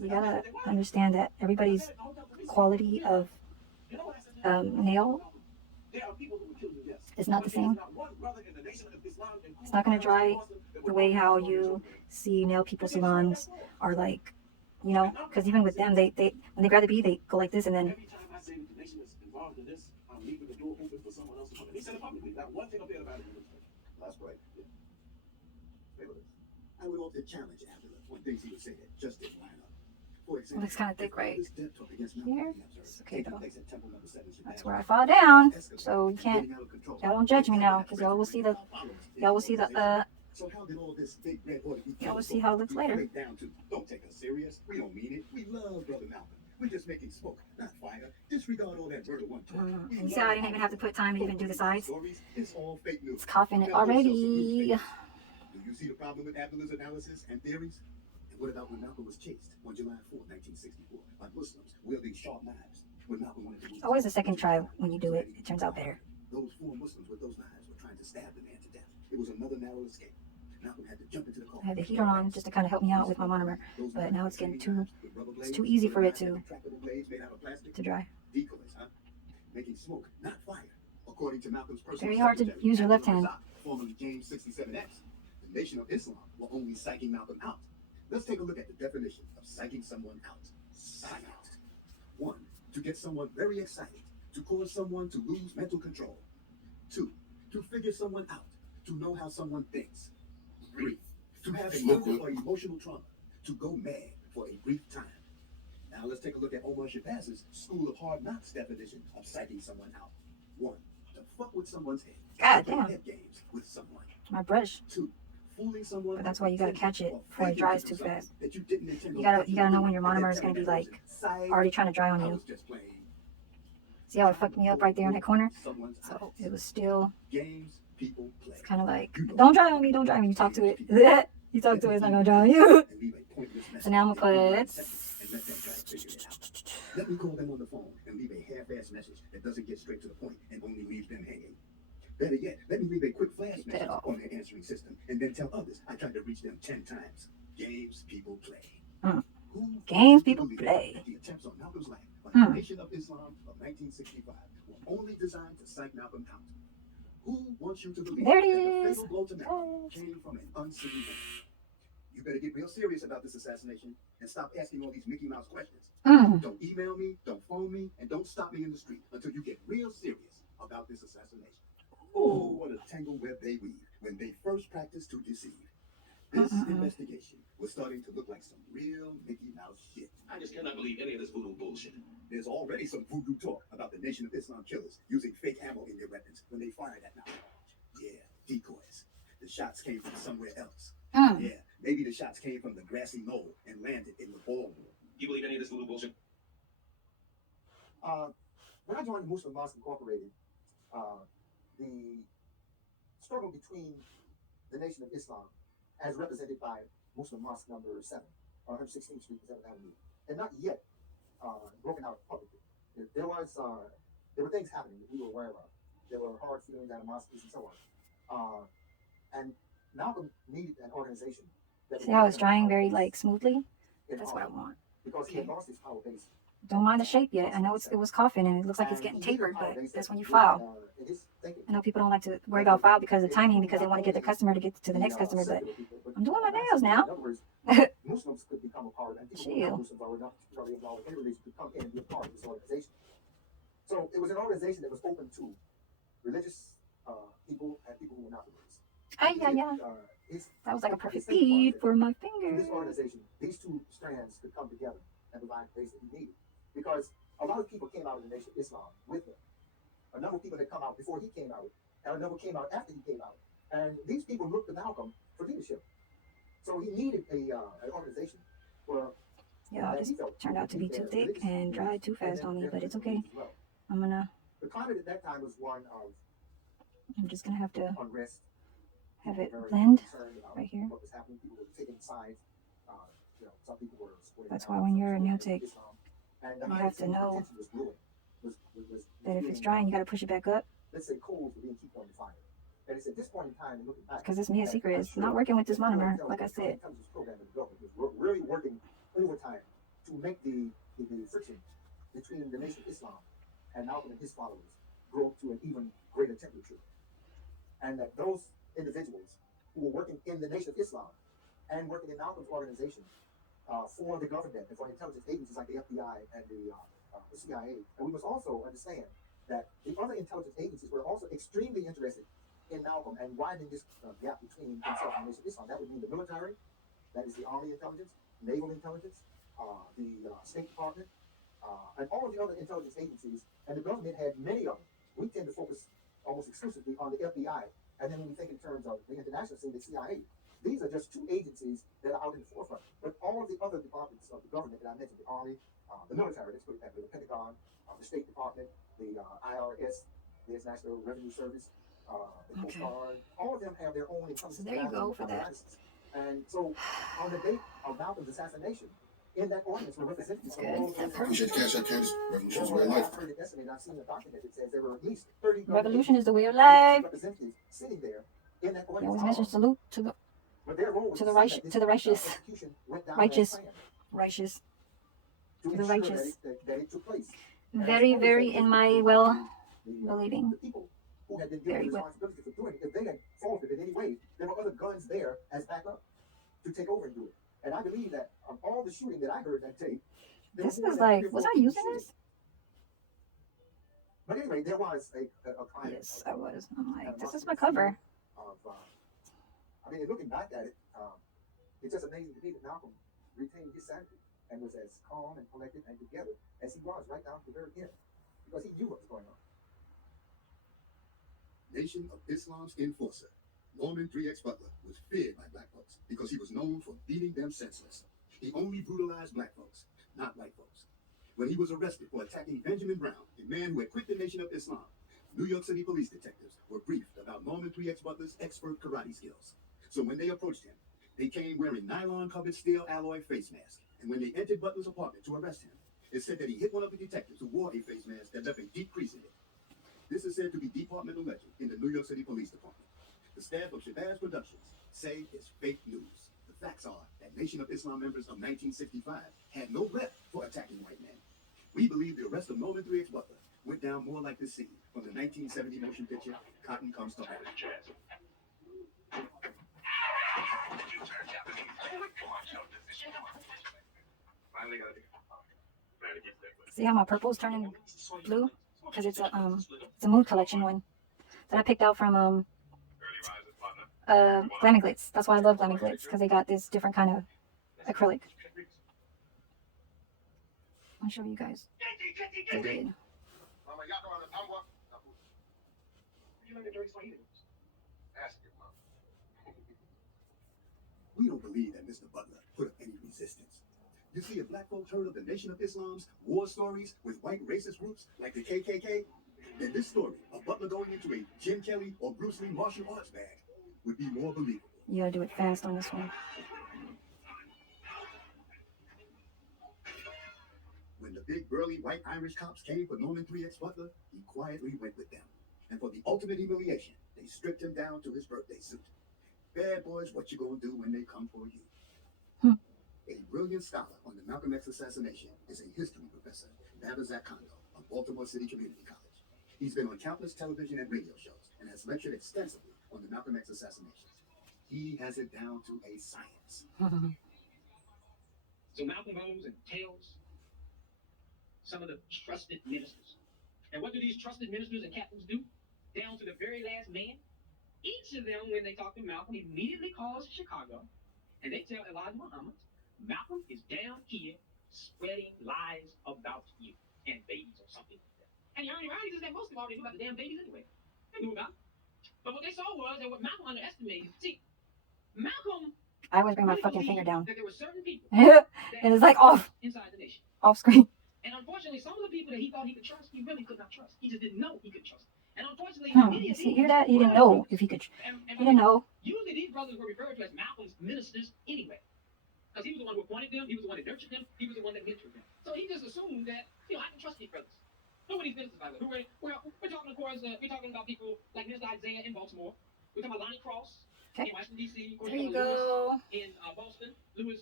You gotta understand that everybody's quality of nail is not the same. It's not gonna dry the way how you see nail people salons are like, because even with them, they when they grab the bead, they go like this, and then it looks kind of thick right here. It's okay though. That's where I fall down. So y'all don't judge me now, because y'all will see the y'all will see how it looks later. And you see how I didn't even have to put time to even do the sides? It's coughing it already. Always a second try when you do it. It turns out better. I had the heater on just to kind of help me out with my monomer, but now it's too easy for it to dry. Very hard to use your left hand. God damn. My brush. But that's why you gotta catch it before it dries too fast. You gotta know when your monomer is gonna be like already trying to dry on you. See how it fucked me up right there in that corner? So it was still, it's kind of like, don't dry on me, don't dry on me. You talk to it. You talk to it, it's not gonna dry on you. So now I'm gonna put, that off. Games people play. There it is. See how it's drying very like smoothly? That's what I want. Okay. Don't mind the shape yet. I know it was coughing and it looks like it's getting tapered, but that's when you file. I know people don't like to worry about file because of timing, because they want to get the customer to get to the next customer, but I'm doing my nails now. Chill. Ay, yeah, yeah. That was like a perfect bead for my finger. Yeah, this turned out to be too thick and dried too fast on me, but it's okay. I'm just gonna have to have it blend right here. That's why when you're a nail tech, you have to know that if it's drying, you gotta push it back up. Because this Mia Secret is not working with this monomer, like I said. over time to make the friction between the Nation of Islam and Malcolm and his followers grow up to an even greater temperature. And that those individuals who were working in the Nation of Islam and working in Malcolm's organization for the government and for intelligence agencies like the FBI and the CIA. And we must also understand that the other intelligence agencies were also extremely interested in Malcolm and widening this gap between himself and the Nation of Islam. That would mean the military, that is the Army intelligence, naval intelligence, the State Department, and all of the other intelligence agencies. And the government had many of them. We tend to focus almost exclusively on the FBI. And then when we think in terms of the international scene, the CIA, these are just two agencies that are out in the forefront. But all of the other departments of the government that I mentioned, the Army, the military, let's put it that way, the Pentagon, the State Department, the IRS, the International Revenue Service, the Coast Guard, all of them have their own intelligence. So there you go for that. And so on the date of Malcolm's assassination, in that audience were representatives from all of the Appreciate the cash out, Candace. Revolution's way of life. I've heard it estimated. I've seen a document that says there were at least 30 Revolution is the way of life. representatives sitting there in that He audience. always mentions salute to the righteous, to the righteous, that it took place. Very, very in my well believing. The people who had been given responsibility for doing it, if they had faltered in any way, there were other guns there as backup to take over and do it. And I believe that of all the shooting that I heard that tape, this was like, was I using this? But anyway, there was a climate. Yes, I was. I'm like, this is my cover. I mean, looking back at it, it's just amazing to me that Malcolm retained his sanity and was as calm and collected and together as he was right down to the very end, because he knew what was going on. Nation of Islam's enforcer, Norman 3X Butler, was feared by black folks because he was known for beating them senseless. He only brutalized black folks, not white folks. When he was arrested for attacking Benjamin Brown, a man who had quit the Nation of Islam, New York City police detectives were briefed about Norman 3X Butler's expert karate skills. So when they approached him, they came wearing nylon-covered steel alloy face masks. And when they entered Butler's apartment to arrest him, it said that he hit one of the detectives who wore a face mask that left a deep crease in it. This is said to be departmental legend in the New York City Police Department. The staff of Shabazz Productions say it's fake news. The facts are that Nation of Islam members of 1965 had no rep for attacking white men. We believe the arrest of Norman 3X Butler went down more like this scene from the 1970 motion picture, Cotton Comes to Harvard. See how my purple's turning blue? Because it's a mood collection one that I picked out from Glamming Glitz. That's why I love Glamming Glitz, because they got this different kind of acrylic. I'll show you guys. They did. We don't believe that Mr. Butler put up any resistance. You see, if black folks heard of the Nation of Islam's war stories with white racist groups like the KKK, then this story of Butler going into a Jim Kelly or Bruce Lee martial arts bag would be more believable. You gotta do it fast on this one. When the big burly white Irish cops came for Norman 3X Butler, he quietly went with them. And for the ultimate humiliation, they stripped him down to his birthday suit. Bad boys, what you gonna do when they come for you? A brilliant scholar on the Malcolm X assassination is a history professor, Babazak Kondo, of Baltimore City Community College. He's been on countless television and radio shows and has lectured extensively on the Malcolm X assassinations. He has it down to a science. So Malcolm goes and tells some of the trusted ministers. And what do these trusted ministers and captains do? Down to the very last man. Each of them, when they talk to Malcolm, immediately calls Chicago and they tell Elijah Muhammad, Malcolm is down here spreading lies about you and babies or something like that. And you're already right, is that most of all they knew about the damn babies anyway. They knew about it. But what they saw was that what Malcolm underestimated, see, Malcolm I always bring my fucking finger down. that there were certain people and it's like off inside the nation. Off screen. And unfortunately, some of the people that he thought he could trust, he really could not trust. He just didn't know he could trust. And unfortunately, See, hear that? He didn't know if he could. He didn't know. Usually, these brothers were referred to as Malcolm's ministers anyway, because he was the one who appointed them, he was the one that nurtured them, he was the one that mentored them. So he just assumed that, I can trust these brothers. Who are these ministers, by the way? Well, we're talking, of course, we're talking about people like Mr. Isaiah in Baltimore. We're talking about Lonnie Cross. Okay. In Washington, D.C. There you go. In Boston, Louis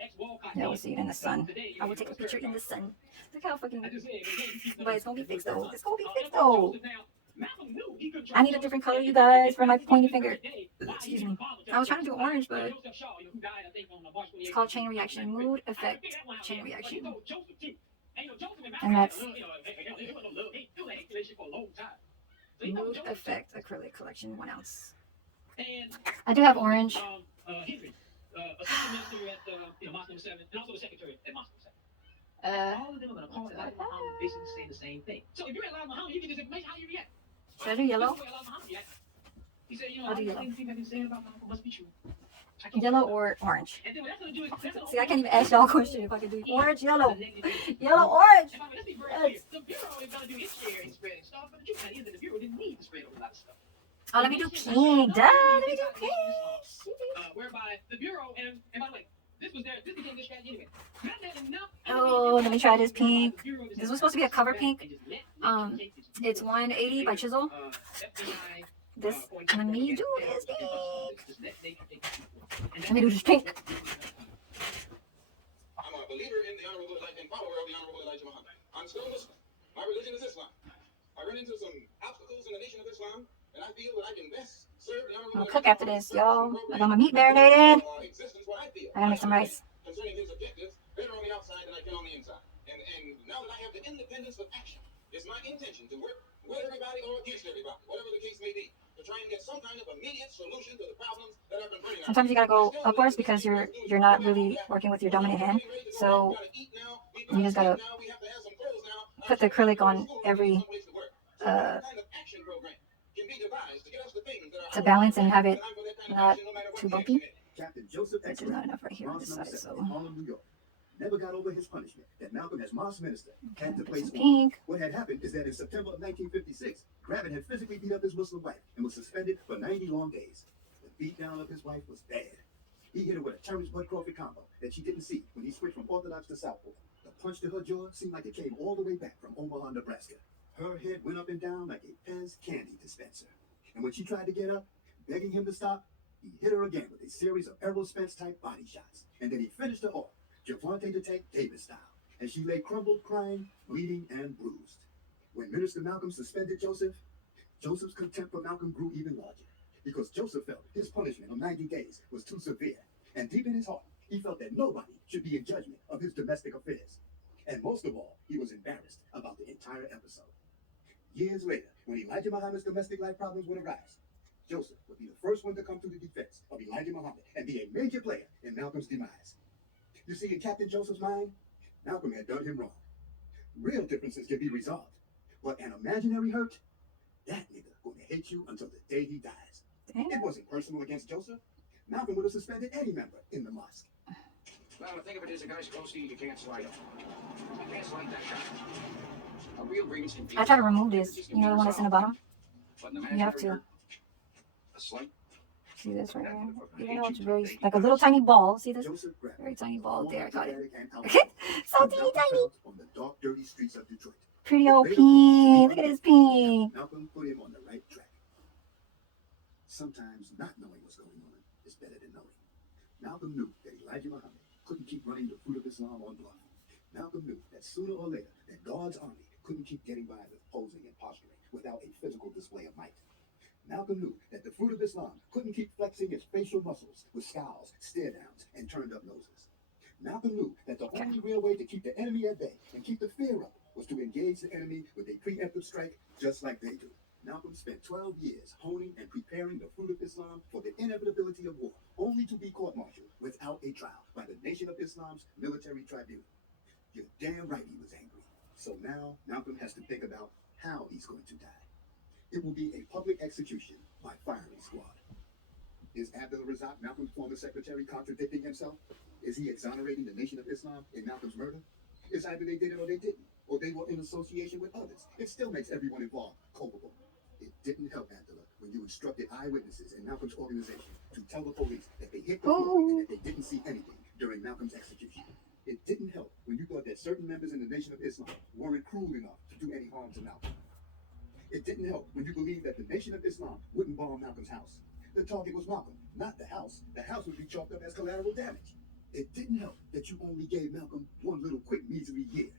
X. Walcott. Yeah, we'll see it in the sun. I will take a picture in the sun. Look how fucking. But it's gonna be fixed though. It's gonna be fixed though. I need a different color, you guys, for my pointy finger. Excuse me. I was trying to do orange, but it's called chain reaction. Mood effect chain reaction. And that's mood effect acrylic collection, 1 ounce. I do have orange. Henry, assistant minister at Mosque No. 7, and also the secretary at Mosque No. 7. All of them are going to call Elijah Muhammad basically saying the same thing. So if you're Elijah Muhammad, you get this information, how you react? Should I do yellow? He said, I'll do yellow. Everything I've been saying about Muhammad must be true. Yellow or orange? And then what that's going to do is... See, I can't even ask y'all a question if I can do orange, yellow. Yellow, orange. Let's be very clear. The Bureau is going to do its share in spreading stuff, but the truth is that the Bureau didn't need to spread a lot of stuff. Oh, let me do pink. Duh, let me do pink. Whereby the Bureau, and by the way, this became their strategy anyway. Oh, let me try this pink. This was supposed to be a cover pink. It's 180 by Chisel. This, let me do this pink. Let me do this pink. I'm a believer in the honorable Elijah and follower of the honorable Elijah Muhammad. I'm still Muslim. My religion is Islam. I run into some obstacles in the nation of Islam, and I feel that I can best serve the honorable. I'll cook after this, y'all. I got my meat marinated. I gotta make some rice. Concerning his objectives, better on the outside than I can on the inside. And now that I have the independence of action, it's my intention to work with everybody or against everybody, whatever the case may be, to try and get some kind of immediate solution to the problems that are confronting us. Sometimes you gotta go upwards because you're not really working with your dominant hand. So you just gotta put the acrylic on every to balance and have it not too bumpy. Captain Joseph Which is not enough right here on this side. So Harlem, New York, never got over his punishment that Malcolm, as Mosque minister, had to put place some on. pink. What had happened is that in September of 1956, Gravin had physically beat up his Muslim wife and was suspended for 90 long days. The beatdown of his wife was bad. He hit her with a Terrence Bud Crawford combo that she didn't see when he switched from Orthodox to Southpaw. The punch to her jaw seemed like it came all the way back from Omaha, Nebraska. Her head went up and down like a Pez candy dispenser. And when she tried to get up, begging him to stop, he hit her again with a series of Errol Spence-type body shots. And then he finished her off, Javante the Tank Davis style, as she lay crumbled, crying, bleeding, and bruised. When Minister Malcolm suspended Joseph, Joseph's contempt for Malcolm grew even larger, because Joseph felt his punishment of 90 days was too severe. And deep in his heart, he felt that nobody should be in judgment of his domestic affairs. And most of all, he was embarrassed about the entire episode. Years later, when Elijah Muhammad's domestic life problems would arise, Joseph would be the first one to come to the defense of Elijah Muhammad and be a major player in Malcolm's demise. You see, in Captain Joseph's mind, Malcolm had done him wrong. Real differences can be resolved, but an imaginary hurt, that nigga gonna hate you until the day he dies. Damn. It wasn't personal against Joseph. Malcolm would have suspended any member in the mosque. Well, the thing of it is, a guy's close to you, you can't slide him. You can't slide that guy. A real grievance can be... I try to remove this. You know the one that's in the bottom? But in the You have to. a slight... See this right here? Even though it's very, like a little tiny ball. See this? Joseph Gravin, Very tiny ball. There, I got it. and outlaw, So teeny tiny. on the dark, dirty streets of Detroit. Pretty old pink. Look at this pink. Malcolm put him on the right track. Sometimes not knowing what's going on is better than knowing. Malcolm knew that Elijah Muhammad couldn't keep running the fruit of Islam on bluff. Malcolm knew that sooner or later that God's army couldn't keep getting by with posing and posturing without a physical display of might. Malcolm knew that the fruit of Islam couldn't keep flexing its facial muscles with scowls, stare-downs, and turned-up noses. Malcolm knew that the only real way to keep the enemy at bay and keep the fear up was to engage the enemy with a preemptive strike just like they do. Malcolm spent 12 years honing and preparing the fruit of Islam for the inevitability of war, only to be court-martialed without a trial by the Nation of Islam's military tribunal. You're damn right he was angry. So now Malcolm has to think about how he's going to die. It will be a public execution by firing squad. Is Abdul Razak, Malcolm's former secretary, contradicting himself? Is he exonerating the Nation of Islam in Malcolm's murder? It's either they did it or they didn't, or they were in association with others. It still makes everyone involved culpable. It didn't help, Abdullah, when you instructed eyewitnesses in Malcolm's organization to tell the police that they hit the floor and that they didn't see anything during Malcolm's execution. It didn't help when you thought that certain members in the Nation of Islam weren't cruel enough to do any harm to Malcolm. It didn't help when you believed that the Nation of Islam wouldn't bomb Malcolm's house. The target was Malcolm, not the house. The house would be chalked up as collateral damage. It didn't help that you only gave Malcolm one little quick measly year.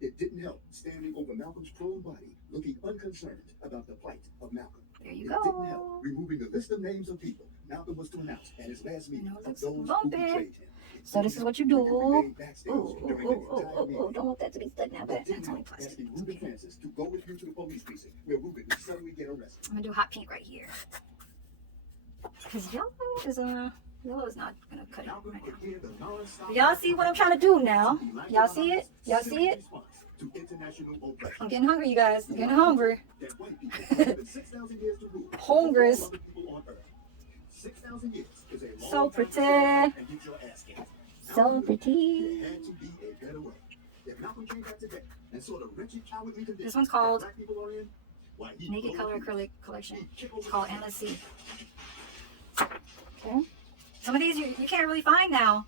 It didn't help standing over Malcolm's prone body, looking unconcerned about the plight of Malcolm. There you It didn't go. help removing the list of names of people Malcolm was to announce at his last meeting of it's those who bumpy. betrayed him. So this is what you do. remained backstage Oh, during oh, the oh, entire oh, meeting. oh, don't want that to be stuck now, but It didn't that's only help plastic. asking Ruben Francis to go with you to the police precinct, where Ruben would suddenly get arrested. I'm gonna do hot pink right here. Because yellow is not gonna cut it Malcolm right could now. hear the non-stop Y'all see what I'm trying to do now? Y'all see it? Y'all see it? response to international oppression. I'm getting hungry, you guys. I'm getting hungry. That white people have lived 6,000 years to rule Hungry. all other people on Earth. 6,000 years is a long So time to pretty. stand and get your ass kicked. So Malcolm knew pretty. there had to be a better way. If Malcolm came back today and saw the wretched, cowardly condition This one's that called black people are in, why, he'd Naked go Color with you. Acrylic Collection. He'd kick over It's called the Endless Sea. Okay. Some of these you can't really find now.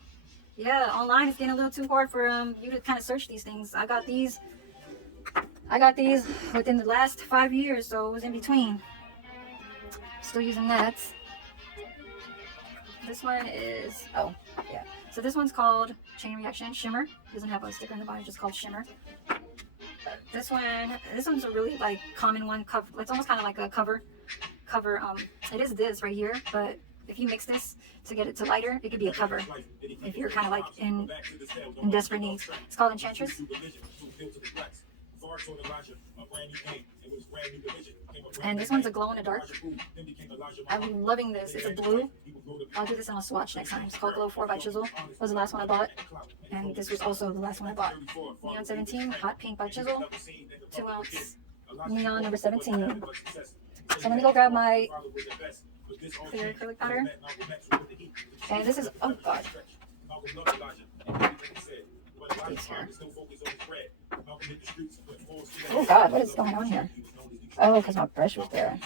Yeah, online it's getting a little too hard for you to kind of search these things. I got these within the last 5 years, so it was in between. Still using that. This one is, oh, yeah. So this one's called Chain Reaction Shimmer. Doesn't have a sticker in the bottom, just called Shimmer. This one's a really like common one. It's almost kind of like a cover. It is this right here, but if you mix this to get it to lighter, it could be a cover. If you're kind of like in desperate needs, it's called Enchantress. And this one's a glow in the dark. I'm loving this. It's a blue. I'll do this on a swatch next time. It's called Glow 4 by Chisel. That was the last one I bought. And this was also the last one I bought. Neon 17, Hot Pink by Chisel. 2 ounce neon number 17. So let me go grab my clear acrylic powder. And this is, oh god. Oh god, what is going on here? Oh, because my brush was there.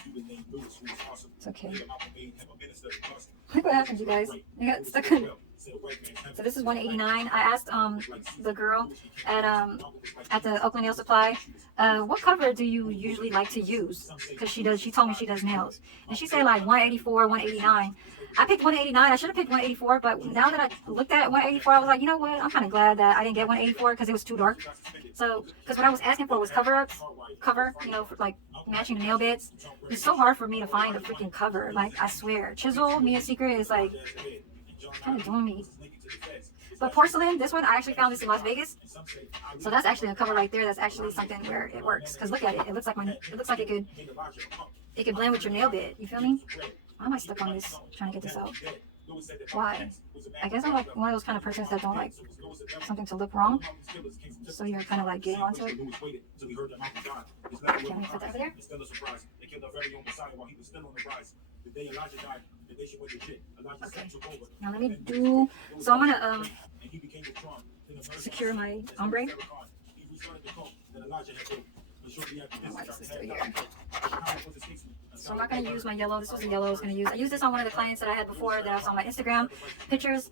It's okay. Look what happened, you guys. I got stuck in. So this is $1.89. I asked the girl at the Oakland Nail Supply, what cover do you usually like to use? Because she told me she does nails, and she said like $184, $189. I picked $189. I should have picked $184, but now that I looked at $184, I was like, you know what? I'm kind of glad that I didn't get $184 because it was too dark. So, because what I was asking for was cover, you know, for like matching the nail beds. It's so hard for me to find a freaking cover. Like, I swear, Chisel, Mia Secret is like kind of doing me. But porcelain, this one, I actually found this in Las Vegas. So that's actually a cover right there. That's actually something where it works. Because look at it. It looks like it could blend with your nail bed. You feel me? Why am I stuck on this? Trying to get this out. Why? I guess I'm like one of those kind of persons that don't like something to look wrong. So you're kind of like getting onto it. Can we put that over there? Okay. Now let me do. So I'm gonna secure my ombre. So I'm not going to use my yellow. This was the yellow I was going to use. I used this on one of the clients that I had before that I saw on my Instagram pictures.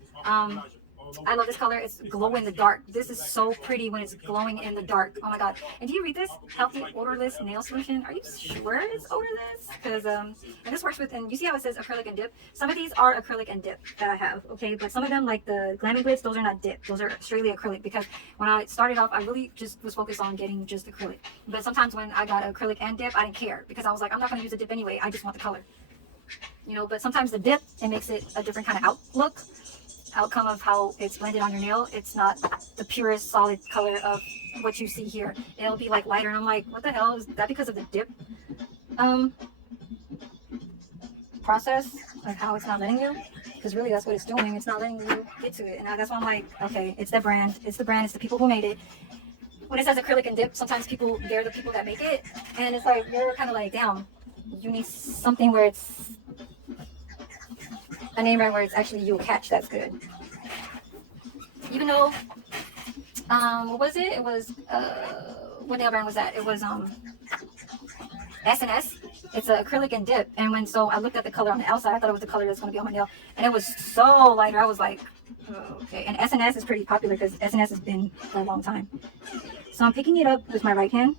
I love this color. It's glow in the dark. This is so pretty when it's glowing in the dark. Oh my god. And do you read this? Healthy odorless nail solution. Are you sure it's odorless? Because and this works with, and you see how it says acrylic and dip? Some of these are acrylic and dip that I have, okay? But some of them, like the Glam & Glitz, those are not dip. Those are straightly acrylic, because when I started off, I really just was focused on getting just acrylic. But sometimes when I got acrylic and dip, I didn't care, because I was like, I'm not going to use a dip anyway. I just want the color. You know, but sometimes the dip, it makes it a different kind of outcome of how it's blended on your nail. It's not the purest solid color of what you see here. It'll be like lighter, and I'm like, what the hell, is that because of the dip process, like how it's not letting you? Because really that's what it's doing. It's not letting you get to it. And that's why I'm like, okay, it's the brand, it's the people who made it. When it says acrylic and dip, sometimes they're the people that make it, and it's like, you're kind of like, damn, you need something where it's a name brand where it's actually you'll catch. That's good. Even though, what was it? It was, what nail brand was that? It was S&S. It's an acrylic and dip. And so I looked at the color on the outside, I thought it was the color that's going to be on my nail, and it was so lighter. I was like, oh, okay. And S&S is pretty popular because S&S has been for a long time. So I'm picking it up with my right hand,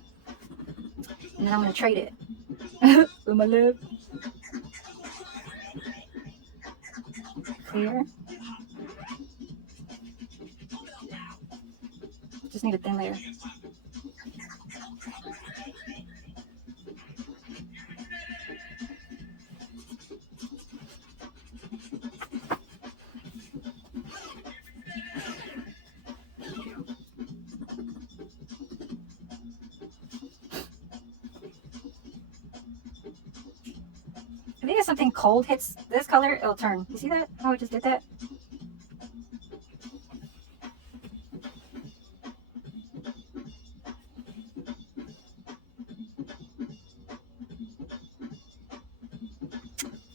and then I'm going to trade it with my left. clear. Just need a thin layer. I think if something cold hits this color, it'll turn. You see that? How it just did that?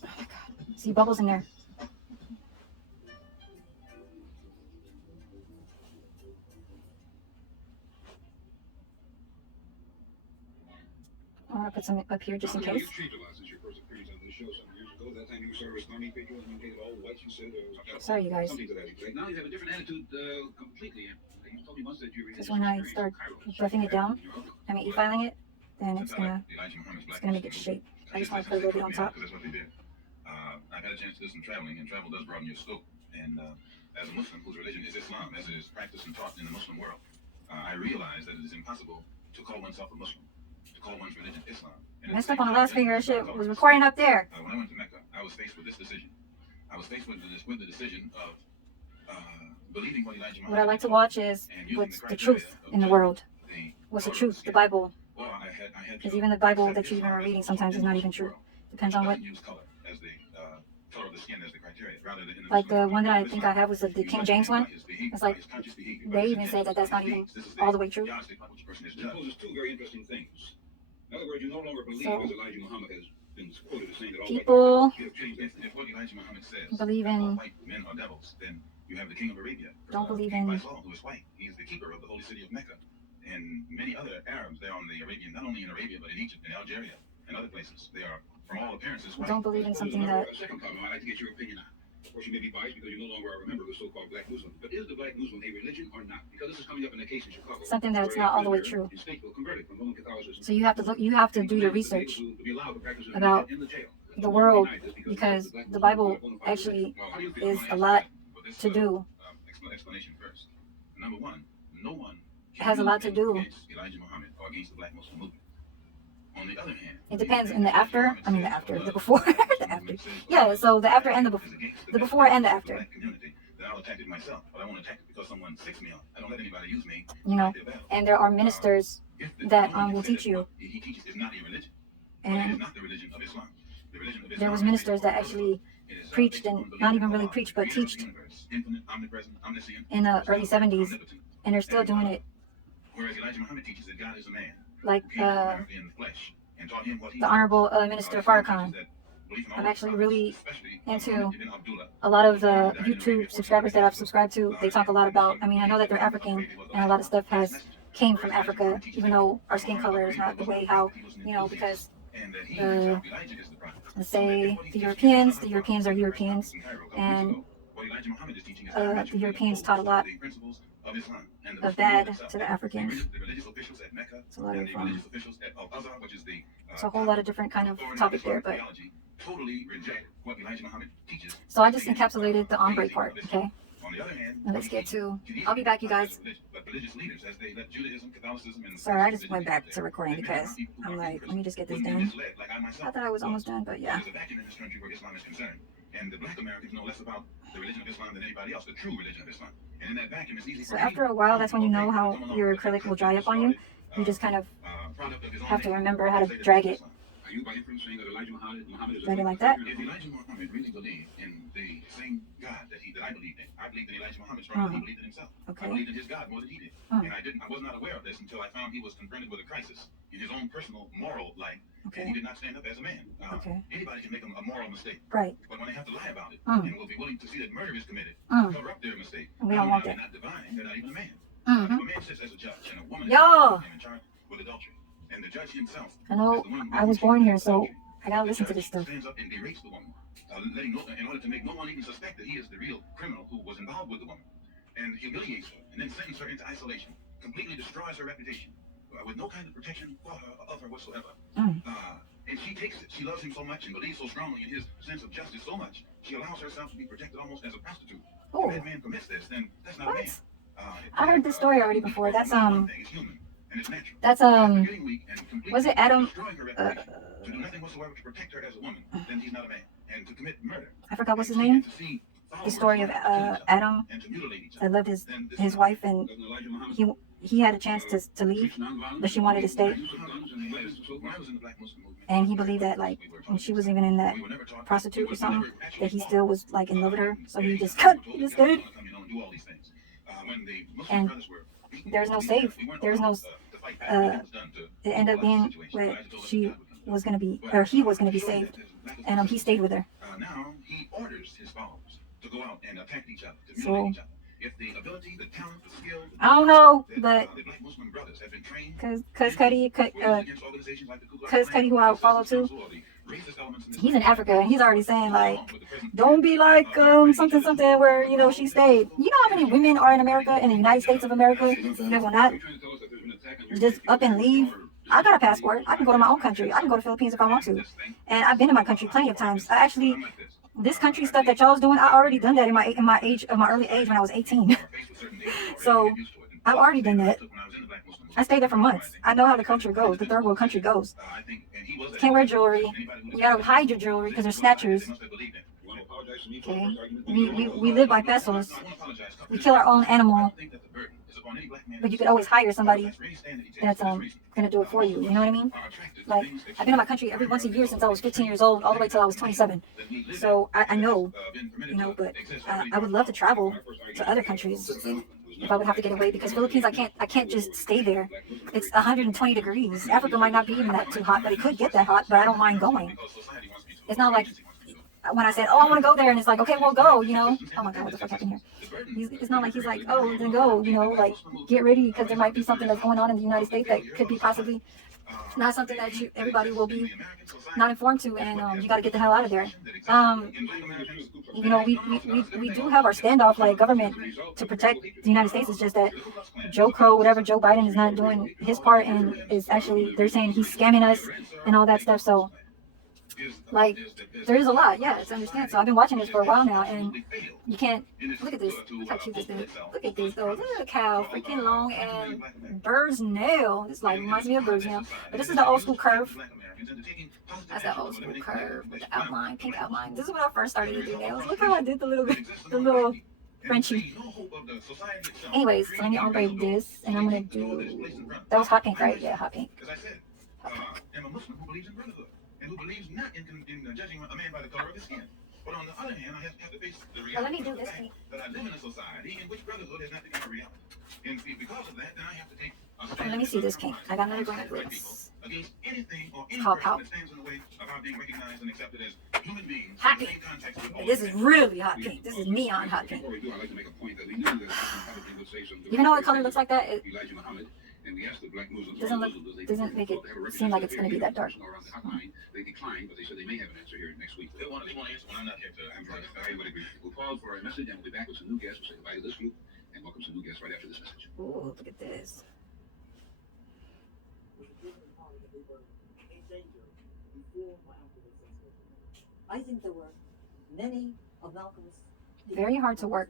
Oh my god. See bubbles in there. I want to put some up here just in case. Sorry, you guys. Now you have a different attitude completely. You told me once that you Because when I start buffing it down, I mean e-filing it, then it's gonna make it shape. I just want to put a little bit on top. That's what they did. I've had a chance to do some traveling, and travel does broaden your scope. And as a Muslim whose religion is Islam, as it is practiced and taught in the Muslim world, I realize that it is impossible to call oneself a Muslim, to call one's religion Islam. Messed up on the last finger. Shit was recording up there. When I went to Mecca, I was faced with this decision. I was faced with the decision of believing what Elijah Muhammad. What I like to watch is what's the truth in the world. What's the truth? The Bible. Because even the Bible that you even are reading sometimes is not even true. Depends on what. Like the one that I think I have was the King James one. It's like they even say that that's not even all the way true. Poses two very interesting things. In other words, you no longer believe, So, as Elijah Muhammad has been quoted as saying, that all people white men, if what Elijah Muhammad says, believe all in. white men are devils, then you have the king of Arabia. Don't believe King in. Faisal, who is white. He is the keeper of the holy city of Mecca. And many other Arabs, they're on the Arabian, not only in Arabia, but in Egypt, in Algeria, and other places. They are, from all appearances, white. Don't believe in something that. A second problem I'd like to get your opinion on. Of course, you may be biased because you no longer are a member of the so-called Black Muslim. But is the Black Muslim a religion or not? Because this is coming up in a case in Chicago. Something that's not all the way true. So you have to look. You have to do your research about the world, because the Bible actually is a lot to do. Explanation first. Number one, no one It has a lot to do. against Elijah Muhammad or against the Black Muslim movement. On the other hand, It depends in the after. I mean the after, the before, the after. Yeah. So the after and the before and the after. Then I'll attack it myself, but I won't attack it because someone sicks me on. I don't let anybody use me. You know, and there are ministers that will teach you. He teaches is not a religion. It And is not the religion of Islam. The religion of Islam there was ministers that actually preached and not even really preached, but teached in the early 70s, and they're still doing it. Whereas Elijah Muhammad teaches that God is a man. Like He came in the flesh and taught him what he the Honorable Minister Farrakhan. I'm actually really into a lot of the YouTube subscribers that I've subscribed to. They talk a lot about. I mean, I know that they're African, and a lot of stuff came from Africa, even though our skin color is not the way how, you know, because let's say the Europeans are Europeans, and the Europeans taught a lot of bad to the Africans. It's a lot of it's a whole lot of different kind of topic there, but so I just encapsulated the ombre part, okay? Now let's get to. I'll be back, you guys. Sorry, I just went back to recording because I'm like, let me just get this done. I thought I was almost done, but yeah. And the Black Americans know less about the religion of Islam than anybody else, the true religion of Islam. And in that vacuum, it's easy. So after a while, that's when you know how your acrylic will dry up on you. You just kind of have to remember how to drag it. Drag it like that. If Elijah Muhammad really believed in the same God that I believed in, I believed in Elijah Muhammad stronger than he believed in himself. Okay. I believed in his God more than he did. And I was not aware of this until I found he was confronted with a crisis in his own personal moral life. Okay. And he did not stand up as a man. Okay. Anybody can make a moral mistake. Right. But when they have to lie about it and will be willing to see that murder is committed, cover up their mistake. We don't want that. They're not divine. They're not even a man. Mm-hmm. If a man sits as a judge and a woman Yo. is in charge with adultery, and the judge himself, I know I was born here, so I gotta listen to this stuff. Stands up and berates the woman, in order to make no one even suspect that he is the real criminal who was involved with the woman, and humiliates her, and then sentences her into isolation, completely destroys her reputation, with no kind of protection of her whatsoever. And she takes it. She loves him so much and believes so strongly in his sense of justice so much. She allows herself to be protected almost as a prostitute. Oh, If that man commits this, then that's not a man. what? I heard this story already before. That's It's human and it's natural. that's After getting weak and completely was it Adam? destroying her reputation, to do nothing whatsoever to protect her as a woman, then he's not a man. And to commit murder. I forgot what's his and name. to see The followers story of kill each other Adam and to mutilate each that other, loved then this his is wife, and he had a chance to leave, but she wanted to stay, when I was in the Black Muslim movement, and he believed that like when she was even in that we were never taught prostitute or was something, never actually that he taught, still was like in love with her, so he just we were told he just that God stayed. was gonna come, do all these things. When the Muslim And brothers were beaten, there's no we save. weren't There's no allowed, to fight back. Nothing was done to It ended up being equalize the situation. where I just told us she God would come. was gonna be, or he was gonna be Showing saved, that there's lack of and he justice. stayed with her. Now he orders his followers to go out and attack each other, to So- mutilate each other. If the ability, the talent, the skill, I don't know, that, but the Black Muslim brothers have been trained cause Cuddy, against organizations like the Ku Klux Cuz Klan, Cuddy, who I follow too, or the racist elements in this he's in country, Africa, and he's already saying like, along with the present don't be like something where she stayed. You know how many women are in America, in the United States of America, that will not just up and leave? I got a passport. I can go to my own country. I can go to Philippines if I want to. And I've been in my country plenty of times. I actually, this country stuff that y'all's doing, I already done that in my early age when I was 18. So I've already done that. I stayed there for months. I know how the culture goes, the third world country goes. Can't wear jewelry. You gotta hide your jewelry because they're snatchers. Okay. We live by pesos. We kill our own animal, but you could always hire somebody that's gonna do it for you. You know what I mean? Like, I've been in my country every once a year since I was 15 years old, all the way till I was 27. So I know, but I would love to travel to other countries if I would have to get away, because Philippines, I can't just stay there. It's 120 degrees. Africa might not be even that too hot, but it could get that hot. But I don't mind going. It's not like when I said, oh, I want to go there, and it's like, okay, well, go, Oh my God, what the fuck happened here? It's not like he's like, oh, then go, like, get ready, because there might be something that's going on in the United States that could be possibly not something that everybody will be not informed to, and you got to get the hell out of there. We do have our standoff, like, government to protect the United States. It's just that Joe Biden is not doing his part, and is actually, they're saying he's scamming us and all that stuff. So, like, there is a lot, yeah, to understand. So I've been watching this for a while now, and you can't, look at this, look how cute this is. Look at this, though. Look how freaking long and bird's nail. This like reminds me of bird's nail. But this is the old school curve. That's that old school curve with the outline, pink outline. This is when I first started to do nails. Look how I did the little Frenchie. Anyways, so let me unbraid this, and I'm gonna do, that was hot pink, right? Yeah, hot pink. I'm a Muslim who believes in brotherhood and who believes not in judging a man by the color of his skin. But on the other hand, I have to face the reality Let me do this that I live in a society in which brotherhood has not become a reality. And because of that, then I have to take a stand. Let me see this pink. I got another green necklace. Against anything or any Called person Pout. that stands in the way of our being recognized and accepted as human beings. Hot in the pink. same context with all This is humanity. really hot pink. This is neon hot pink. Before we do, I'd like to make a point that we knew that probably would say something. Even though the color looks like that, it Elijah Muhammad, and we asked the black Muslims, doesn't make it seem like it's going to be that dark. Around the hotline. They declined, but they said they may have an answer here next week. They want to answer when I'm not here to. I'm right. I would agree. We'll pause for a message, and we'll be back with some new guests. We'll say goodbye to this group and welcome some new guests right after this message. Ooh, look at this. I think there were many of Malcolm's Very hard to work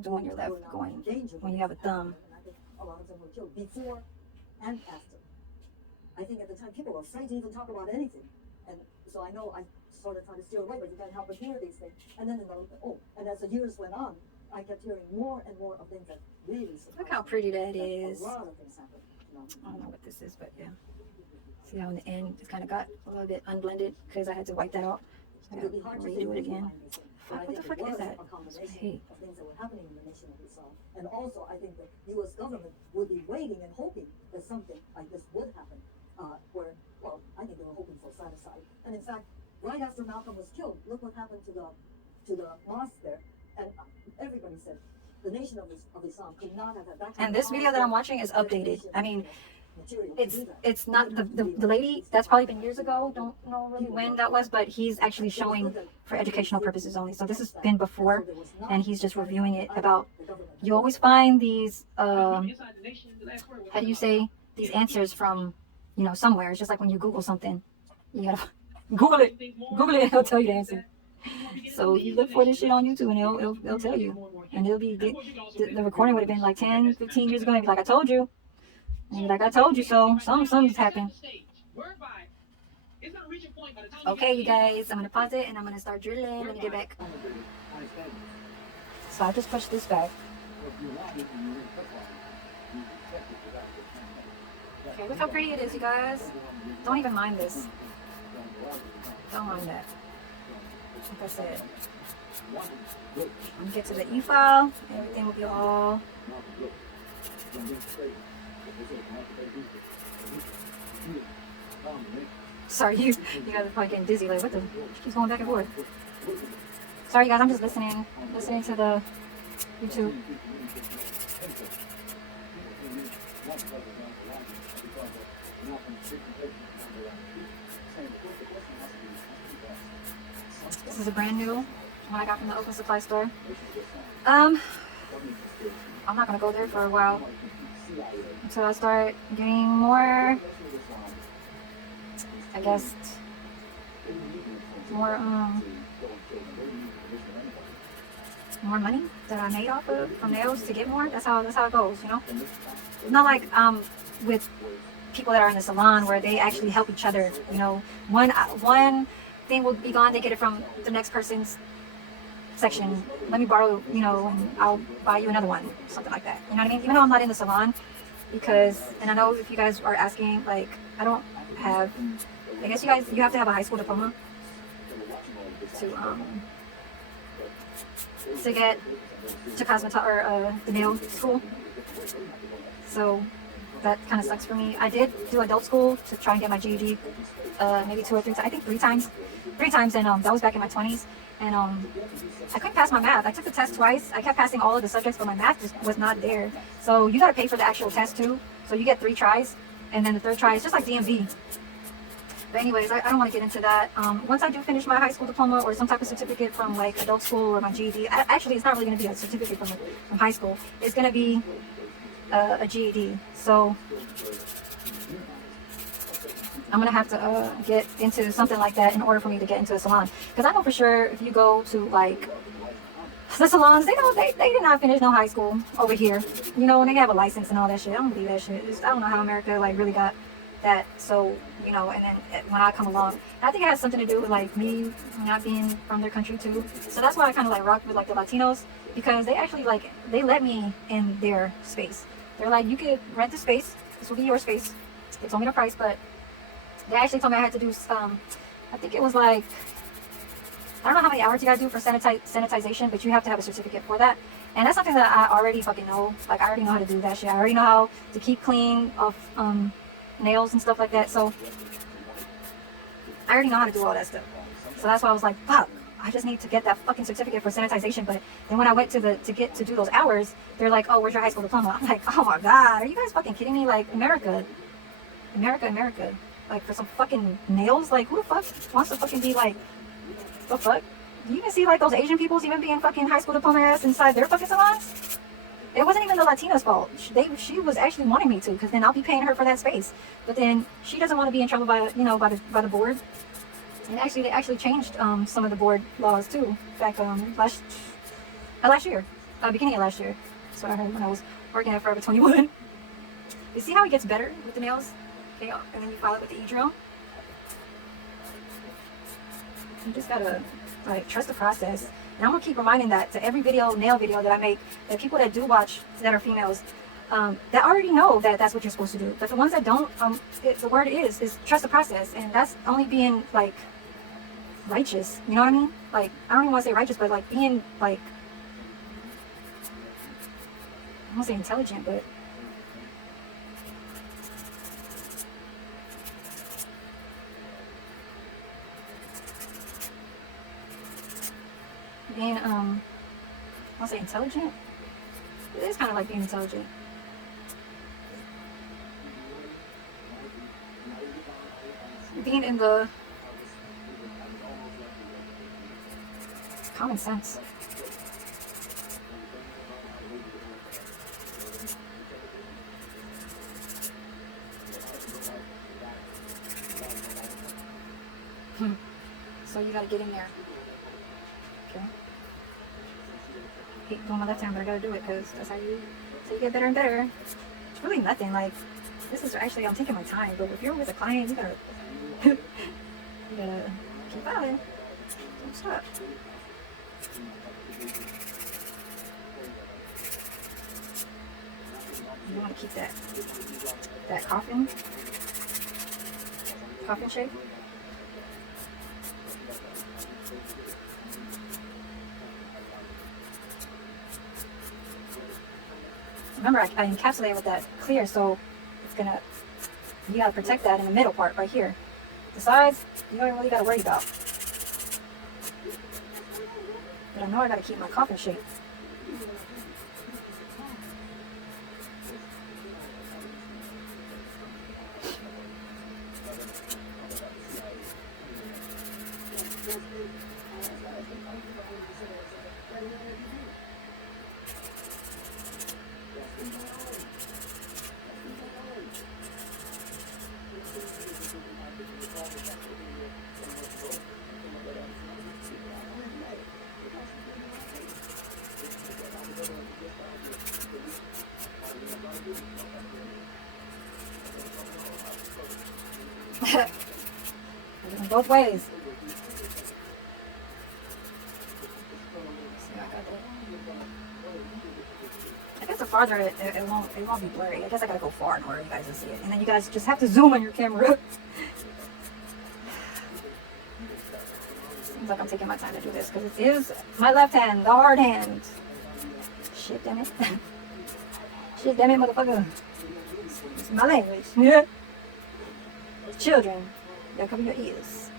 doing your left going when you have a thumb. And I think a lot of them were killed before and after. I think at the time people were afraid to even talk about anything. And so I know I sort of tried to steer away, but you can't help but hear these things. And then and as the years went on, I kept hearing more and more of things that really surprised Look how me. pretty that That is. A lot of things happened. I don't know what this is, but yeah. See how in the end it's kind of got a little bit unblended because I had to wipe that out. So I It would gotta be hard to redo it again. Fuck, What the fuck is that? A combination Hey. of things that were happening in the nation of Islam. And also, I think the U.S. government would be waiting and hoping that something like this would happen. I think they were hoping for fratricide. And in fact, right after Malcolm was killed, look what happened to the mosque there. And everybody said the nation of Islam could not have had that kind And of this video that I'm watching is updated. I mean, it's not the lady, that's probably been years ago. Don't know really when that was, but he's actually showing for educational purposes only. So this has been before, and he's just reviewing it about, you always find these how do you say, these answers from somewhere. It's just like when you Google something, You gotta Google it. Google it and it'll tell you the answer. So you look for this shit on YouTube and it'll tell you. And it'll be, the recording would have been like 10, 15 years ago. And it'd be like, I told you. And like, I told you so. Something's happened. Okay, you guys, I'm going to pause it and I'm going to start drilling. Let me get back. So I just pushed this back. Okay, look how pretty it is, you guys. Don't even mind this. Don't mind that. Like I said. When you get to the e-file, everything will be all... Sorry, you guys are probably getting dizzy. Like, what the? She keeps going back and forth. Sorry, guys, I'm just listening to the YouTube. This is a brand new one I got from the Open Supply store. I'm not gonna go there for a while until I start getting more, I guess, more money that I made off of from nails to get more. That's how it goes, you know. It's not like with people that are in the salon where they actually help each other. You know, one thing will be gone, they get it from the next person's section. Let me borrow, you know, and I'll buy you another one, something like that. You know what I mean? Even though I'm not in the salon, because, and I know if you guys are asking, like, I don't have, I guess you have to have a high school diploma to get to the nail school. So that kind of sucks for me. I did do adult school to try and get my GED, maybe 2 or 3 times, I think 3 times, and that was back in my 20s. And I couldn't pass my math. I took the test twice. I kept passing all of the subjects, but my math just was not there. So you gotta pay for the actual test too. So you get 3 tries, and then the 3rd try is just like DMV. But anyways, I don't want to get into that. Once I do finish my high school diploma or some type of certificate from like adult school or my GED, actually it's not really going to be a certificate from high school. It's going to be a GED. So I'm going to have to get into something like that in order for me to get into a salon. Because I know for sure if you go to like the salons, they did not finish no high school over here. You know, and they have a license and all that shit. I don't believe that shit. I don't know how America like really got that. So, you know, and then when I come along, I think it has something to do with like me not being from their country too. So that's why I kind of like rock with like the Latinos, because they actually like, they let me in their space. They're like, you could rent the space, this will be your space. They told me the price, but they actually told me I had to do I think it was like, I don't know how many hours you gotta do for sanitization, but you have to have a certificate for that. And that's something that I already fucking know. Like, I already know how to do that shit. I already know how to keep clean of nails and stuff like that. So I already know how to do all that stuff. So that's why I was like, fuck, I just need to get that fucking certificate for sanitization. But then when I went to get to do those hours, they're like, oh, where's your high school diploma? I'm like, oh my god, are you guys fucking kidding me? Like, America, like, for some fucking nails? Like, who the fuck wants to fucking be like, the fuck? Do you even see like those Asian peoples even being fucking high school diploma ass inside their fucking salons? It wasn't even the Latina's fault. She was actually wanting me to, because then I'll be paying her for that space. But then she doesn't want to be in trouble by the board. And actually, they actually changed some of the board laws too back last year, beginning of last year. That's what I heard when I was working at Forever 21. You see how it gets better with the nails? Okay, and then you file it with the e-drill. You just gotta like trust the process. And I'm gonna keep reminding that to every nail video that I make, that people that do watch that are females, that already know that that's what you're supposed to do. But the ones that don't, the word is trust the process, and that's only being like righteous. You know what I mean? Like, I don't even want to say righteous, but like being like, I won't say intelligent, but being I won't say intelligent. It is kind of like being intelligent. Being in the common sense. So you gotta get in there. Okay. I hate doing my left hand, but I gotta do it because that's how you get better and better. It's really nothing. Like, this is actually, I'm taking my time, but if you're with a client, you gotta, you gotta keep filing. Don't stop. You want to keep that coffin shape. Remember, I encapsulated with that clear, so it's gonna, you gotta protect that in the middle part right here. The sides, you don't really gotta worry about. But I know I gotta keep my coffin shape. Both ways. I guess the farther it won't be blurry. I guess I gotta go far in order you guys to see it. And then you guys just have to zoom on your camera. Seems like I'm taking my time to do this because it is my left hand, the hard hand. Shit, damn it. Shit, damn it, motherfucker. It's my language. Yeah. Children, they'll cover your ears.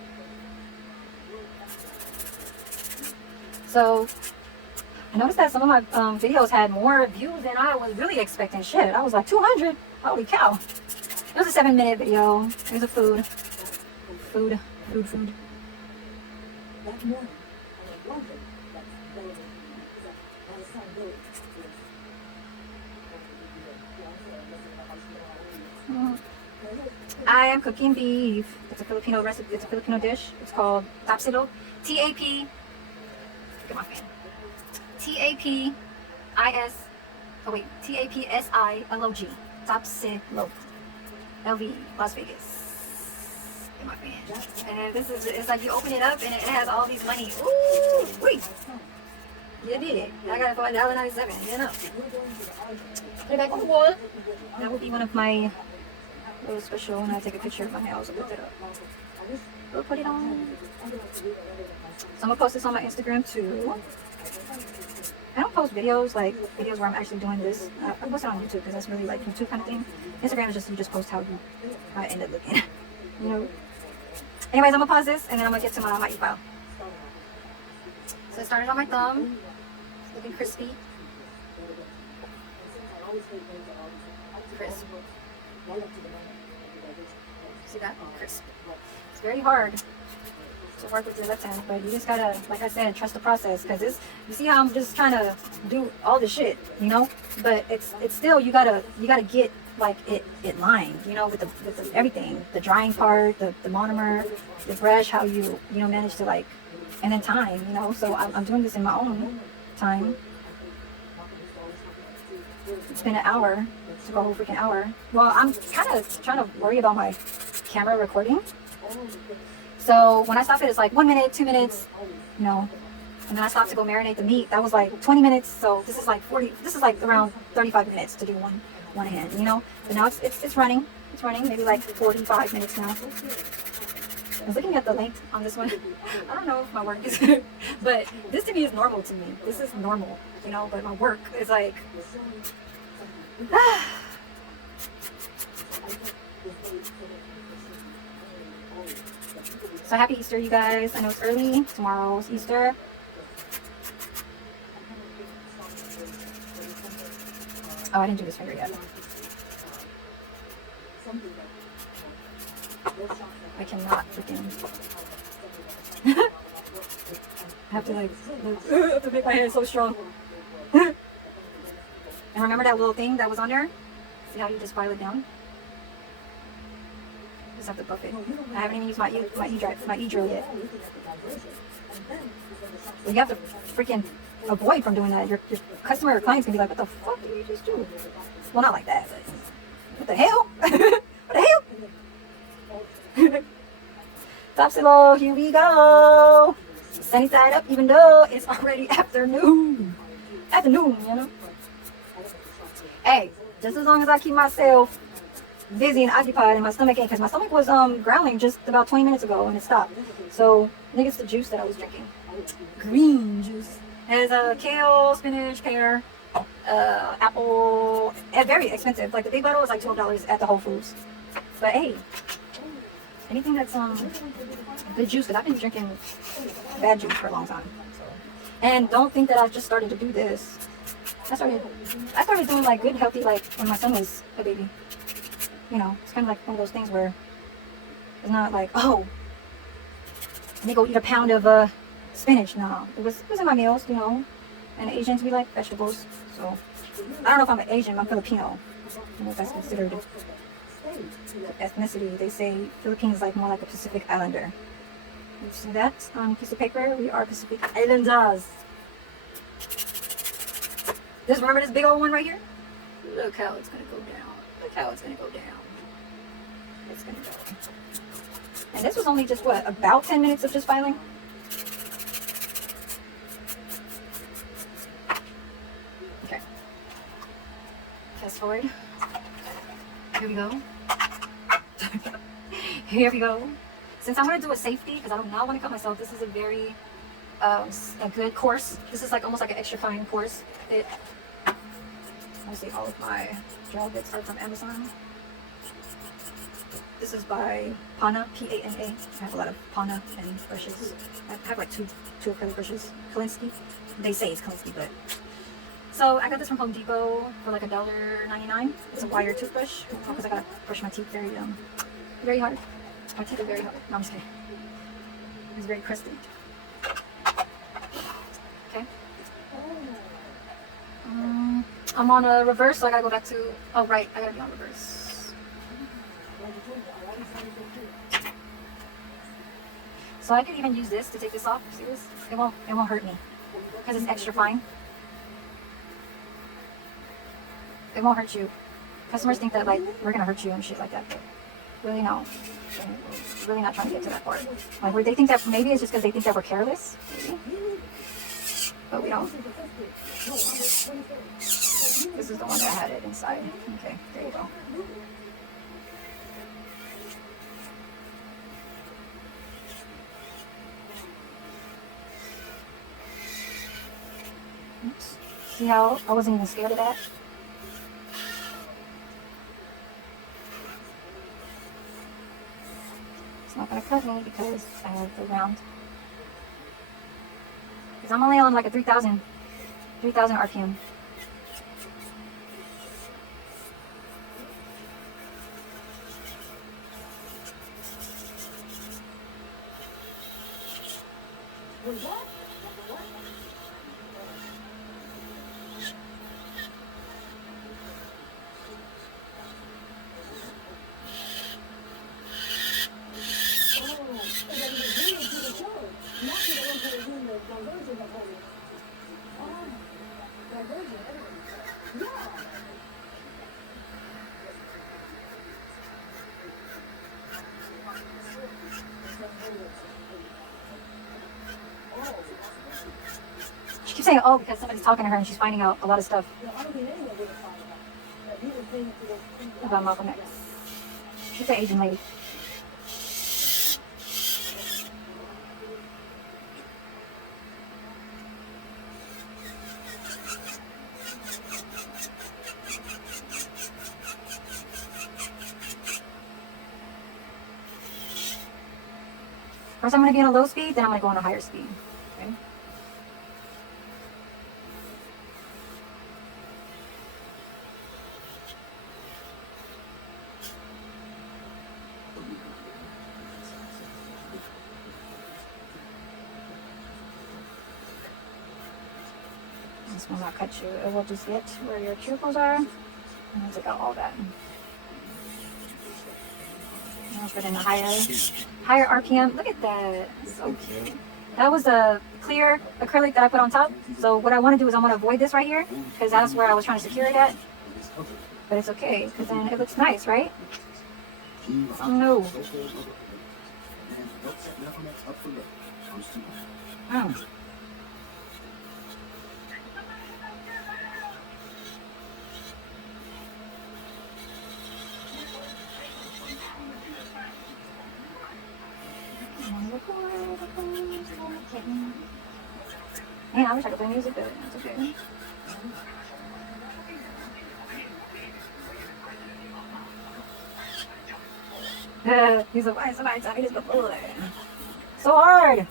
So, I noticed that some of my videos had more views than I was really expecting. Shit, I was like 200. Holy cow. It was a 7-minute video. It was a food. That morning, I was wondering that my son Billy I am cooking beef. It's a Filipino recipe. It's a Filipino dish. It's called tapsilog. T-A-P. Get my fan. T-A-P-I-S. Oh wait. T-A-P-S-I-L-O-G. Tapsilog. LV. Las Vegas. Get my fan. And this is, it's like you open it up and it has all these money. Ooh, wait. You did it. I got it for $1.97. You know. Put it back on the wall. That would be one of my little special when I take a picture of my nails and put it up. We'll put it on. So I'm gonna post this on my Instagram too. I don't post videos like videos where I'm actually doing this. I post it on YouTube because that's really like YouTube kind of thing. Instagram is just you just post how it ended looking. You know. Anyways, I'm gonna pause this and then I'm gonna get to my e-file. So it started on my thumb. It's looking crispy. Crisp. See that? Crisp. It's very hard to work with your left hand, but you just gotta, like I said, trust the process. Cause you see how I'm just trying to do all this shit, you know? But it's still, you gotta get like it lined, you know, with the everything, the drying part, the monomer, the brush, how you manage to like, and then time, you know. So I'm doing this in my own time. It's been an hour. Took a whole freaking hour. Well, I'm kind of trying to worry about my camera recording. So when I stop it, it's like 1 minute, 2 minutes, you know. And then I stopped to go marinate the meat. That was like 20 minutes. So this is like 40. This is like around 35 minutes to do one hand, you know. But now it's running. It's running. Maybe like 45 minutes now. I was looking at the length on this one. I don't know if my work is good, but this to me is normal to me. This is normal, you know. But my work is like. So happy Easter, you guys. I know it's early. Tomorrow's Easter. Oh, I didn't do this finger yet. I cannot freaking. I have to like, I have to make my hand so strong. And remember that little thing that was on there? See how you just file it down? Just have to buff it. I haven't even used my e-drill yet. You have to freaking avoid from doing that. Your customer or clients can be like, what the fuck did you just do? Well, not like that, but what the hell? What the hell? Topsy-low, here we go. Sunny side up, even though it's already afternoon. Afternoon, you know? Hey, just as long as I keep myself busy and occupied and my stomach ain't, because my stomach was growling just about 20 minutes ago and it stopped. So I think it's the juice that I was drinking. Green juice. It has kale, spinach, pear, apple. It's very expensive. Like the big bottle is like $12 at the Whole Foods. But hey, anything that's good juice, because I've been drinking bad juice for a long time. So. And don't think that I just started to do this. I started doing like good, healthy, like when my son was a baby. You know, it's kind of like one of those things where it's not like, oh, let me go eat a pound of spinach. No, it was in my meals, you know. And Asians, we like vegetables. So I don't know if I'm an Asian, I'm Filipino. I don't know if that's considered ethnicity. They say Philippines is like more like a Pacific Islander. You see that on a piece of paper? We are Pacific Islanders. Just remember this big old one right here? Look how it's gonna go down. Look how it's gonna go down. It's gonna go. And this was only just what, about 10 minutes of just filing? Okay. Fast forward. Here we go. Here we go. Since I'm going to do a safety, because I do not want to cut myself, this is a very a good course. This is like almost like an extra fine course. Obviously all of my gel bits are from Amazon. This is by Pana, P-A-N-A. I have a lot of Pana and brushes. I have like two acrylic brushes. Kolinsky. They say it's Kolinsky, but... So I got this from Home Depot for like $1.99. It's a wire toothbrush because I gotta brush my teeth very hard. My teeth are very hard. No, I'm just kidding. It's very crusty. Okay. I'm on a reverse, so I gotta go back to. Oh right, I gotta be on reverse. So I could even use this to take this off. See this? It won't hurt me because it's extra fine. It won't hurt you. Customers think that like we're gonna hurt you and shit like that, but really no. We're really not trying to get to that part. Like where they think that maybe it's just because they think that we're careless, maybe. But we don't. This is the one that had it inside. Okay, there you go. Oops. See how I wasn't even scared of that? It's not gonna cut me because I have the round. Because I'm only on like a 3,000 RPM. She keeps saying, oh, because somebody's talking to her and she's finding out a lot of stuff about Malcolm X. She's an Asian lady. First I'm going to be on a low speed, then I'm going to go on a higher speed. Okay? This will not cut you. It will just get where your cuticles are and take out all that. I'll put in a higher RPM. Look at that. So cute. That was a clear acrylic that I put on top. So what I want to do is I want to avoid this right here because that's where I was trying to secure it at. But it's okay because then it looks nice, right? No. Oh. Man, I wish I could play music, but it's okay. He's like, why somebody tell me this before? So hard!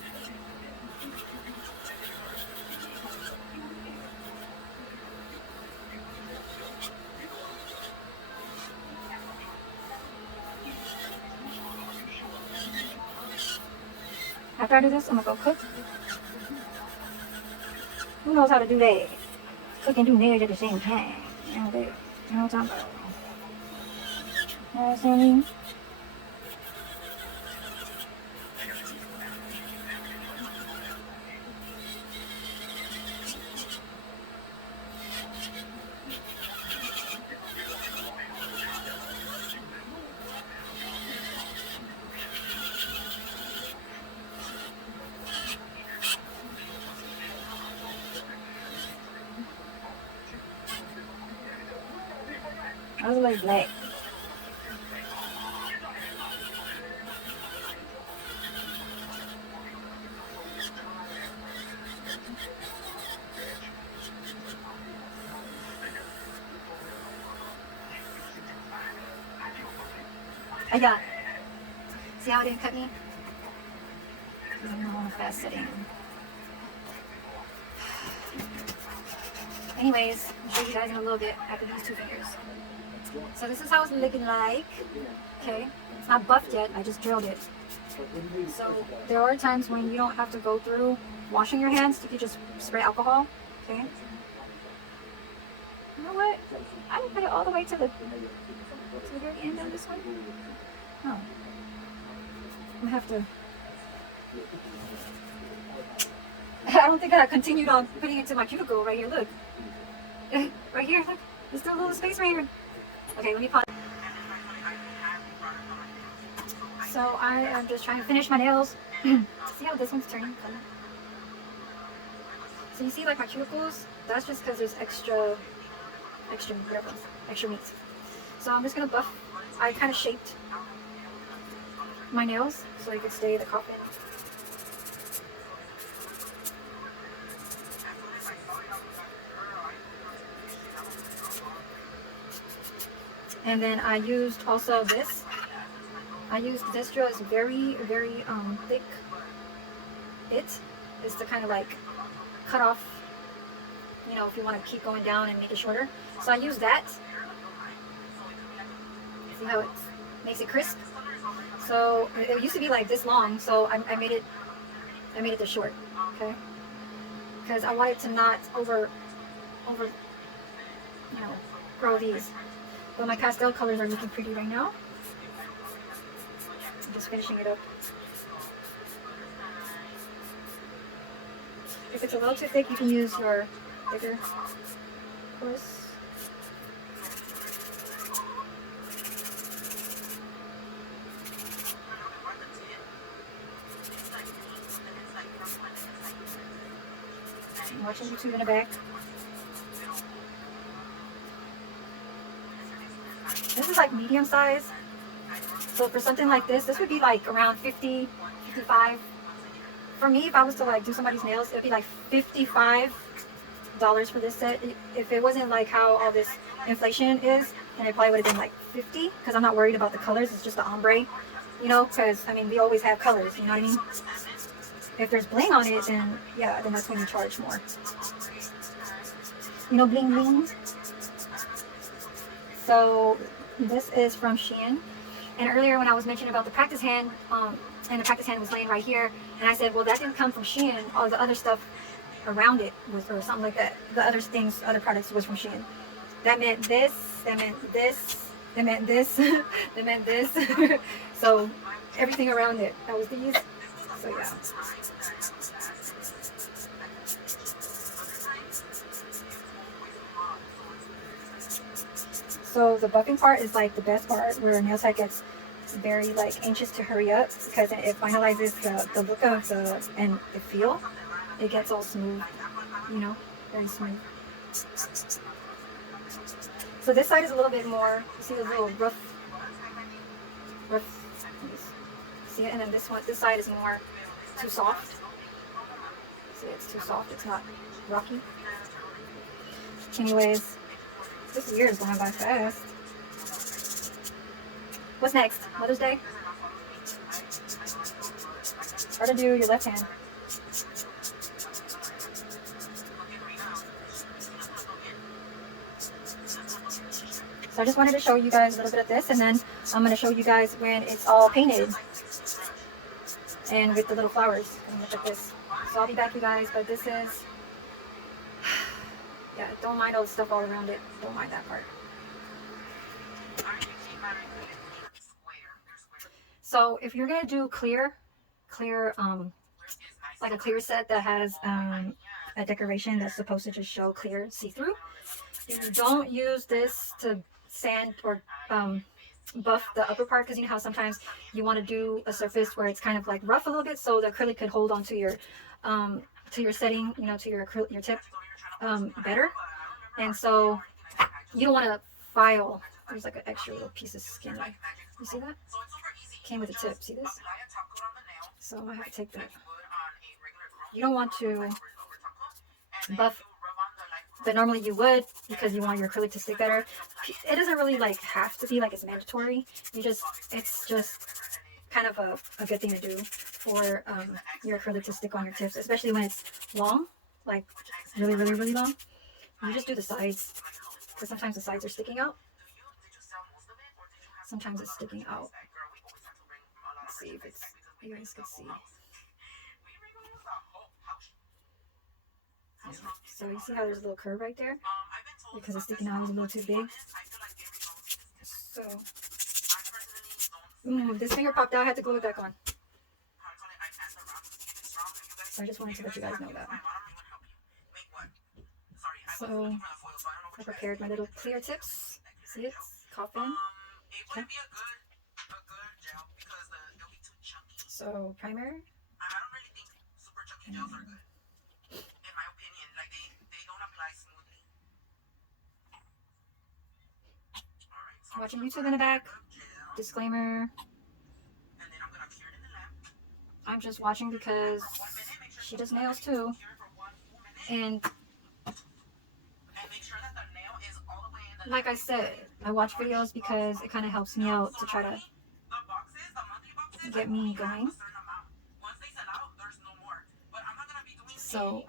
After I do this, I'm gonna go cook. Who knows how to do that? Cook and do nails at the same time. You know what I'm talking about? You know what I'm saying? I was like black. I got it. See how it didn't cut me? I'm on a fast setting. Anyways, I'll show you guys in a little bit after these 2 fingers. So this is how it's looking like. Okay, it's not buffed yet, I just drilled it. So there are times when you don't have to go through washing your hands, you can just spray alcohol. Okay. You know what? I didn't put it all the way to the very end of this one. Oh. I'm gonna have to. I don't think I continued on putting it to my cuticle right here. Look. Right here, look. There's still a little space right here. Okay, let me pause. So I am just trying to finish my nails. See how this one's turning? So you see like my cuticles? That's just because there's extra meat. So I'm just gonna buff. I kind of shaped my nails so they could stay the coffin. And then I used also this. I used this drill. It's very, very thick. It is to kind of like cut off, you know, if you want to keep going down and make it shorter. So I used that. See how it makes it crisp? So it used to be like this long, so I made it this short, okay? Because I wanted to not over, you know, grow these. But my pastel colors are looking pretty right now. I'm just finishing it up. If it's a little too thick, you can use your bigger course. I'm watching YouTube in the back. This is like medium size. So for something like this would be like around 50, 55. For me, if I was to like do somebody's nails, it would be like $55 for this set. If it wasn't like how all this inflation is, then it probably would have been like 50 because I'm not worried about the colors. It's just the ombre, you know, because I mean, we always have colors, you know what I mean? If there's bling on it, then yeah, then that's when you charge more. You know, bling bling. So this is from Shein. And earlier when I was mentioning about the practice hand, and the practice hand was laying right here, and I said, well, that didn't come from Shein. All the other stuff around it was, or something like that. The other things, other products was from Shein. That meant this, they meant this, they meant this. So everything around it, that was these. So yeah. So the buffing part is like the best part, where nail tech gets very like anxious to hurry up because it finalizes the look of the and the feel. It gets all smooth, you know, very smooth. So this side is a little bit more, you see the little rough, see it? And then this side is more too soft. See, it's too soft, it's not rocky. Anyways, this year is going by fast. What's next? Mother's Day? Hard to do your left hand. So I just wanted to show you guys a little bit of this, and then I'm going to show you guys when it's all painted and with the little flowers. And look at this. So I'll be back, you guys, but this is, yeah, don't mind all the stuff all around it. Don't mind that part. So if you're going to do clear, like a clear set that has a decoration that's supposed to just show clear see-through, you don't use this to sand or buff the upper part, because you know how sometimes you want to do a surface where it's kind of like rough a little bit, so the acrylic could hold on to your setting, you know, to your tip better. And so you don't want to file. There's like an extra little piece of skin. You see that? Came with a tip. See this? So I have to take that. You don't want to buff, but normally you would, because you want your acrylic to stick better. It doesn't really like have to be like it's mandatory. It's just kind of a good thing to do for your acrylic to stick on your tips, especially when it's long, like really, really, really long. You just do the sides, because sometimes the sides are sticking out. Sometimes it's sticking out. Let's see if you guys can see. Yeah. So you see how there's a little curve right there? Because it's sticking out, it's a little too big. So, this finger popped out, I had to glue it back on. So I just wanted to let you guys know that. So, I prepared my little clear tips. See it? Coffin. Okay. So, primer. Watching YouTube in the back. Disclaimer. I'm just watching because she does nails too. And like I said, I watch videos because it kind of helps me out to try to get me going. So,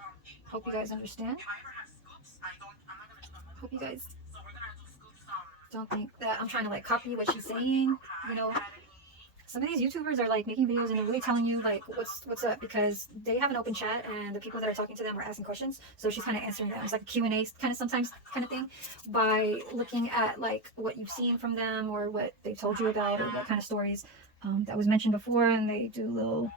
hope you guys understand. Hope you guys don't think that I'm trying to like copy what she's saying. You know, some of these YouTubers are like making videos and they're really telling you like what's up, because they have an open chat and the people that are talking to them are asking questions. So she's kind of answering them. It's like a Q&A kind of sometimes kind of thing, by looking at like what you've seen from them or what they told you about or what kind of stories that was mentioned before, and they do a little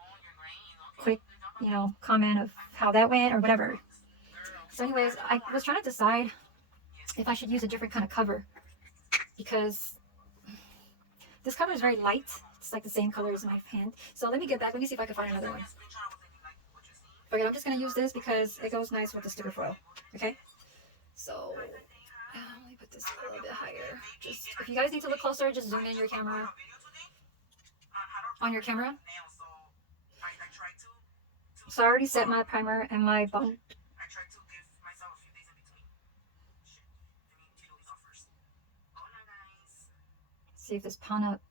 quick, you know, comment of how that went or whatever. So anyways, I was trying to decide if I should use a different kind of cover, because this cover is very light. It's like the same color as my hand. So let me get back. Let me see if I can find another one. Okay, I'm just going to use this because it goes nice with the sticker foil. Okay? So, let me put this a little bit higher. Just, if you guys need to look closer, just zoom in your camera. On your camera. So I already set my primer and my bond. See if this pawn up.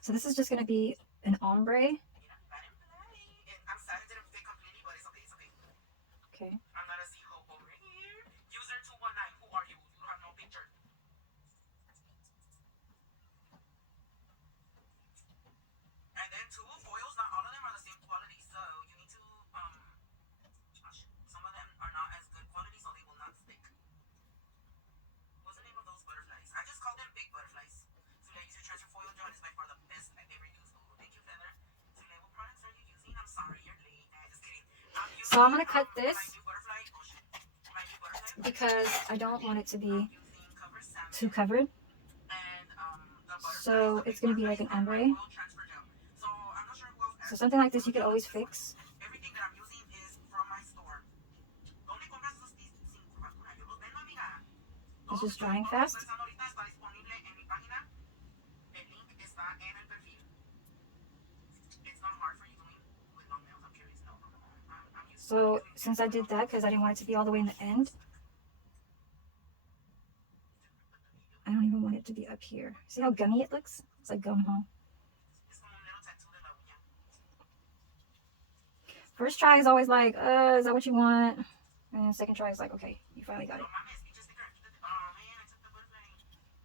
So this is just going to be an ombre. Okay. So I'm gonna cut this because I don't want it to be too covered. So it's gonna be like an ombre. So something like this you could always fix. It's just drying fast. So since I did that because I didn't want it to be all the way in the end, I don't even want it to be up here. See how gummy it looks? It's like gum, huh? First try is always like, is that what you want? And second try is like, okay, you finally got it.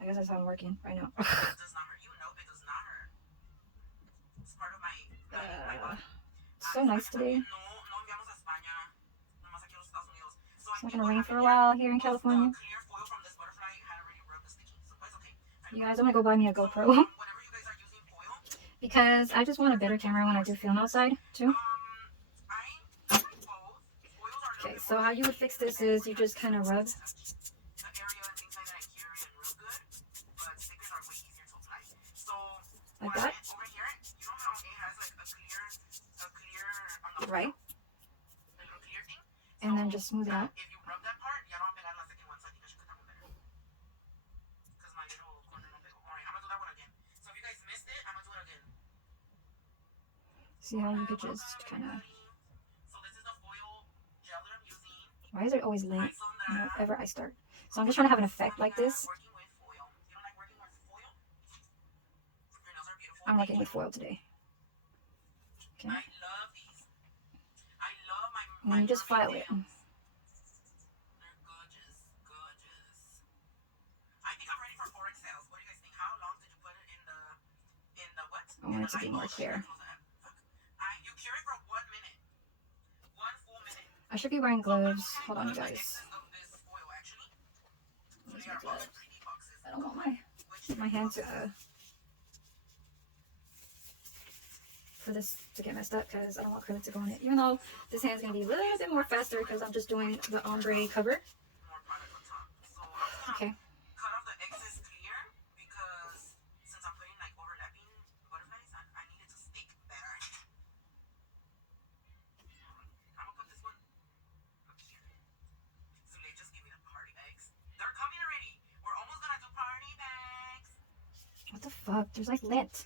I guess that's how I'm working right now. It's so nice today. It's not gonna rain for a while here in California. You guys, I'm gonna go buy me a GoPro because I just want a better camera when I do film outside too. Okay, so how you would fix this is you just kind of rub like that, right? And then just smooth it out. See how you could just kind of... Why is it always late whenever I start? So I'm just trying to have an effect like this. I'm working with foil today. Okay. And then you just file it. I want it to be more clear. I should be wearing gloves. Hold on, you guys. Where's my glove? I don't want my hand to for this to get messed up because I don't want acrylic to go on it. Even though this hand's gonna be a little bit more faster because I'm just doing the ombre cover. Okay. What the fuck? There's like lint.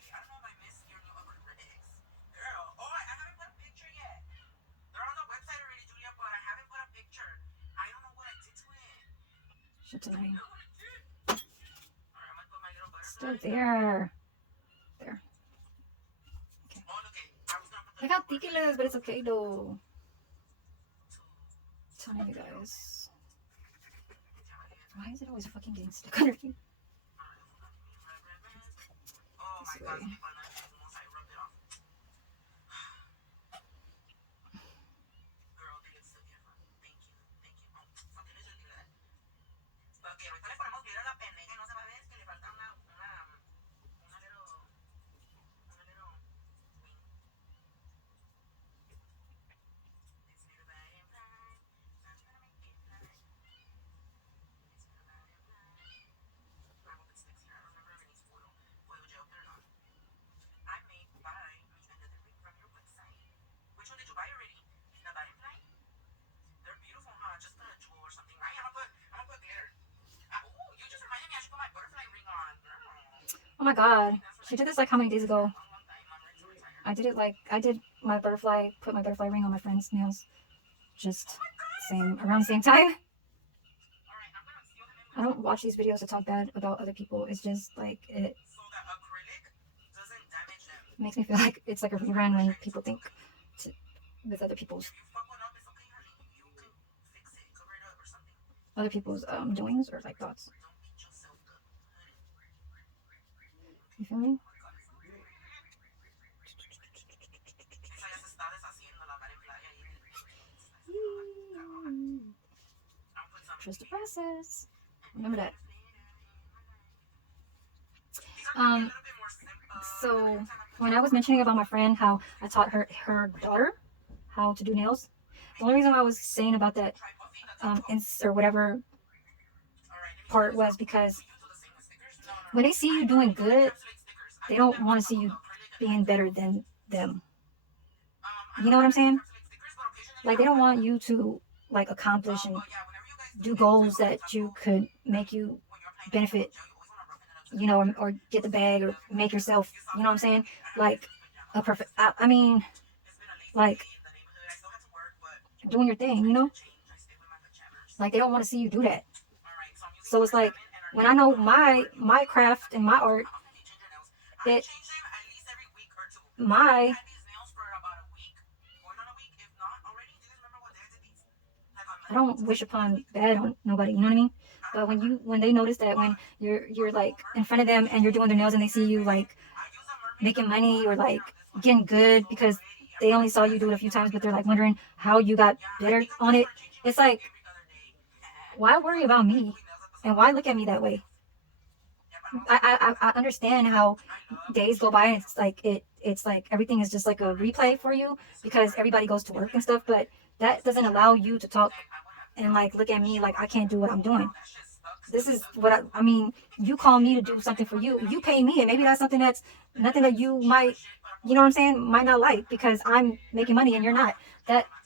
Shit's annoying. Still there. There. Okay. Look how thick it is, but it's okay though. I'm telling you guys. Why is it always fucking getting stuck underneath? This way. Oh my god, she did this like how many days ago? I did my butterfly, put my butterfly ring on my friend's nails just around the same time. I don't watch these videos to talk bad about other people. It's just like it makes me feel like it's like a rerun when people think with other people's doings or like thoughts. You feel me? Trust the process. Remember that. So when I was mentioning about my friend how I taught her daughter how to do nails, The only reason why I was saying about that, or whatever part was because when they see you doing good, they don't want to see you being better than them. You know what I'm saying? Like, they don't want you to, like, accomplish and do goals that you could make you benefit, you know, or get the bag or make yourself, you know what I'm saying? Like, a perfect, I mean, like, doing your thing, you know? Like, they don't want to see you do that. So it's like, when I know my craft and my art, I don't wish upon bad on nobody, you know what I mean? But when they notice that when you're like in front of them and you're doing their nails and they see you like making money or like getting good because they only saw you do it a few times, but they're like wondering how you got better on it. It's like, why worry about me? And why look at me that way? I understand how days go by and it's like everything is just like a replay for you because everybody goes to work and stuff, but that doesn't allow you to talk and like look at me like I can't do what I'm doing. This is what I mean, you call me to do something for you, you pay me, and maybe that's something that's nothing that you might, you know what I'm saying, might not like because I'm making money and you're not.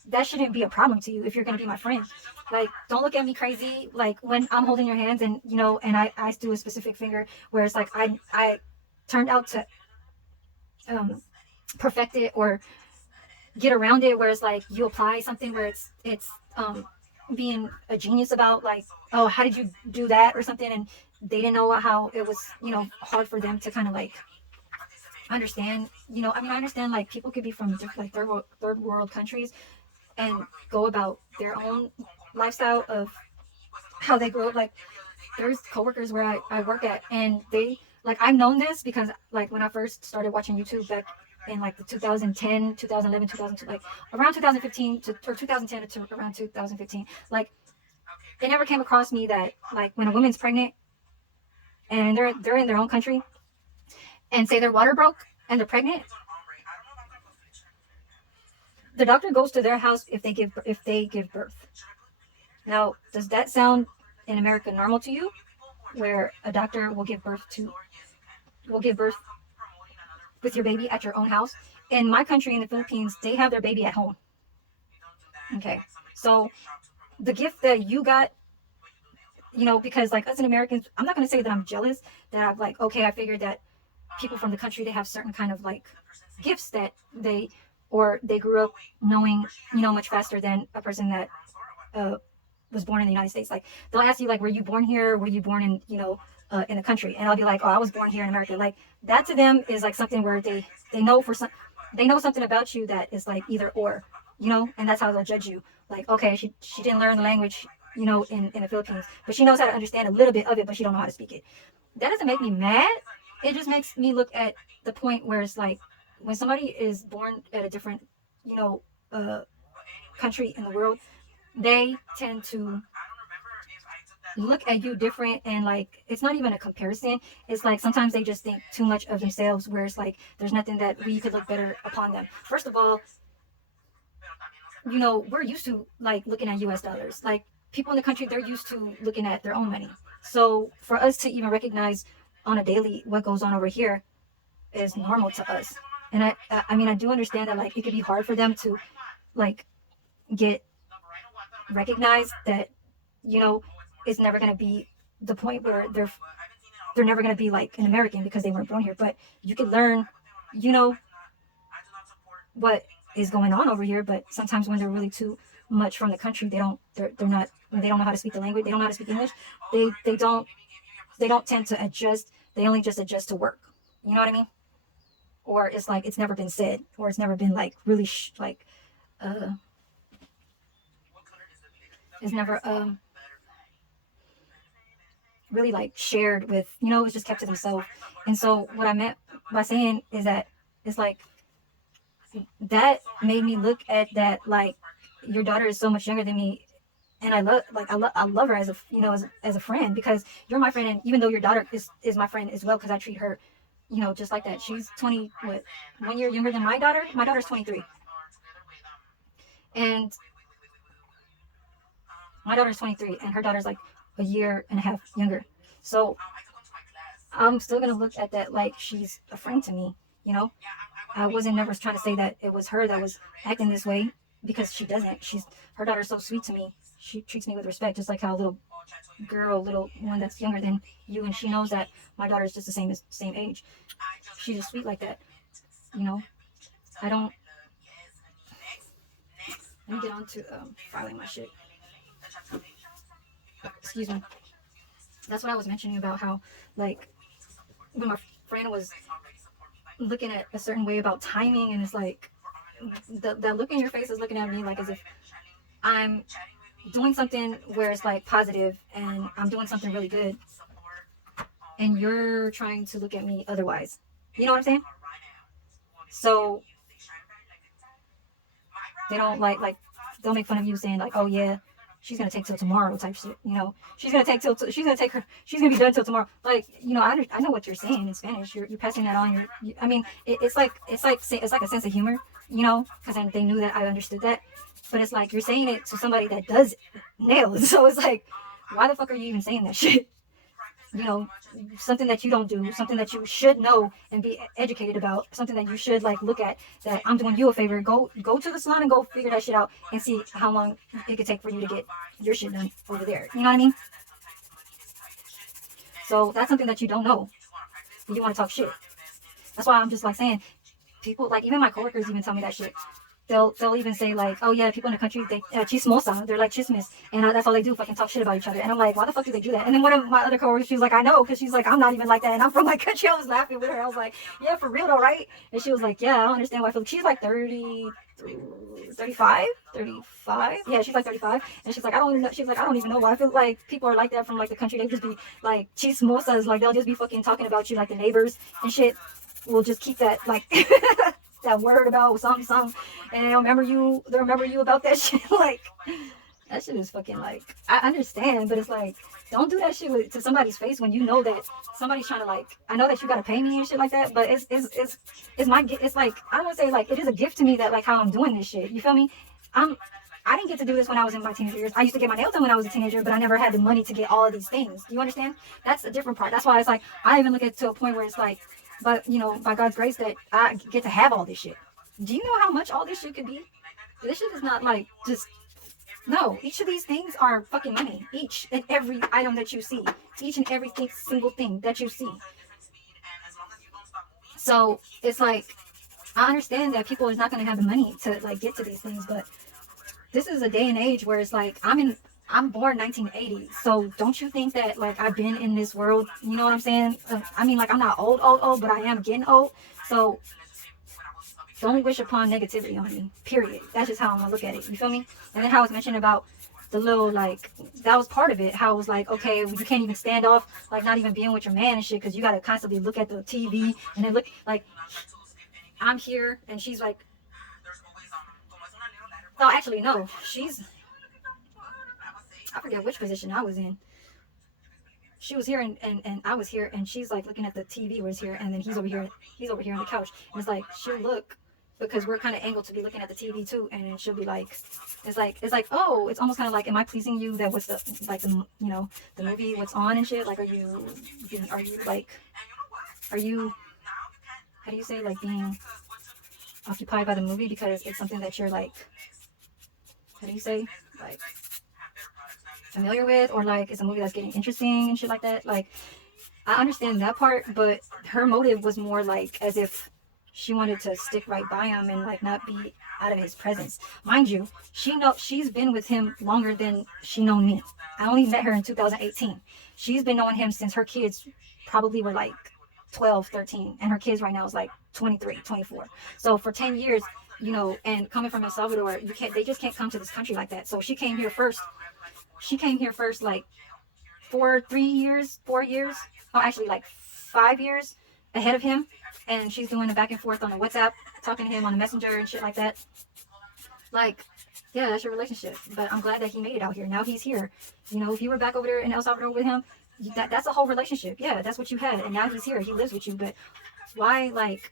That shouldn't be a problem to you if you're going to be my friend. Like, don't look at me crazy like when I'm holding your hands and, you know, and I do a specific finger where it's like I turned out to perfect it or get around it, where it's like you apply something where it's being a genius about like, oh, how did you do that or something, and they didn't know how it was, you know, hard for them to kind of like understand, you know. I mean, I understand like people could be from different, like third world countries and go about their own lifestyle of how they grew up. Like, there's coworkers where I work at, and they, like, I've known this because like when I first started watching YouTube back in like the 2010, 2011, 2002, like around 2015 or 2010 to around 2015, like it never came across me that like when a woman's pregnant and they're in their own country and say their water broke and they're pregnant, the doctor goes to their house if they give birth. Now, does that sound in America normal to you, where a doctor will give birth with your baby at your own house? In my country, in the Philippines, they have their baby at home. Okay, so the gift that you got, you know, because like us as Americans, I'm not going to say that I'm jealous that I've like, okay, I figured that people from the country, they have certain kind of like gifts that they grew up knowing, you know, much faster than a person that was born in the United States. Like, they'll ask you like, were you born here? Were you born in, you know, in the country? And I'll be like, oh, I was born here in America. Like, that to them is like something where they know they know something about you that is like either or, you know, and that's how they'll judge you. Like, okay, she didn't learn the language, you know, in the Philippines, but she knows how to understand a little bit of it, but she don't know how to speak it. That doesn't make me mad. It just makes me look at the point where it's like, when somebody is born at a different, you know, country in the world, they tend to look at you different, and like, it's not even a comparison. It's like sometimes they just think too much of themselves, where it's like there's nothing that we could look better upon them. First of all, you know, we're used to like looking at US dollars. Like, people in the country, they're used to looking at their own money. So for us to even recognize on a daily what goes on over here is normal to us. And I mean, I do understand that like it could be hard for them to like get recognized, that, you know, it's never going to be the point where they're never going to be like an American because they weren't born here. But you can learn, you know, what is going on over here. But sometimes when they're really too much from the country, they don't know how to speak the language. They don't know how to speak English. They don't tend to adjust. They only just adjust to work. You know what I mean? Or it's like it's never been said, or it's never been like really it's never really like shared with, you know, it's just kept to themselves. And so what I meant by saying is that it's like that made me look at that, like, your daughter is so much younger than me, and I love her as a, you know, as a friend, because you're my friend, and even though your daughter is my friend as well, because I treat her, you know, just like that. She's 1 year younger than my daughter. My daughter's 23. And My daughter's 23, and her daughter's like a year and a half younger. So I'm still gonna look at that like she's a friend to me, you know? I wasn't never trying to say that it was her that was acting this way, because she doesn't. Her daughter's so sweet to me. She treats me with respect, just like how a little one that's younger than you, and she knows that my daughter is just the same age. She's just sweet like that, you know? I don't. Let me get on to filing my shit. Excuse me. That's what I was mentioning about how, like, when my friend was looking at a certain way about timing, and it's like, that look in your face is looking at me like as if I'm doing something where it's like positive and I'm doing something really good, and you're trying to look at me otherwise. You know what I'm saying? So they don't they'll make fun of you saying like, oh yeah, she's gonna take till tomorrow type shit. You know, she's gonna be done till tomorrow. Like, you know, I know what you're saying in Spanish. You're passing that on. I mean, it's like a sense of humor, you know, because they knew that I understood that. But it's like you're saying it to somebody that does nails. So it's like, why the fuck are you even saying that shit? You know, something that you don't do, something that you should know and be educated about, something that you should like look at, that I'm doing you a favor. Go to the salon and go figure that shit out and see how long it could take for you to get your shit done over there. You know what I mean? So that's something that you don't know. You want to talk shit. That's why I'm just like saying, people, like even my coworkers even tell me that shit. They'll even say like, oh yeah, people in the country, they chismosa, they're like chismis, and that's all they do, fucking talk shit about each other. And I'm like, why the fuck do they do that? And then one of my other coworkers, she was like, I know, because she's like, I'm not even like that, and I'm from my country. I was laughing with her. I was like, yeah, for real though, right? And she was like, yeah, I don't understand why I feel. She's like 35. Yeah, she's like 35, and she's like, I don't even know why I feel like people are like that from like the country. They just be like chismosas, like they'll just be fucking talking about you, like the neighbors and shit will just keep that like that word about something, and they'll remember you about that shit. Like, that shit is fucking like, I understand, but it's like, don't do that shit to somebody's face when you know that somebody's trying to like, I know that you gotta pay me and shit like that, but it's like, I don't want to say like, it is a gift to me that like how I'm doing this shit, you feel me? I didn't get to do this when I was in my teenage years. I used to get my nails done when I was a teenager, but I never had the money to get all of these things. You understand? That's a different part. That's why it's like, I even look at it to a point where it's like, but you know, by God's grace that I get to have all this shit. Do you know how much all this shit could be? This shit is not like just, no, each of these things are fucking money. Each and every item that you see, each and every single thing that you see. So it's like, I understand that people is not going to have the money to like get to these things, but this is a day and age where it's like, I'm born 1980, so don't you think that like I've been in this world, you know what I'm saying? I mean, like, I'm not old, but I am getting old, so don't wish upon negativity on me, period. That's just how I'm gonna look at it, you feel me? And then how I was mentioning about the little, like, that was part of it, how it was like, okay, you can't even stand off, like, not even being with your man and shit, because you gotta constantly look at the TV, and then look, like, I'm here, and she's like, no, actually, no, I forget which position I was in. She was here and I was here, and she's like looking at the TV was here, and then he's over here on the couch. And it's like, she'll look, because we're kind of angled to be looking at the TV too, and then she'll be like, it's like, oh, it's almost kind of like, am I pleasing you? That what's the, like, the, you know, the movie, what's on and shit? Like, are you like, how do you say, like, being occupied by the movie because it's something that you're like, how do you say, like, familiar with, or like it's a movie that's getting interesting and shit like that. Like, I understand that part, but her motive was more like as if she wanted to stick right by him and like not be out of his presence. Mind you, she's been with him longer than she known me. I only met her in 2018. She's been knowing him since her kids probably were like 12, 13, and her kids right now is like 23, 24. So for 10 years, you know, and coming from El Salvador, they just can't come to this country like that. So she came here first. Like 4 years, oh, actually like 5 years ahead of him, and she's doing the back and forth on the WhatsApp, talking to him on the messenger and shit like that. Like, yeah, that's your relationship, but I'm glad that he made it out here. Now he's here. You know, if you were back over there in El Salvador with him, that's a whole relationship. Yeah, that's what you had, and now he's here. He lives with you, but why, like,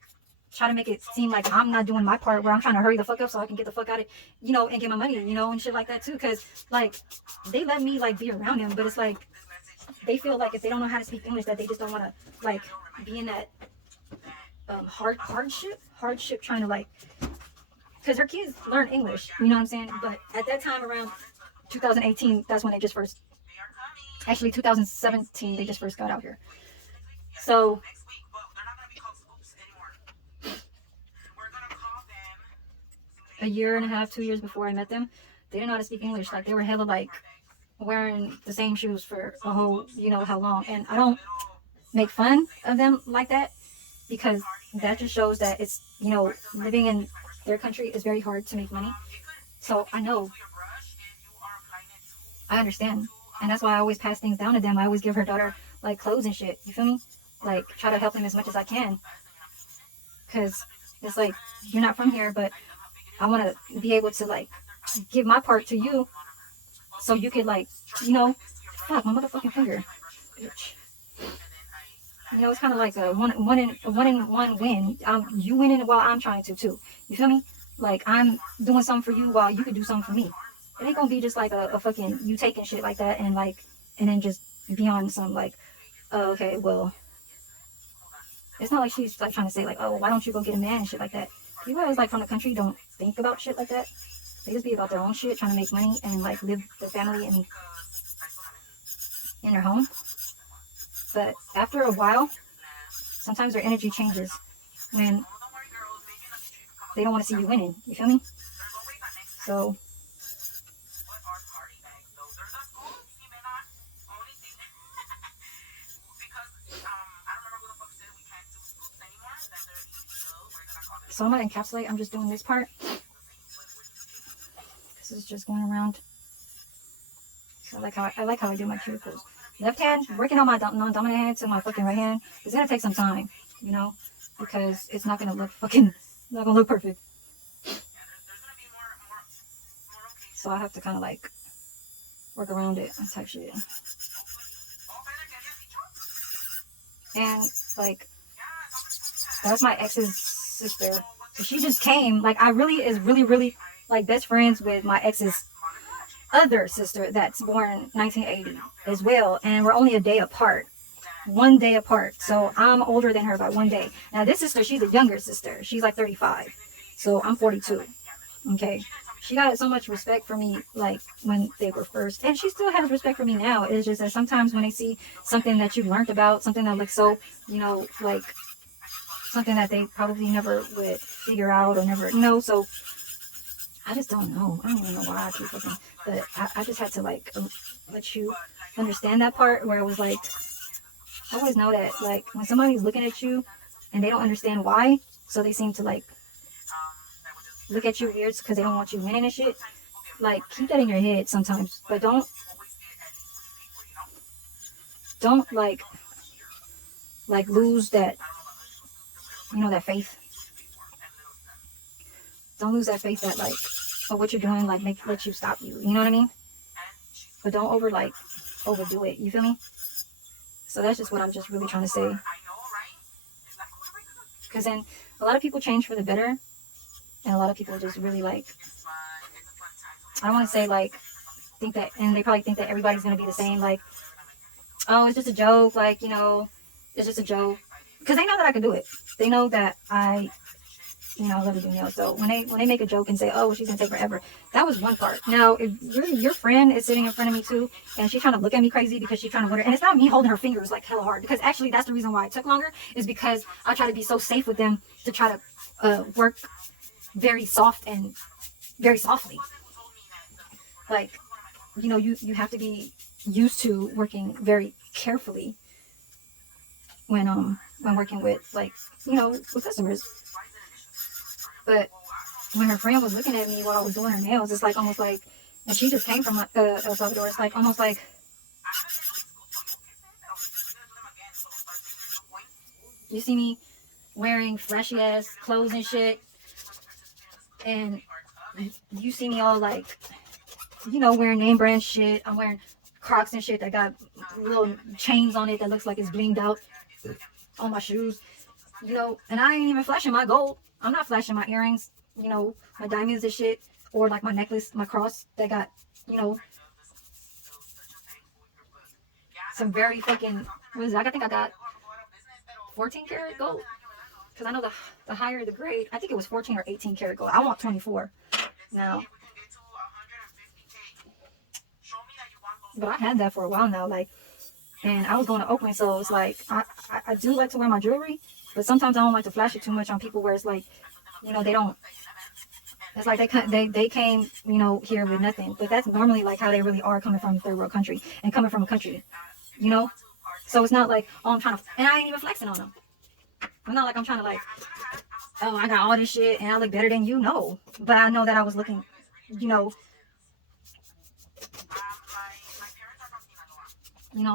try to make it seem like I'm not doing my part, where I'm trying to hurry the fuck up so I can get the fuck out of, and get my money, and shit like that too. Cause like they let me like be around him, but it's like they feel like if they don't know how to speak English, that they just don't want to like be in that hardship trying to like, because her kids learn English, you know what I'm saying? But at that time around 2018, that's when they just first, actually 2017, they just first got out here. So a year and a half, 2 years before I met them, they didn't know how to speak English. Like they were hella like wearing the same shoes for a whole, how long. And I don't make fun of them like that, because that just shows that it's, living in their country is very hard to make money. So I know, I understand. And that's why I always pass things down to them. I always give her daughter like clothes and shit. You feel me? Like try to help them as much as I can. Cause it's like, you're not from here, but I want to be able to like give my part to you. So you could like, fuck my motherfucking finger, bitch. It's kind of like a one in one win. You winning while I'm trying to too. You feel me? Like I'm doing something for you while you could do something for me. It ain't gonna be just like a fucking you taking shit like that and then just be on some like, oh, okay, well, it's not like she's like trying to say like, oh, why don't you go get a man and shit like that. People always like from the country don't think about shit like that. They just be about their own shit, trying to make money and like live their family in their home. But after a while, sometimes their energy changes when they don't want to see you winning. You feel me? So I'm gonna encapsulate. I'm just doing this part. This is just going around. So I like how I do my cuticles. Left hand, working on my non-dominant hand to my fucking right hand. It's gonna take some time, because it's not gonna look perfect. So I have to kind of like work around it and type shit. And like, that's my ex's sister. So she just came. Like I really like best friends with my ex's other sister that's born 1980 as well, and we're only 1 day apart. So I'm older than her by 1 day. Now this sister, she's a younger sister. She's like 35. So I'm 42. Okay. She got so much respect for me like when they were first, and she still has respect for me now. It's just that sometimes when they see something that you've learned about, something that looks so, like something that they probably never would figure out or never, so I just don't know. I don't even know why I keep looking, but I just had to like let you understand that part where it was like, I always know that like when somebody's looking at you and they don't understand why, so they seem to like look at you weird because they don't want you winning and shit. Like keep that in your head sometimes, but don't like lose that, that faith. Don't lose that faith that like, oh, what you're doing like let you stop you. You know what I mean? But don't overdo it. You feel me? So that's just what I'm just really trying to say. Because then a lot of people change for the better, and a lot of people just really like, I don't want to say like think that, and they probably think that everybody's gonna be the same. Like, oh, it's just a joke. Like, it's just a joke. Because they know that I can do it. They know that I love to do nails. So when they make a joke and say, oh, well, she's gonna take forever, that was one part. Now, if your friend is sitting in front of me too, and she's trying to look at me crazy because she's trying to wonder, and it's not me holding her fingers like hella hard, because actually that's the reason why it took longer, is because I try to be so safe with them to try to work very soft and very softly. Like, you have to be used to working very carefully when working with like, with customers. But when her friend was looking at me while I was doing her nails, it's like almost like, and she just came from El Salvador, it's like almost like, you see me wearing flashy ass clothes and shit, and you see me all like, wearing name brand shit. I'm wearing Crocs and shit that got little chains on it that looks like it's blinged out on my shoes. you know, and I ain't even flashing my gold. I'm not flashing my earrings, you know, my diamonds and shit, or like my necklace, my cross that got, you know, some very fucking, what is it? I think I got 14 karat gold. Because I know the higher the grade, I think it was 14 or 18 karat gold. I want 24 now. But I had that for a while now, like, and I was going to Oakland, so it's like, I do like to wear my jewelry, but sometimes I don't like to flash it too much on people where it's like, you know, they don't, it's like they came, you know, here with nothing. But that's normally like how they really are coming from a third world country and coming from a country, you know? So it's not like, oh, I'm trying to, and I ain't even flexing on them. I'm not like I'm trying to like, oh, I got all this shit and I look better than you. No. But I know that I was looking, you know,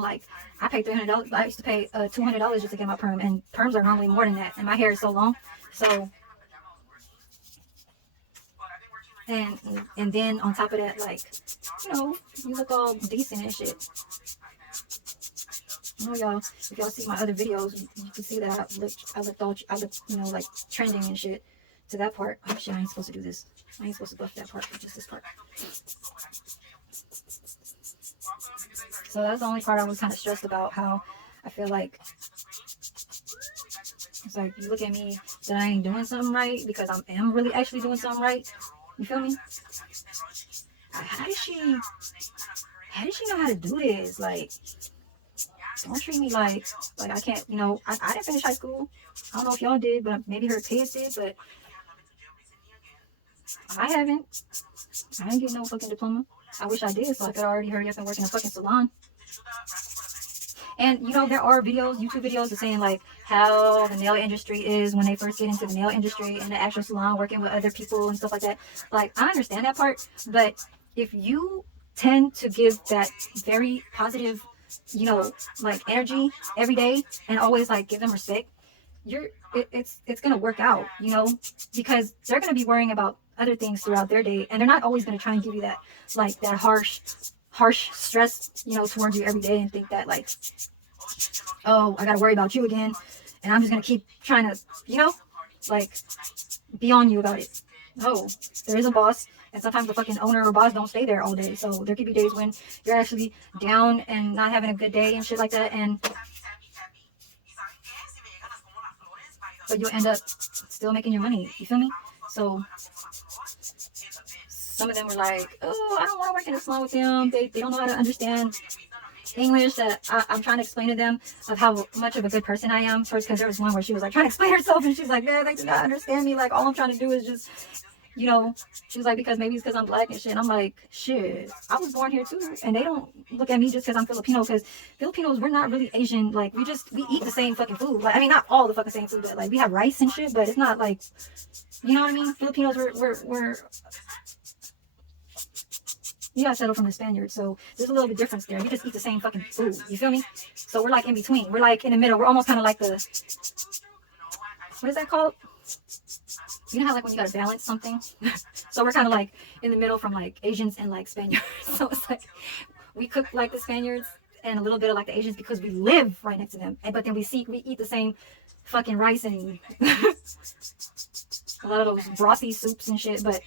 like I paid $300. I used to pay $200 just to get my perm, and perms are normally more than that. And my hair is so long, so. And then on top of that, like, you know, you look all decent and shit. I know y'all, if y'all see my other videos, you can see that I looked, you know, like trending and shit to that part. Oh shit, I ain't supposed to do this. I ain't supposed to buff that part, just this part. So that's the only part I was kind of stressed about, how I feel like it's like, you look at me that I ain't doing something right because I am really actually doing something right. You feel me? How did she know how to do this? Like, don't treat me like I can't, you know, I didn't finish high school. I don't know if y'all did, but maybe her kids did, but I haven't. I didn't get no fucking diploma. I wish I did, so I could already hurry up and work in a fucking salon. And, you know, there are videos, YouTube videos of saying, like, how the nail industry is when they first get into the nail industry and the actual salon, working with other people and stuff like that. Like, I understand that part, but if you tend to give that very positive, you know, like, energy every day and always, like, give them respect, it's gonna work out, you know, because they're gonna be worrying about other things throughout their day, and they're not always gonna try and give you that, like, that harsh stress, you know, towards you every day, and think that, like, oh, I gotta worry about you again, and I'm just gonna keep trying to, you know, like, be on you about it. No, there is a boss, and sometimes the fucking owner or boss don't stay there all day, so there could be days when you're actually down and not having a good day and shit like that, but you'll end up still making your money, you feel me? So some of them were like, oh, I don't want to work in a salon with them. They don't know how to understand English. That I'm trying to explain to them of how much of a good person I am. First, because there was one where she was like trying to explain herself, and she's like, man, they do not understand me. Like, all I'm trying to do is just, you know, she was like, maybe it's because I'm black and shit. And I'm like, shit, I was born here too. And they don't look at me just because I'm Filipino, because Filipinos, we're not really Asian. Like, we eat the same fucking food. Like, I mean, not all the fucking same food, but like, we have rice and shit, but it's not like, you know what I mean? Filipinos, we're you gotta settle from the Spaniards, so there's a little bit of difference there. We just eat the same fucking food, you feel me? So we're like in between. We're like in the middle. We're almost kind of like the, what is that called? You know how like when you gotta balance something? So we're kind of like in the middle from like Asians and like Spaniards. So it's like we cook like the Spaniards and a little bit of like the Asians because we live right next to them. But then we eat the same fucking rice and a lot of those brothy soups and shit, but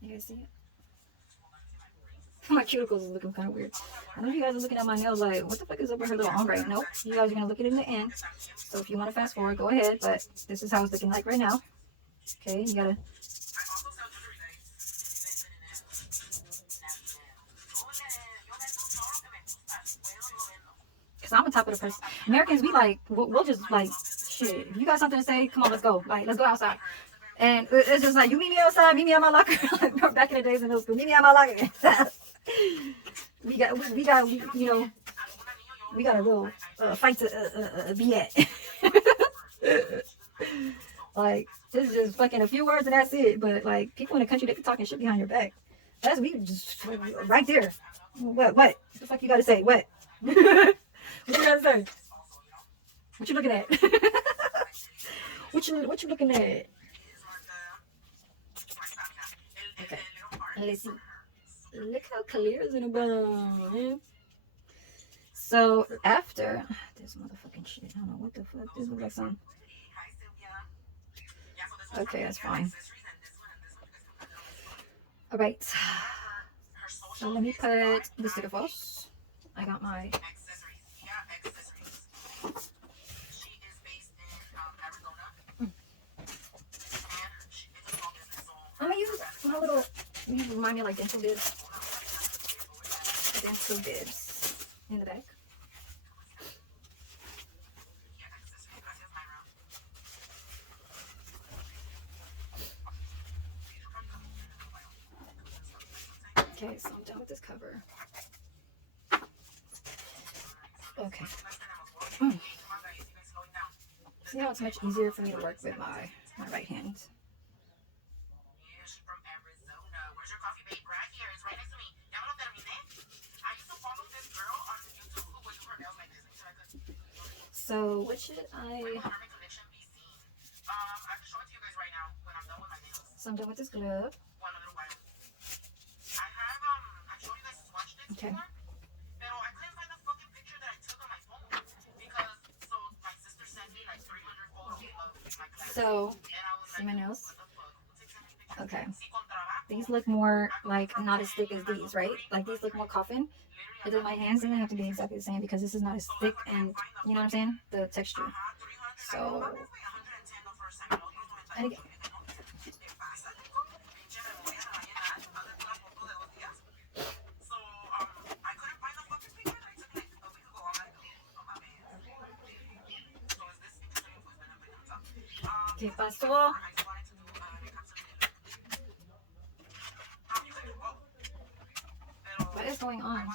you guys see it? My cuticles is looking kind of weird. I know you guys are looking at my nails like, what the fuck is up with her little ombre? Nope. You guys are going to look at it in the end. So if you want to fast forward, go ahead. But this is how it's looking like right now. Okay, you got to... Because I'm on top of the person. Americans, we like, we'll just like, shit. If you got something to say, come on, let's go. Like, let's go outside. And it's just like, you meet me outside, meet me at my locker. Like, back in the days in middle school, meet me at my locker. we got, you know, we got a little fight to be at. Like, this is just fucking a few words and that's it. But like, people in the country, they be talking shit behind your back. That's me just right there. What the fuck you gotta say? What? What you gotta say? What you looking at? What you looking at? Let's see. Look how clear it's in the bottom. So after this motherfucking shit, I don't know what the fuck. This looks like some. Okay, that's fine. All right. So let me put the sticker false. I got my. I'm gonna use my little. You remind me of like dental bibs. Dental bibs in the back. Okay, so I'm done with this cover. Okay. See how it's much easier for me to work with my right hand. So what should I? So I'm done with this glove. Okay. So, see my nails? Okay. These look more like not as thick as these, right? Like these look more coffin. But then my hands didn't have to be exactly the same because this is not as thick and, you know what I'm saying? The texture. So, and again. ¿Qué pasó? What is going on?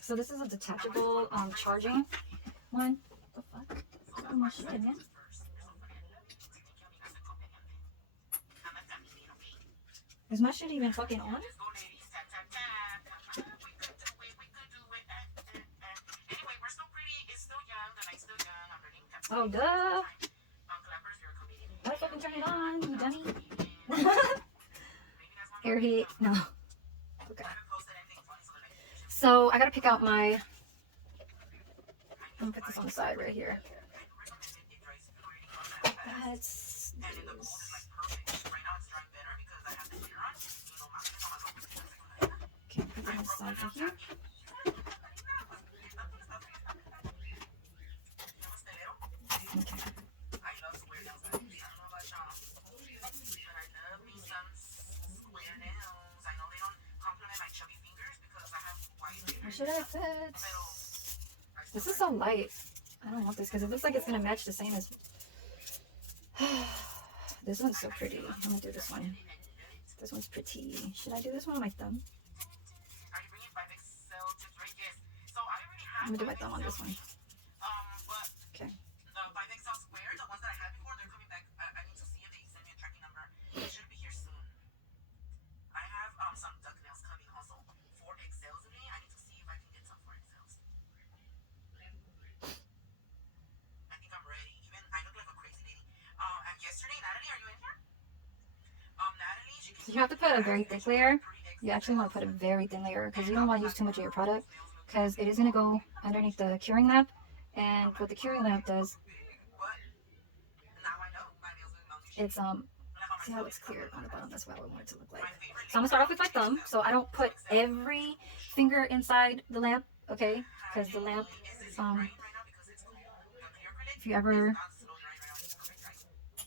So this is a detachable charging one. What the fuck? Oh my shit, man. Is my shit even fucking on? Oh, duh. I fucking turn it on, you dummy. Hair heat. No. Okay. So I gotta pick out my. I'm gonna put this on the side right here. That's. Okay, put that on the side right here. Okay. Where should I put? This is so light. I don't want this because it looks like it's gonna match the same as. This one's so pretty. I'm gonna do this one. This one's pretty. Should I do this one on my thumb? I'm gonna do my thumb on this one. Okay. So you have to put a very thick layer. You actually want to put a very thin layer because you don't want to use too much of your product because it is going to go underneath the curing lamp. And what the curing lamp does, it's see how it's clear on the bottom. That's what I want it to look like. So I'm gonna start off with my thumb, so I don't put every finger inside the lamp, okay? Because the lamp, if you ever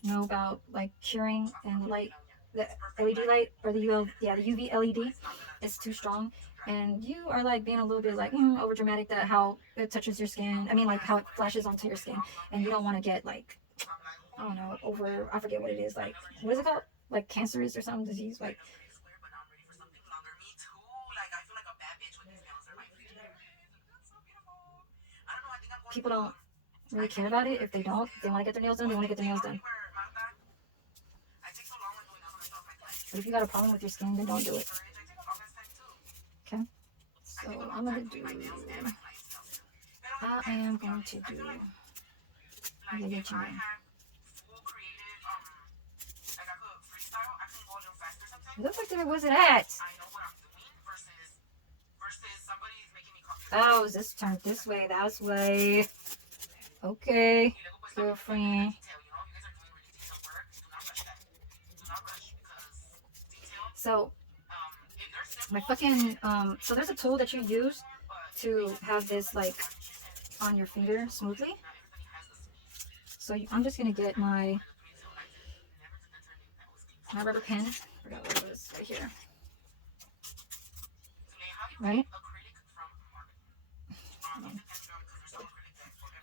know about like curing and light, the LED light or the UV LED is too strong, and you are like being a little bit like over dramatic that how it touches your skin. I mean, like how it flashes onto your skin, and you don't want to get like, I don't know, I forget what it is, like, what is it called? Like cancerous or some disease, like. People don't really care about it if they don't. If they want to get their nails done, they want to get their nails done. But if you got a problem with your skin, then don't do it. Okay? So I'm going to do... I am going to do... It looks like there was it at. Oh, is this turned this way? That's way. Okay, girlfriend. So, my fucking, so there's a tool that you use to have this, like, on your finger smoothly. So I'm just gonna get my rubber pen. I forgot what it was right here. Right?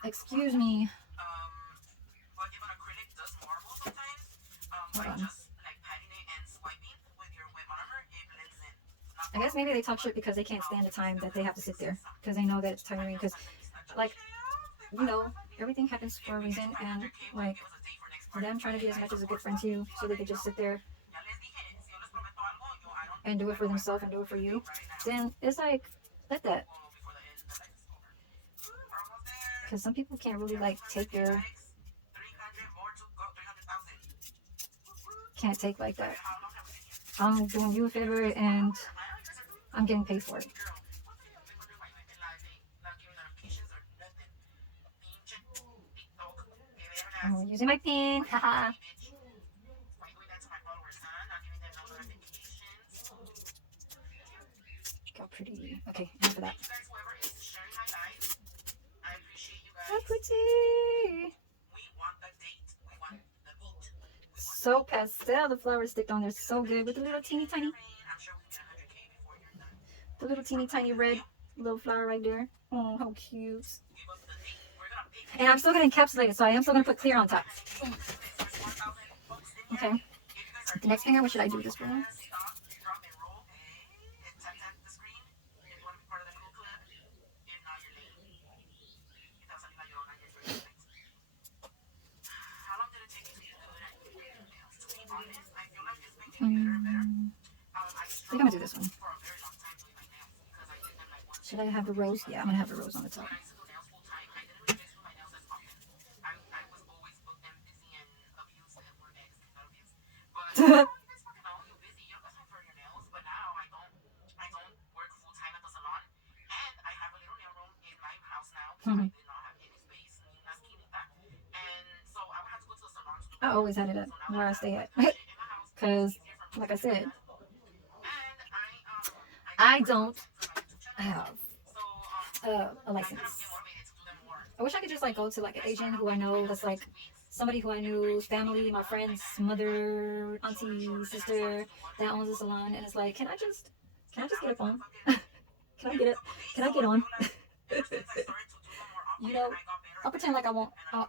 Excuse me. Hold on. I guess maybe they talk shit because they can't stand the time that they have to sit there. Because they know that it's tiring. Because, like, you know, everything happens for a reason. And, like, them trying to be as much as a good friend to you so they could just sit there and do it for themselves and do it for you. Then it's like, let that. Because some people can't really, like, take your... Can't take like that. I'm doing you a favor and I'm getting paid for it. I'm using my pen. Haha. Look how pretty. Okay, enough of that. So pretty. So pastel. The flowers stick on there so good with the little teeny tiny. The little teeny tiny red little flower right there. Oh, how cute. And I'm still going to encapsulate it, so I am still going to put clear on top. Okay. The next finger, what should I do with this one? I think I'm going to do this one. Should I have the rose? Yeah, I'm going to have the rose on the top. I always had it at where I stay at. Because, like I said, I don't have a license. I wish I could just like go to like an agent who I know that's like somebody who I knew, family, my friend's mother, auntie, sister that owns a salon, and it's like, can I just get a phone? Can I get on? You know, I'll pretend like I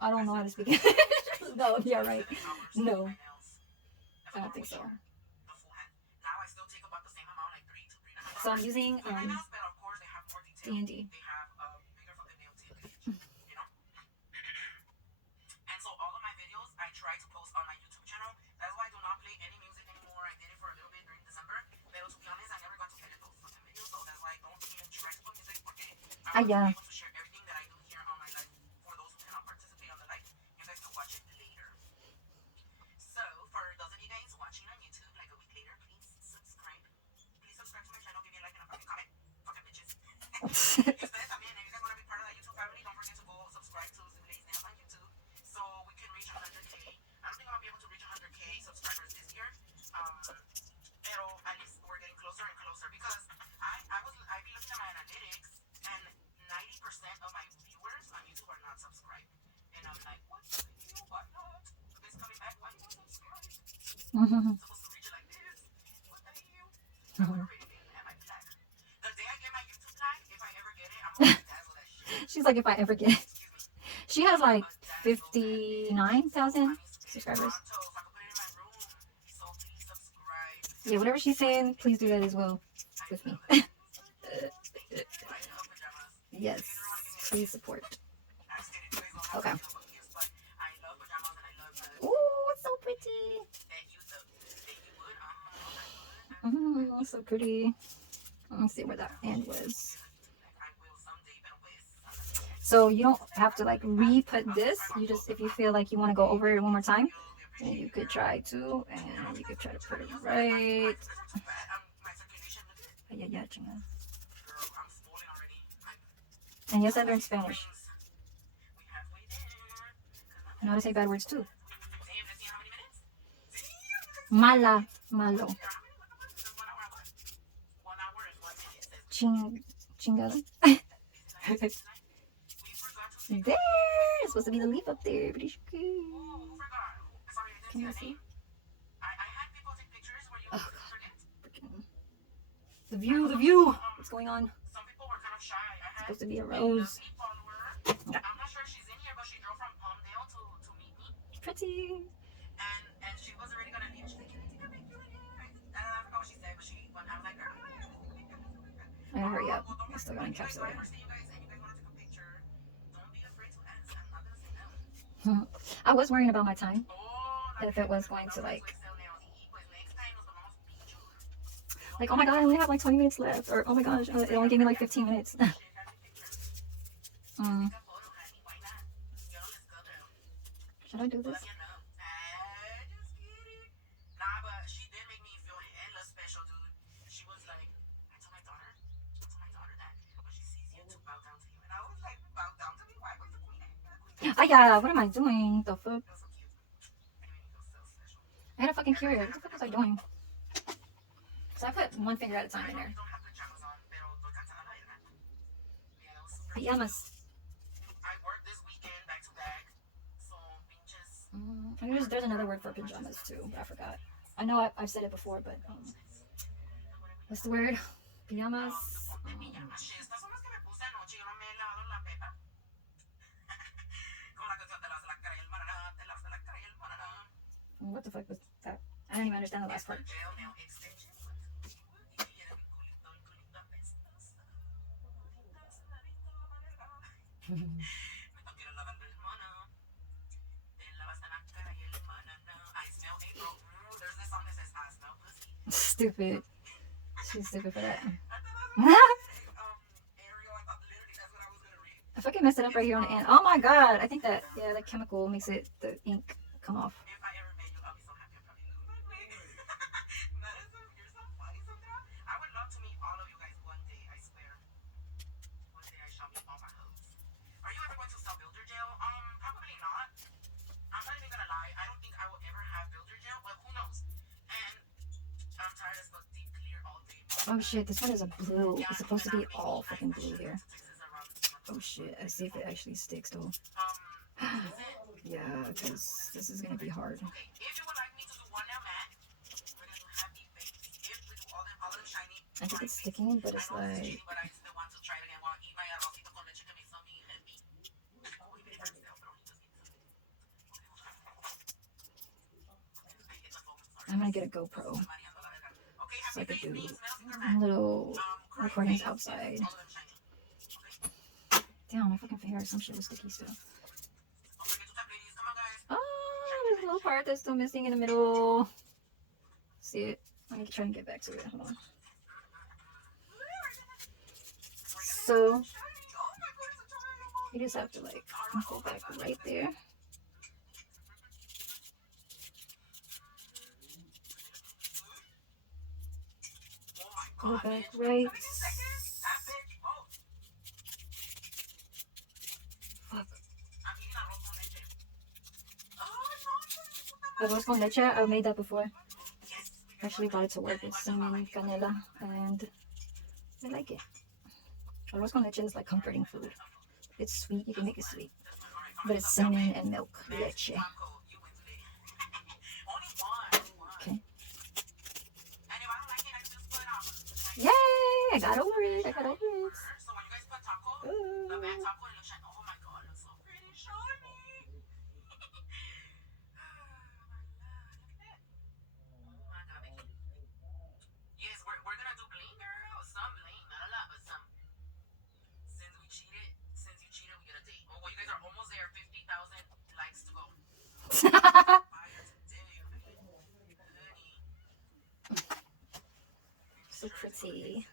don't know how to speak English. No, yeah, right. No, I don't think so. So I'm using D&D. Yeah. She's like, if I ever get it. She has like 59,000 subscribers. Yeah, whatever she's saying, please do that as well with me. Yes, please support. Okay. Ooh, it's so pretty. So pretty. Let's see where that end was. So you don't have to like re-put this. You just, if you feel like you want to go over it one more time, And you could try to, and you could try to put it right. Yeah, chinga. And yes, I learned Spanish. I know how to say bad words too. Mala, malo. Chingada. There! It's supposed to be the leaf up there, but it's okay. Can you see? Oh, God. Freaking. The view! What's going on? It's supposed to be a rose. Pretty. I gotta hurry up. I still gotta encapsulate. I was worrying about my time. If it was going to like, oh my god, I only have like 20 minutes left. Or oh my gosh, it only gave me like 15 minutes. Should I do this? Ah, yeah, what am I doing? The fuck? I gotta fucking cure it. What the fuck was I doing? So I put one finger at a time in there. Pajamas. There's another word for pajamas too, but I forgot. I know I've said it before, but what's the word? Pajamas. What the fuck was that? I didn't even understand the last part. Stupid. She's stupid for that. I fucking messed it up right here on the end. Oh my god! I think that, yeah, that chemical makes it, the ink come off. Oh shit, this one is a blue. It's supposed to be all fucking blue here. Oh shit, let's see if it actually sticks though. Yeah, because this is gonna be hard. I think it's sticking, but it's like... I'm gonna get a GoPro so I could do little recordings outside. Damn, my fucking finger, some shit was sticky still. Oh, there's a little part that's still missing in the middle. See it? Let me try and get back to it. Hold on. So, you just have to like go back right there. Go back right. Fuck. Arroz con leche, I made that before. Actually got it to work with cinnamon, canela, and I like it. Arroz con leche is like comforting food. It's sweet, you can make it sweet. But it's cinnamon and milk, leche. Okay. Yay! I got over it. I got over it. Ooh. So pretty.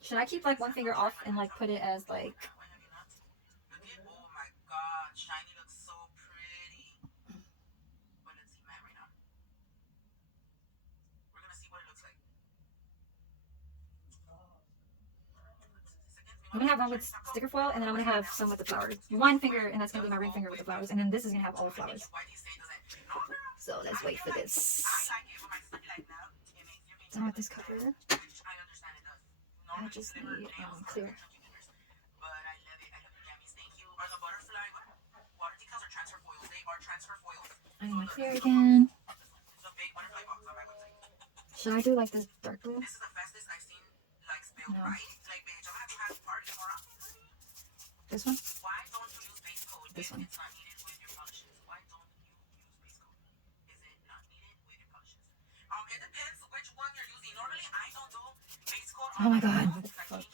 Should I keep like one finger off and like put it as like... I'm gonna have one with sticker foil, and then I'm gonna have some with the flowers. One finger, and that's gonna be my ring finger with the flowers, and then this is gonna have all the flowers. So let's wait for this. Done with this cover. I just need clear. I need my clear again. Should I do like this dark blue? No. This one? This one. Oh my god. Fuck.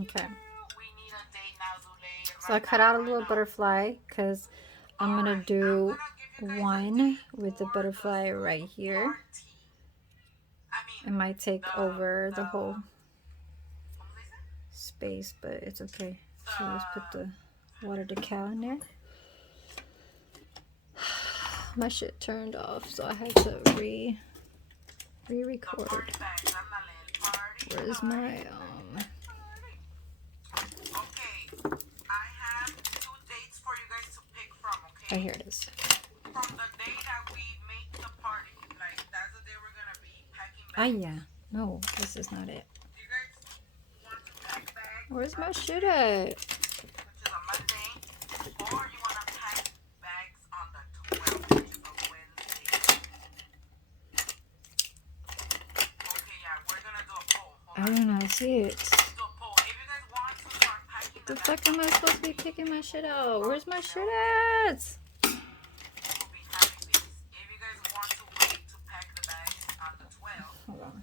Okay. So I cut out a little butterfly because I'm gonna do one with the butterfly right here. It might take over the whole space, but it's okay. So let's put the water decal in there. My shit turned off, so I had to re-record. Where's my oh, here it is. Ah, yeah. No, this is not it. Where's my shit at? I do not see it. The fuck am I supposed to be picking my shit out? Where's my shit at? Hold on.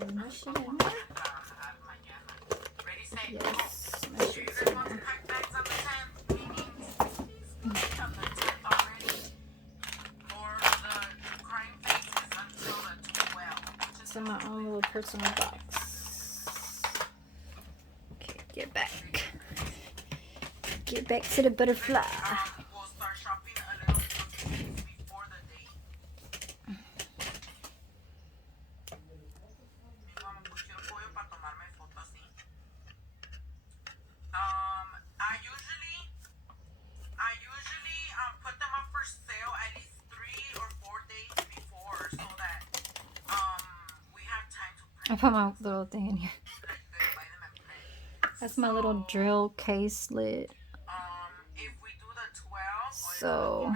Is my shit in there? Yes, my shit's in there. It's in my own little personal box. Okay, get back. Get back to the butterfly. I put my little thing in here. That's my little drill case lid. So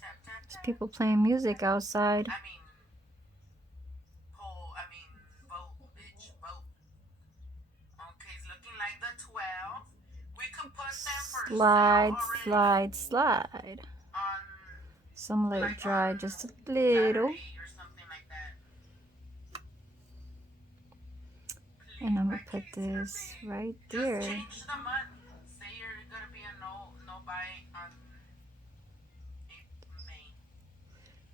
there's people playing music outside. Slide, slide, slide. So I'm gonna let it dry just a little. And I'm gonna put this right there.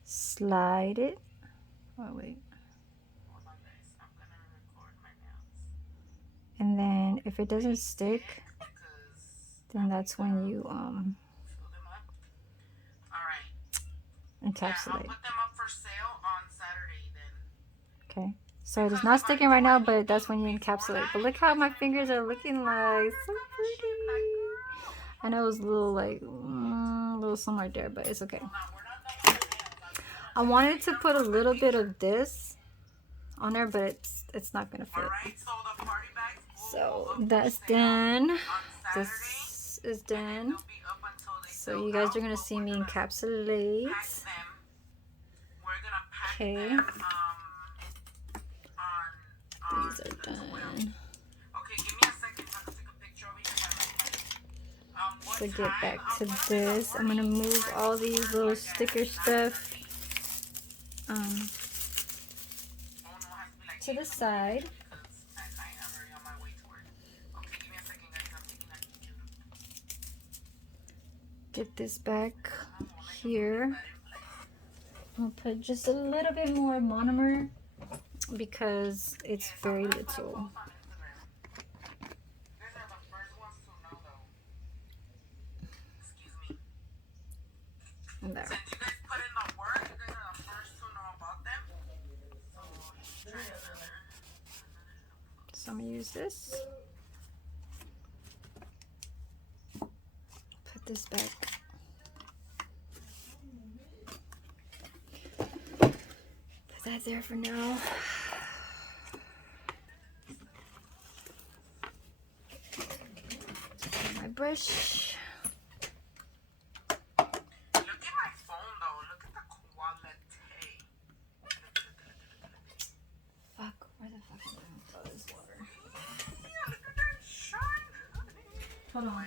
Slide it. Oh wait. And then if it doesn't stick, then that's when you encapsulate. Okay. So it is not sticking right now, but that's when you encapsulate. But look how my fingers are looking like. So pretty. I know it was a little like, a little something right there, but it's okay. I wanted to put a little bit of this on there, but it's not going to fit. So that's done. This is done. So you guys are going to see me encapsulate. Okay. These are done. So get back to this. I'm gonna move all these little sticker stuff to the side. get this back here. I'll put just a little bit more monomer because it's very little. And there. So I'm gonna use this. Put this back. Put that there for now. My brush. Hold on. Wow,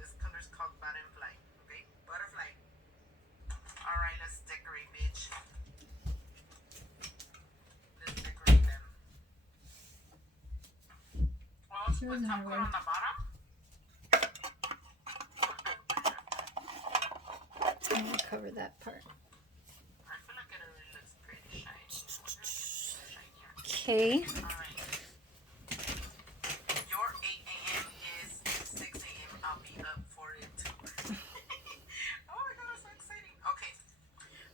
this color's called butterfly. Okay, butterfly. All right, let's decorate, bitch. Let's decorate them. Oh, she put top coat on the bottom. I'm gonna cover that part. I feel like it really looks pretty shiny. Okay. All right. Your 8 a.m. is 6 a.m. I'll be up for it too. Oh my god, that's so exciting. Okay.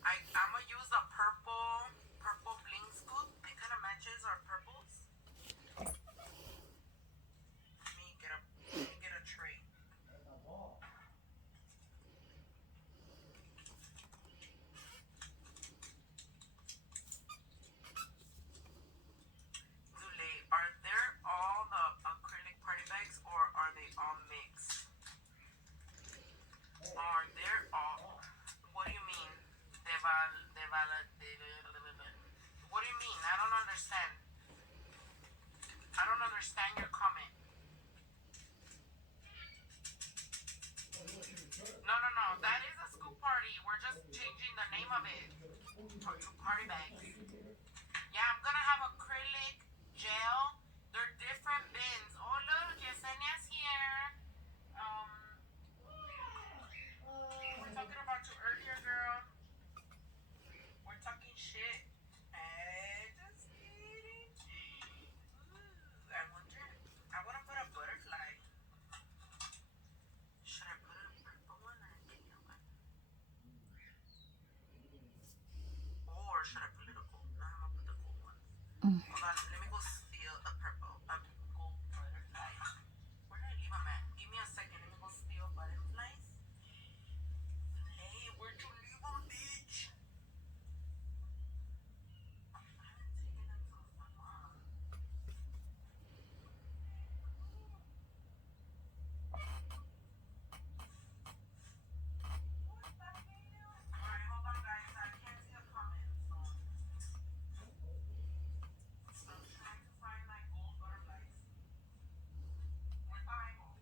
I'm gonna use the purple bling scoop. It kind of matches our purples. Let me get a tray. Zule, are there all the acrylic party bags or are they all mixed? Are there all? What do you mean? What do you mean? I don't understand. I don't understand your comment. No. That is a scoop party. We're just changing the name of it to party bags. Yeah, I'm gonna have acrylic, gel. They're different bins. Oh look, Yesenia's here. We're talking about you earlier, girl. We're talking shit. Hey, just kidding. Ooh, I wanna put a butterfly. Should I put a purple one or a yellow one? Or should I put a gold? No, I'm gonna put the gold one. Hold on, let me go steal a purple, a gold butterfly. Where did I leave them at? Give me a second, let me go steal butterflies. Hey, where'd you leave them, bitch? I haven't taken them to the salon. Alright, hold on, guys. I can't see a comment, so I'm trying to find my gold butterflies. Where's the eyeball?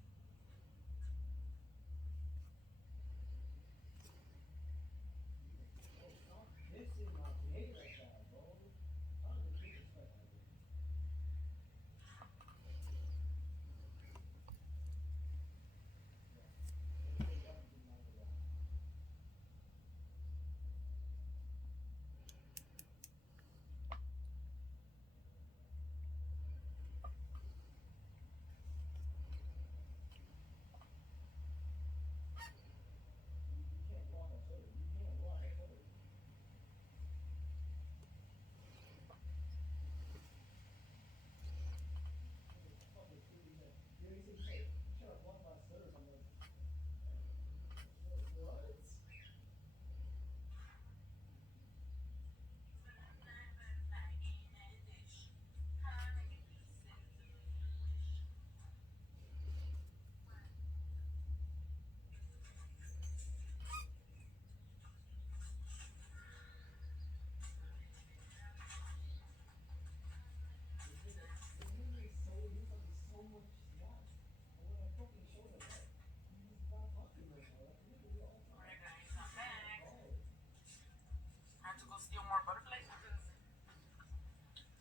Steal more butterflies because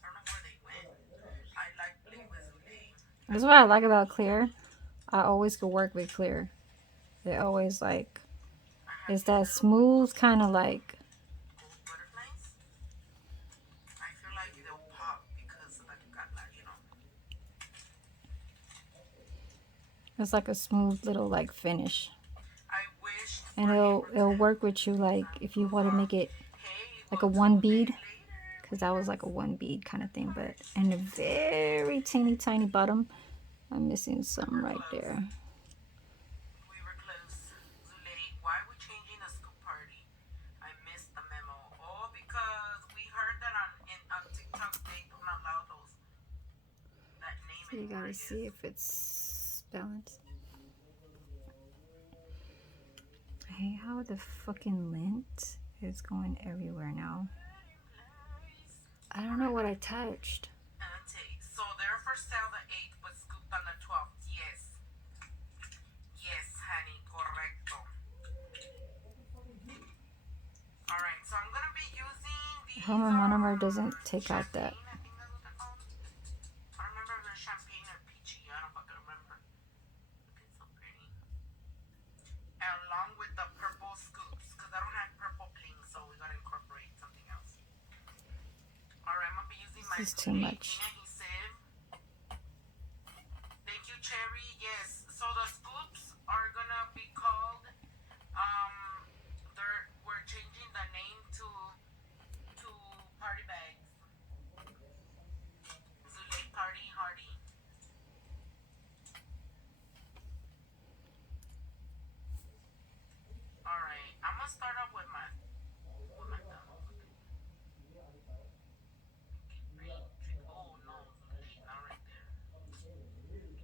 I don't know where they went. I like playing with Zule. That's what I like about Clear. I always could work with clear. They always like, it's that smooth kind of like, gold butterflies. I feel like they'll pop because of the color, you know. it's like a smooth little like finish. I wish And for it'll work with you like if you want to make it like a one bead, because that was like a one bead kind of thing. But and a very teeny tiny bottom, I'm missing some right there. We were close. Zule, why are we changing the scoop party? I missed the memo. Oh, because we heard that on TikTok they don't allow those that name. So you gotta see if it's balanced. Hey, how the fucking lint is going everywhere now. I don't know what I touched. So they're for sale the 8th, but scooped on the 12th. Yes. Yes, honey. Correcto. Alright, so I'm gonna be using these. Homer monomer doesn't take out that. I think that's what they're called. I remember if they're champagne or peachy. I don't fucking remember. Look, it's so pretty. And along with the purple scoops, because I don't have purple bling, so we gotta incorporate something else. Alright, I'm gonna be using my This is too much. adhesive. Thank you, Cherry. Yes, so the scoops are gonna be called, we're changing the name to party bags. Zule Party Hardy. Alright, I'm gonna start off with my thumb. Oh no, Zule, not right there.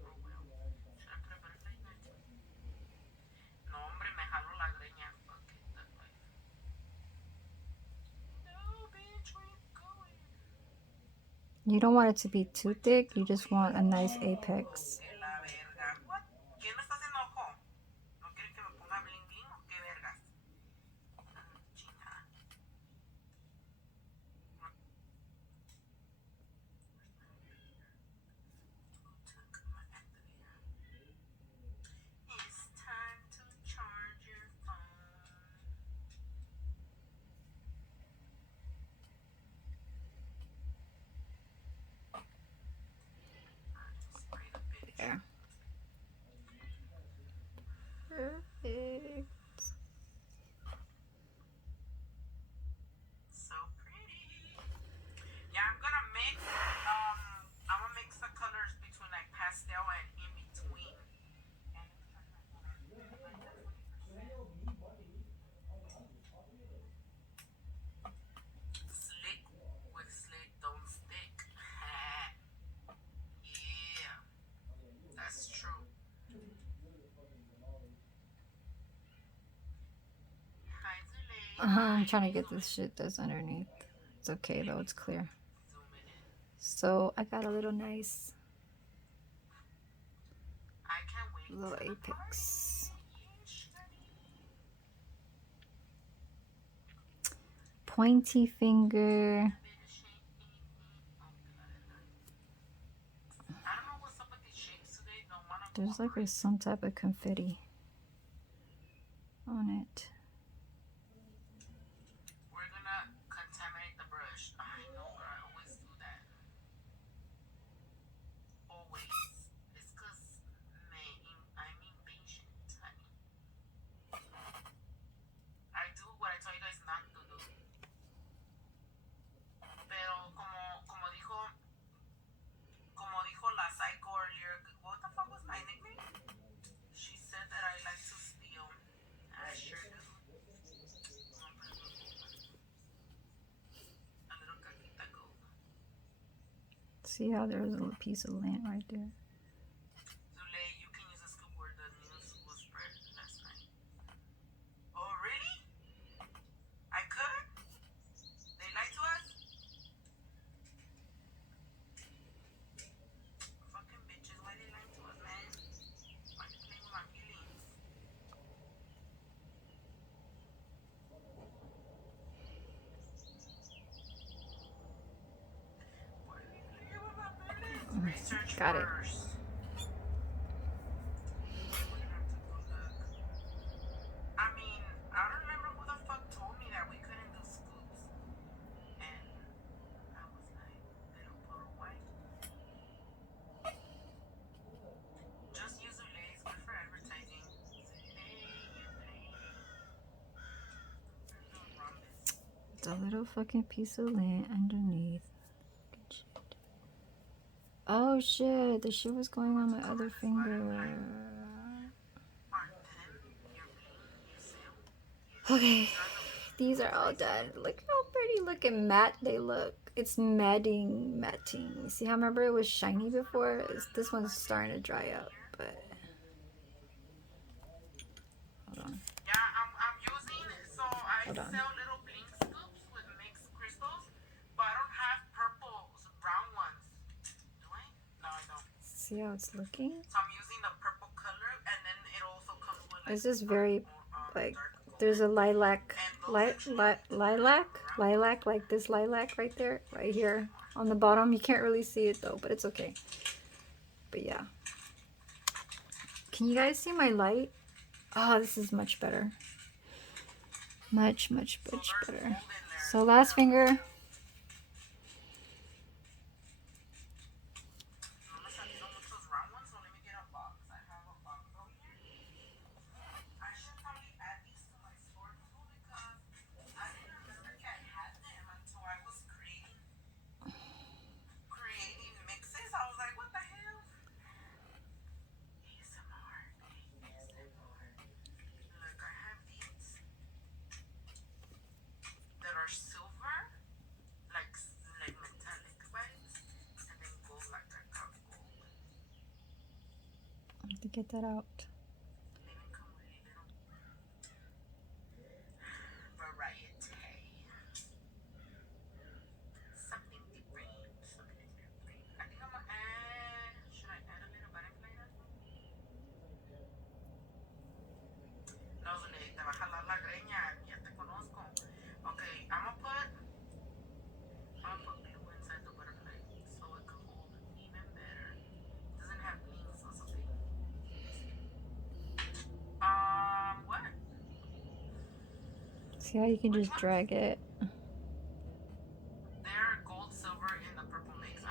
Oh well. Should I put a butterfly there? No, hombre, me jalo la greña. Okay, that way. No, bitch, where you going? You don't want it to be too thick. You just want a nice apex. Que la verga. What? ¿Quién me está haciendo ojo? ¿No quiere que me ponga bling bling o qué vergas? Chingada. It's time to charge your phone. There. Perfect. So pretty. Yeah, I'm gonna mix the colors between like pastel and in between. Slick with slick don't stick. Yeah, that's true. Hi, Zule. I'm trying to get this shit that's underneath. It's okay though, it's clear. So I got a little nice I can't wait. little apex. Pointy finger. I don't know what's up with these shapes today. No one of There's like some type of confetti on it. We're gonna contaminate the brush. I know, girl. I always do that. Always. It's because I'm impatient, honey. I do what I tell you guys not to do. Pero como dijo la psycho earlier, what the fuck was my nickname? She said that I like to steal. I sure do. A little caquita go. See how there's a little piece of lint right there? Zule, you can use a scoop where the news was spread last night. Oh, really? I could? They lied to us? Fucking bitches, why they lying to us, man? Why you playing with my feelings? Why are you playing with my feelings? Research Got it. first. a little fucking piece of lint underneath. Oh shit, the shit was going on my other finger. Okay, these are all done. Look how pretty looking matte they look. It's matting. See how remember it was shiny before? This one's starting to dry up, but hold on. Yeah, I'm using, so I Hold on. sell little blink scoops with mixed crystals, but I don't have purple, brown ones. Do I? No, I don't. See how it's looking? So I'm using the purple color, and then it also comes with like. This is very like there's a lilac, lilac, like this lilac right there, right here on the bottom. You can't really see it though, but it's okay. But yeah, can you guys see my light? Oh, this is much better. Much better. So last finger. To get that out. See how you can just drag it? They're gold, silver, and the purple mix.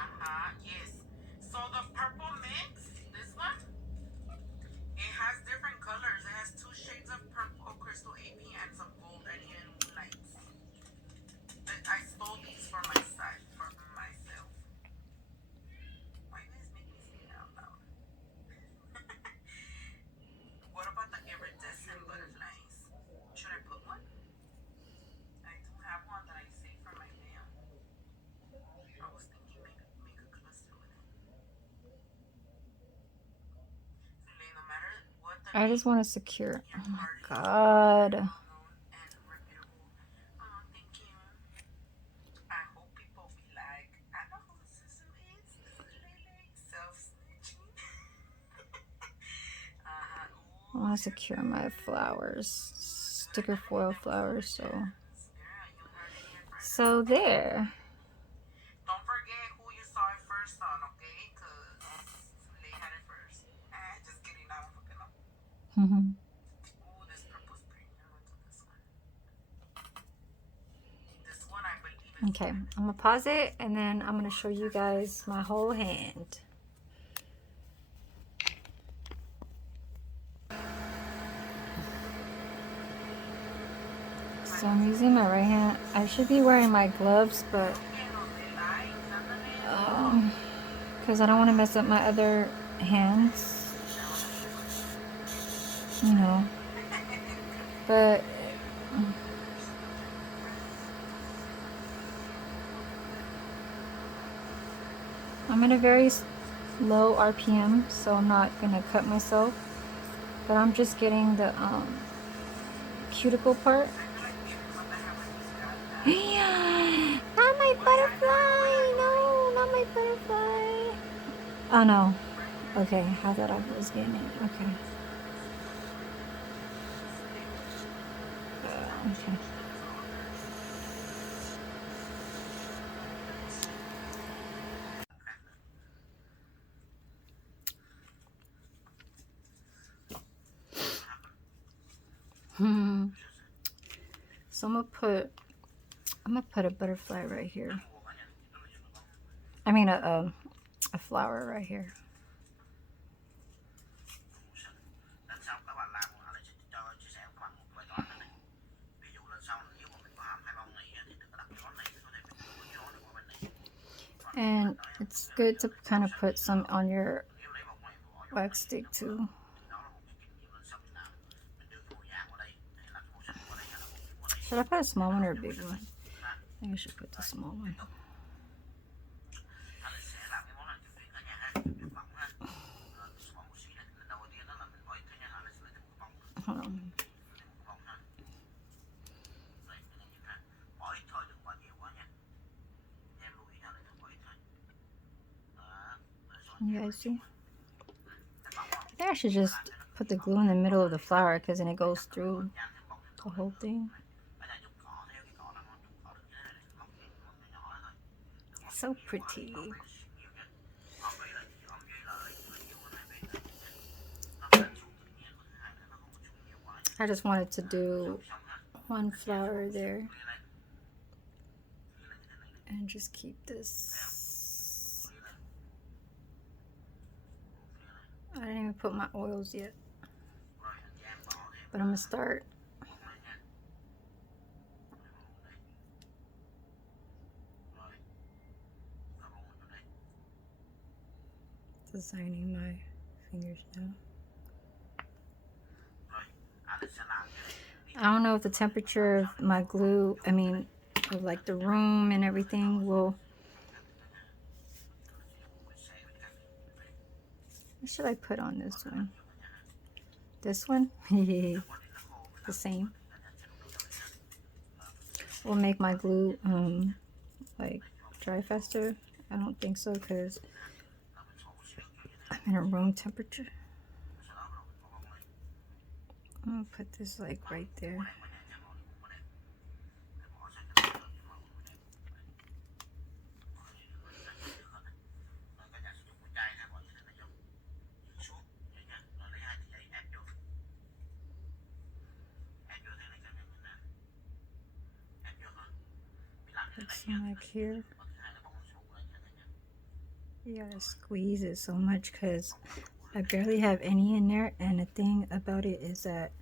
Yes. So the purple mix, this one, it has different colors. It has 2 shades of purple crystal AP and some gold and even moonlights. I stole these for myself. Why do this make me sing out loud? What about the iridescent butterflies? Should I put one? I do have one that I saved for my nail. I was thinking make a cluster with it. No matter what the I just want to secure. Oh my god. thank you. I hope people be like, I know who Susu is. This is Lele. Self-snitching. I want to secure my flowers. Sticker foil flowers, so there. Don't forget who you saw it first on, okay? Because they had it first. Just kidding, I don't fucking know. Ooh, this purple's pretty. I'm gonna do this one. This one I believe is. Okay, I'm gonna pause it and then I'm gonna show you guys my whole hand. So I'm using my right hand. I should be wearing my gloves, but because I don't want to mess up my other hands, you know. But I'm at a very low RPM, so I'm not gonna cut myself. But I'm just getting the cuticle part. Yeah, not my butterfly. No, not my butterfly. Oh no. Okay, I thought I was getting it. Okay. Okay. So I'm gonna put a butterfly right here. I mean a flower right here. It's good to kind of put some on your wax stick too. Should I put a small one or a big one? I think I should put the small one. Hold on. You guys see? I think I should just put the glue in the middle of the flower because then it goes through the whole thing. So pretty. I just wanted to do one flower there and just keep this. I didn't even put my oils yet, but I'm gonna start. Designing my fingers now. I don't know if the temperature of my glue, of like the room and everything will. What should I put on this one? This one? The same. Will make my glue like dry faster. I don't think so because I'm in a room temperature. I'm gonna put this like right there. Put some like here. You gotta squeeze it so much because I barely have any in there, and the thing about it is that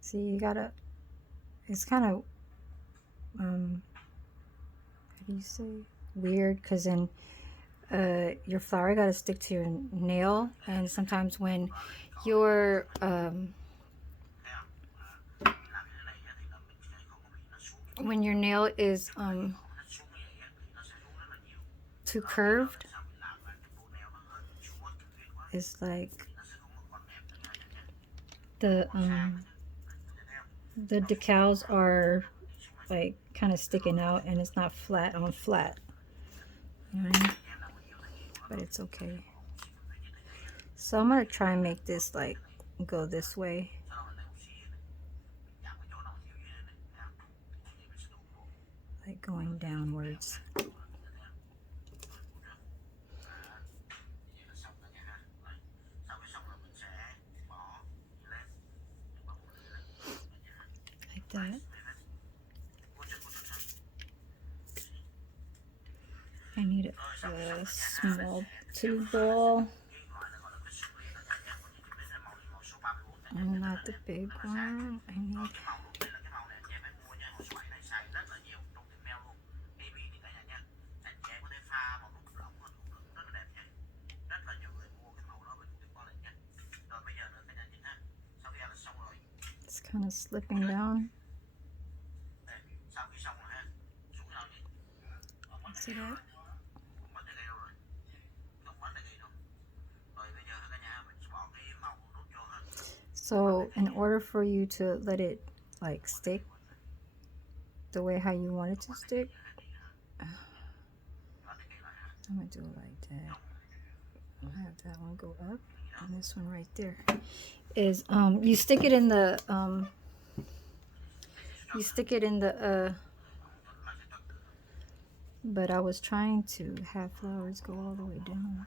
see, you gotta, it's kind of how do you say, weird, because then your flower got to stick to your nail, and sometimes when your nail is too curved, it's like the decals are like kind of sticking out, and it's not flat on flat, you know what I mean? But it's okay. So I'm gonna try and make this like go this way, like going downwards. Like that. I need a small tube ball. And not the big one. I need. It's kind of slipping down. See that? So in order for you to let it like stick the way how you want it to stick, I'm gonna do it like that. I'll have that one go up and this one right there. Is you stick it in the but I was trying to have flowers go all the way down.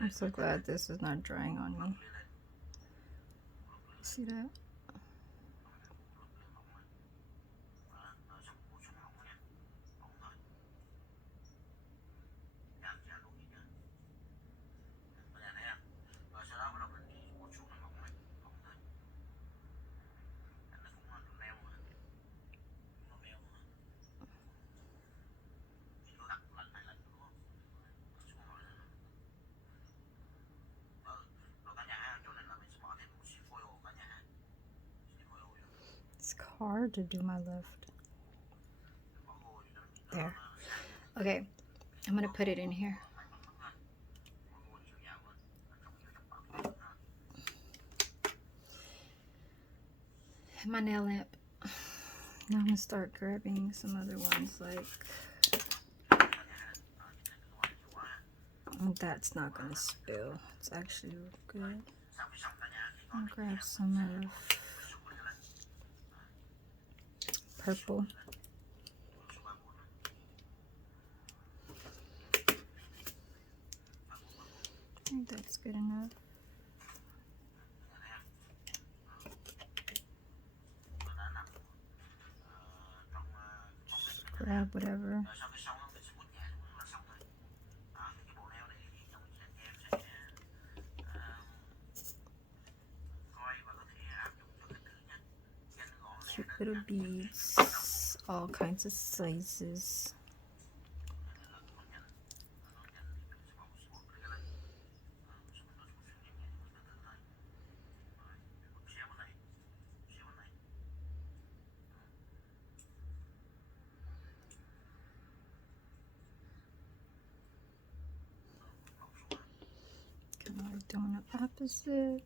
I'm so glad this is not drying on me. See that? It's hard to do my lift. There. Okay, I'm gonna put it in here. My nail lamp. Now I'm gonna start grabbing some other ones, like that's not gonna spill. It's actually good. I'll grab some of purple. I think that's good enough. Grab whatever. Cute little beads, all kinds of sizes. Kind of like doing the opposite.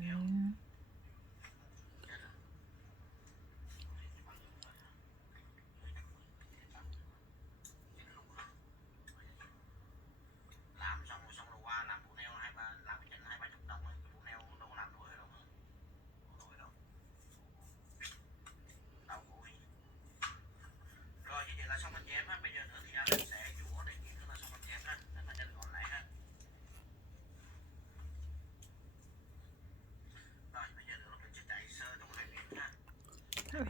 Yeah.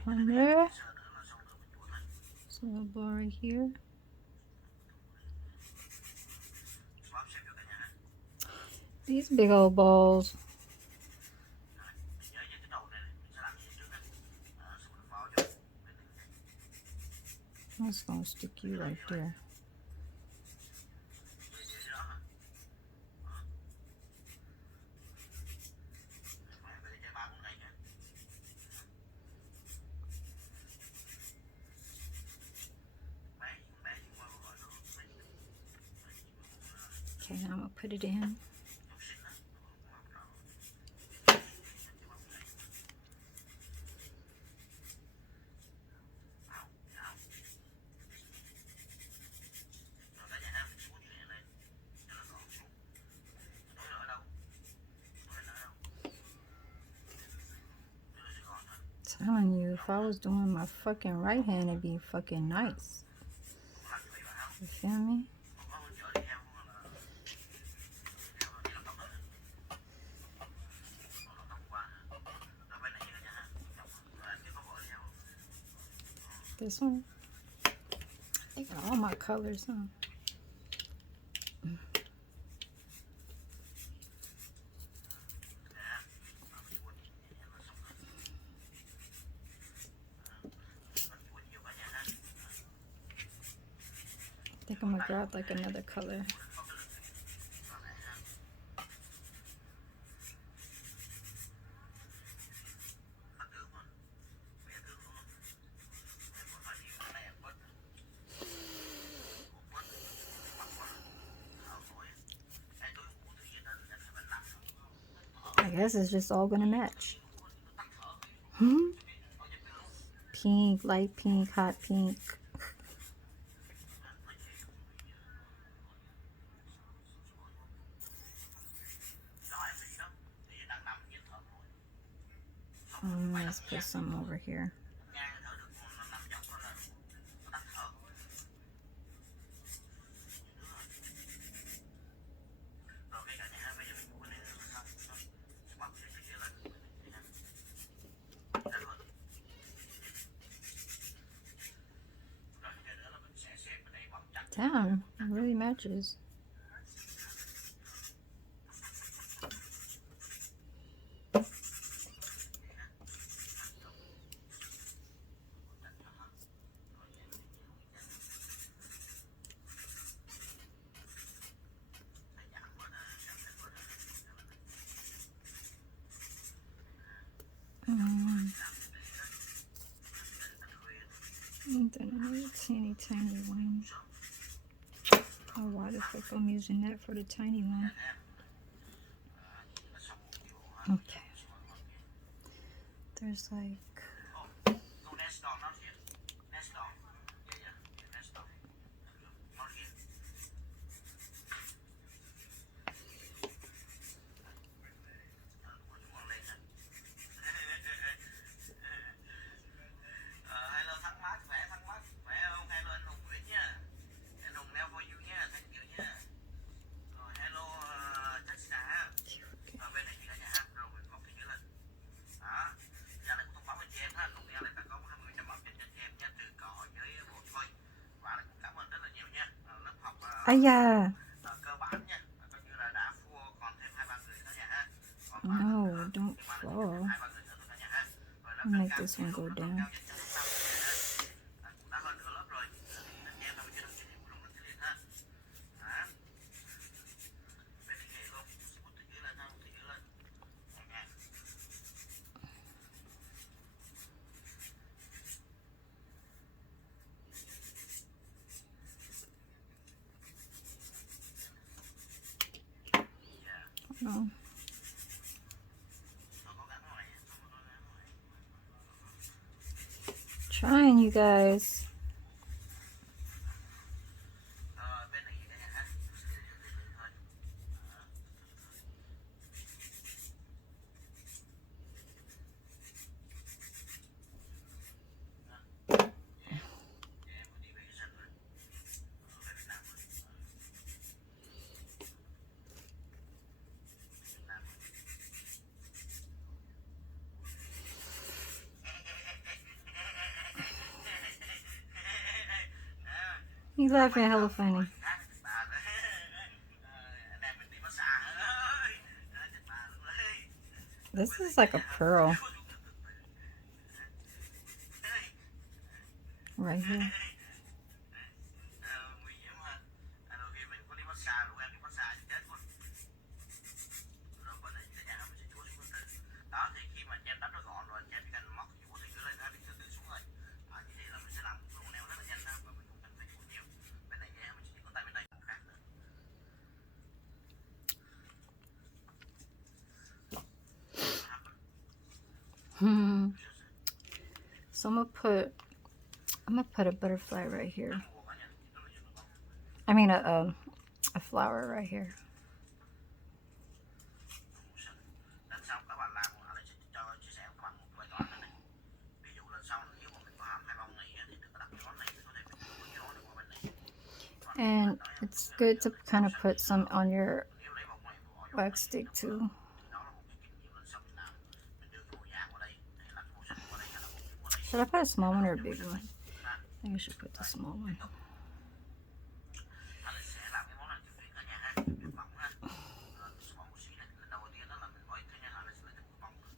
One there. So a ball right here. These big old balls. That's gonna stick you right there. Okay, now I'm gonna put it in. Telling you, if I was doing my fucking right hand, it'd be fucking nice. You feel me? This one? They got all my colors, huh? I think I'm gonna grab like another color. I guess it's just all gonna match. pink, light pink, hot pink. Let's put some over here. Damn, it really matches. And then another teeny tiny one. Oh, why the fuck I'm using that for the tiny one? Okay. There's like... yeah. No, don't fall. I'll make this one go down. No. Trying, you guys. You laughing hella funny. This is like a pearl. Right here. So I'm gonna put a butterfly right here. I mean a flower right here. And it's good to kind of put some on your wax stick too. Should I put a small one or a big one? I think I should put the small one.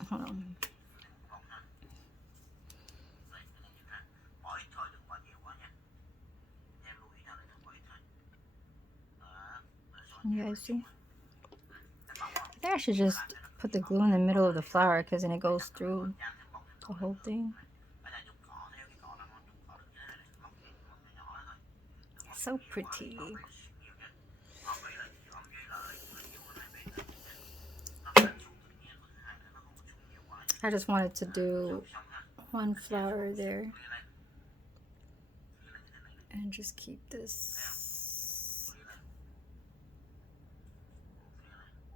Hold on. You guys see? I think I should just put the glue in the middle of the flower because then it goes through the whole thing. So pretty. I just wanted to do one flower there. And just keep this.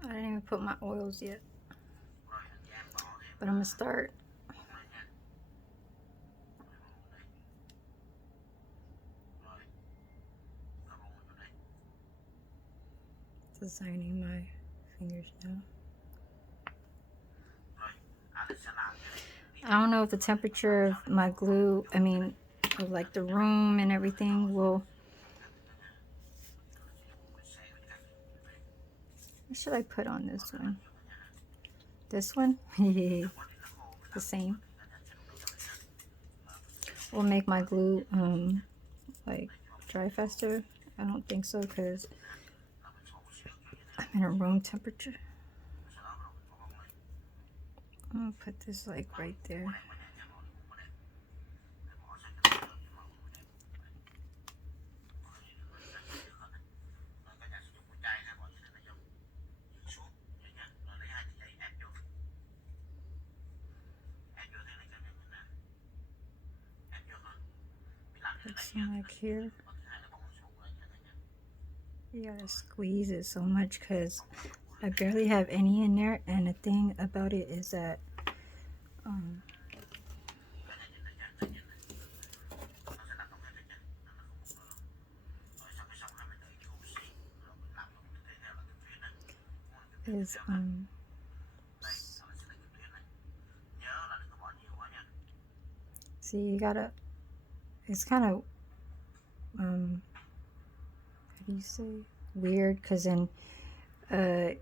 I didn't even put my oils yet. But I'm gonna start. Designing my fingers now. I don't know if the temperature of my glue, of like the room and everything will. What should I put on this one? This one? The same. Will make my glue like dry faster. I don't think so because I'm in a room temperature. I'm gonna put this like right there. Put some like here. You gotta squeeze it so much because I barely have any in there, and the thing about it is that see, you gotta, it's kind of how do you say, weird, because then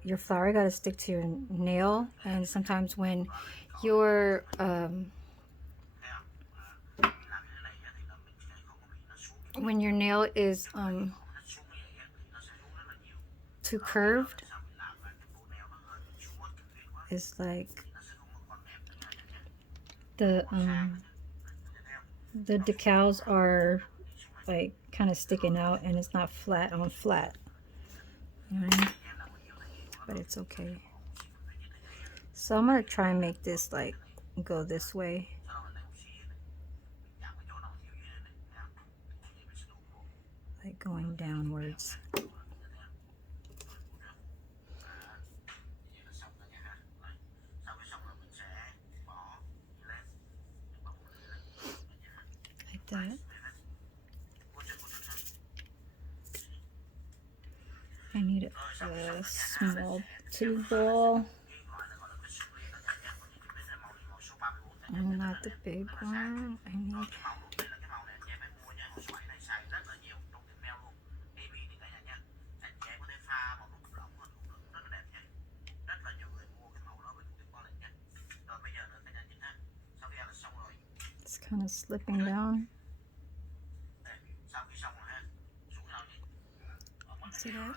your flower got to stick to your nail, and sometimes when your nail is too curved, it's like the decals are like kind of sticking out, and it's not flat on flat, you know what I mean? But it's okay. So I'm gonna try and make this like go this way, like going downwards. Like that. I need a small tube ball. And not the big one. I need. It's kind of slipping down. See that?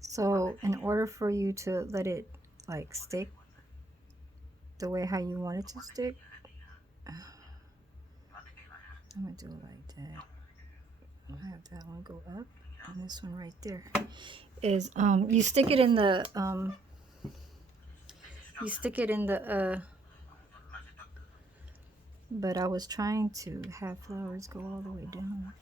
So in order for you to let it like stick the way how you want it to stick, I'm gonna do it like that. I'll have that one go up and this one right there. Is you stick it in the but I was trying to have flowers go all the way down.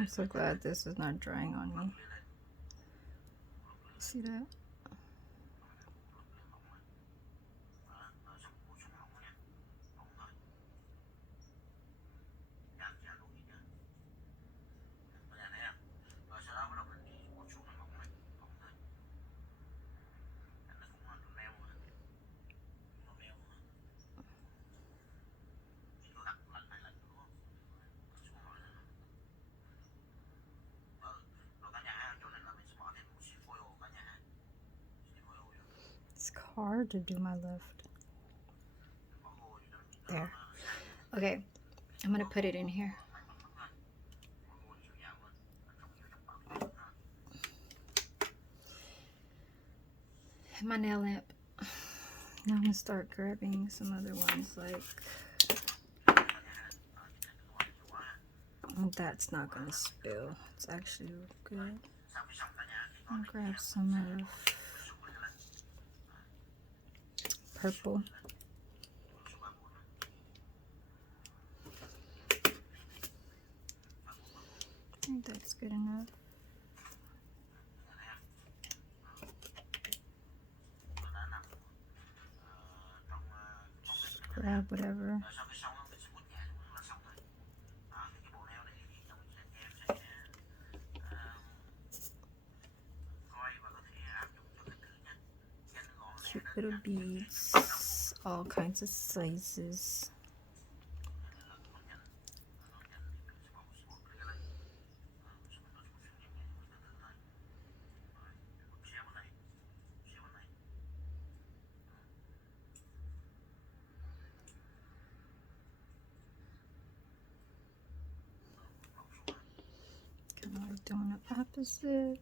I'm so glad this is not drying on me. See that? It's hard to do my left. There. Okay, I'm gonna put it in here. my nail lamp. Now I'm gonna start grabbing some other ones, like that's not gonna spill. It's actually good. I'll grab some of purple. I think that's good enough. Grab whatever. Cute little beads, all kinds of sizes. Kind of like doing the opposite.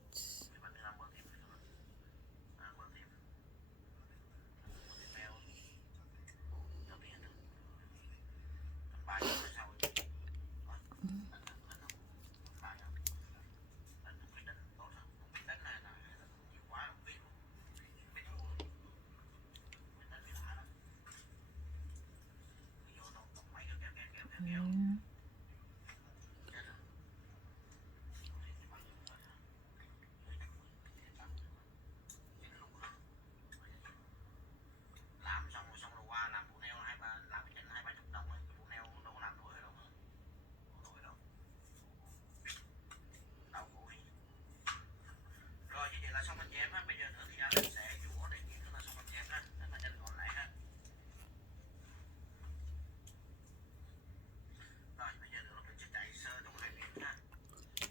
Yeah.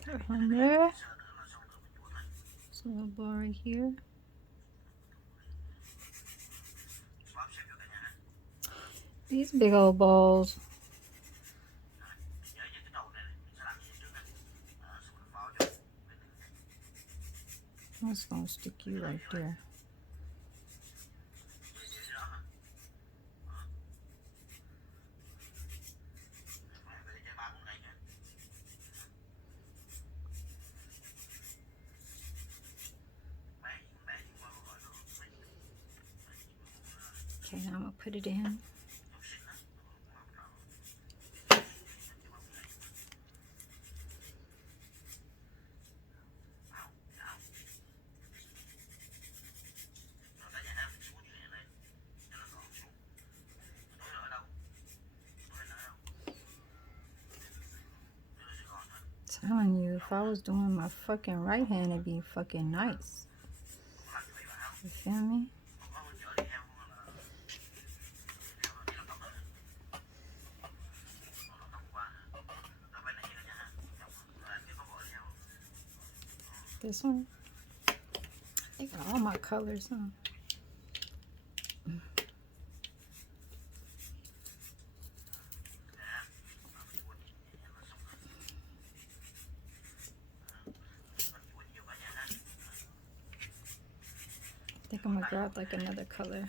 Put one there. This little ball right here. These big old balls. That's gonna stick you right there. Okay, now I'm gonna put it in. Telling you, if I was doing my fucking right hand, it'd be fucking nice. You feel me? This one? They got all my colors, huh? I think I'm gonna grab like another color.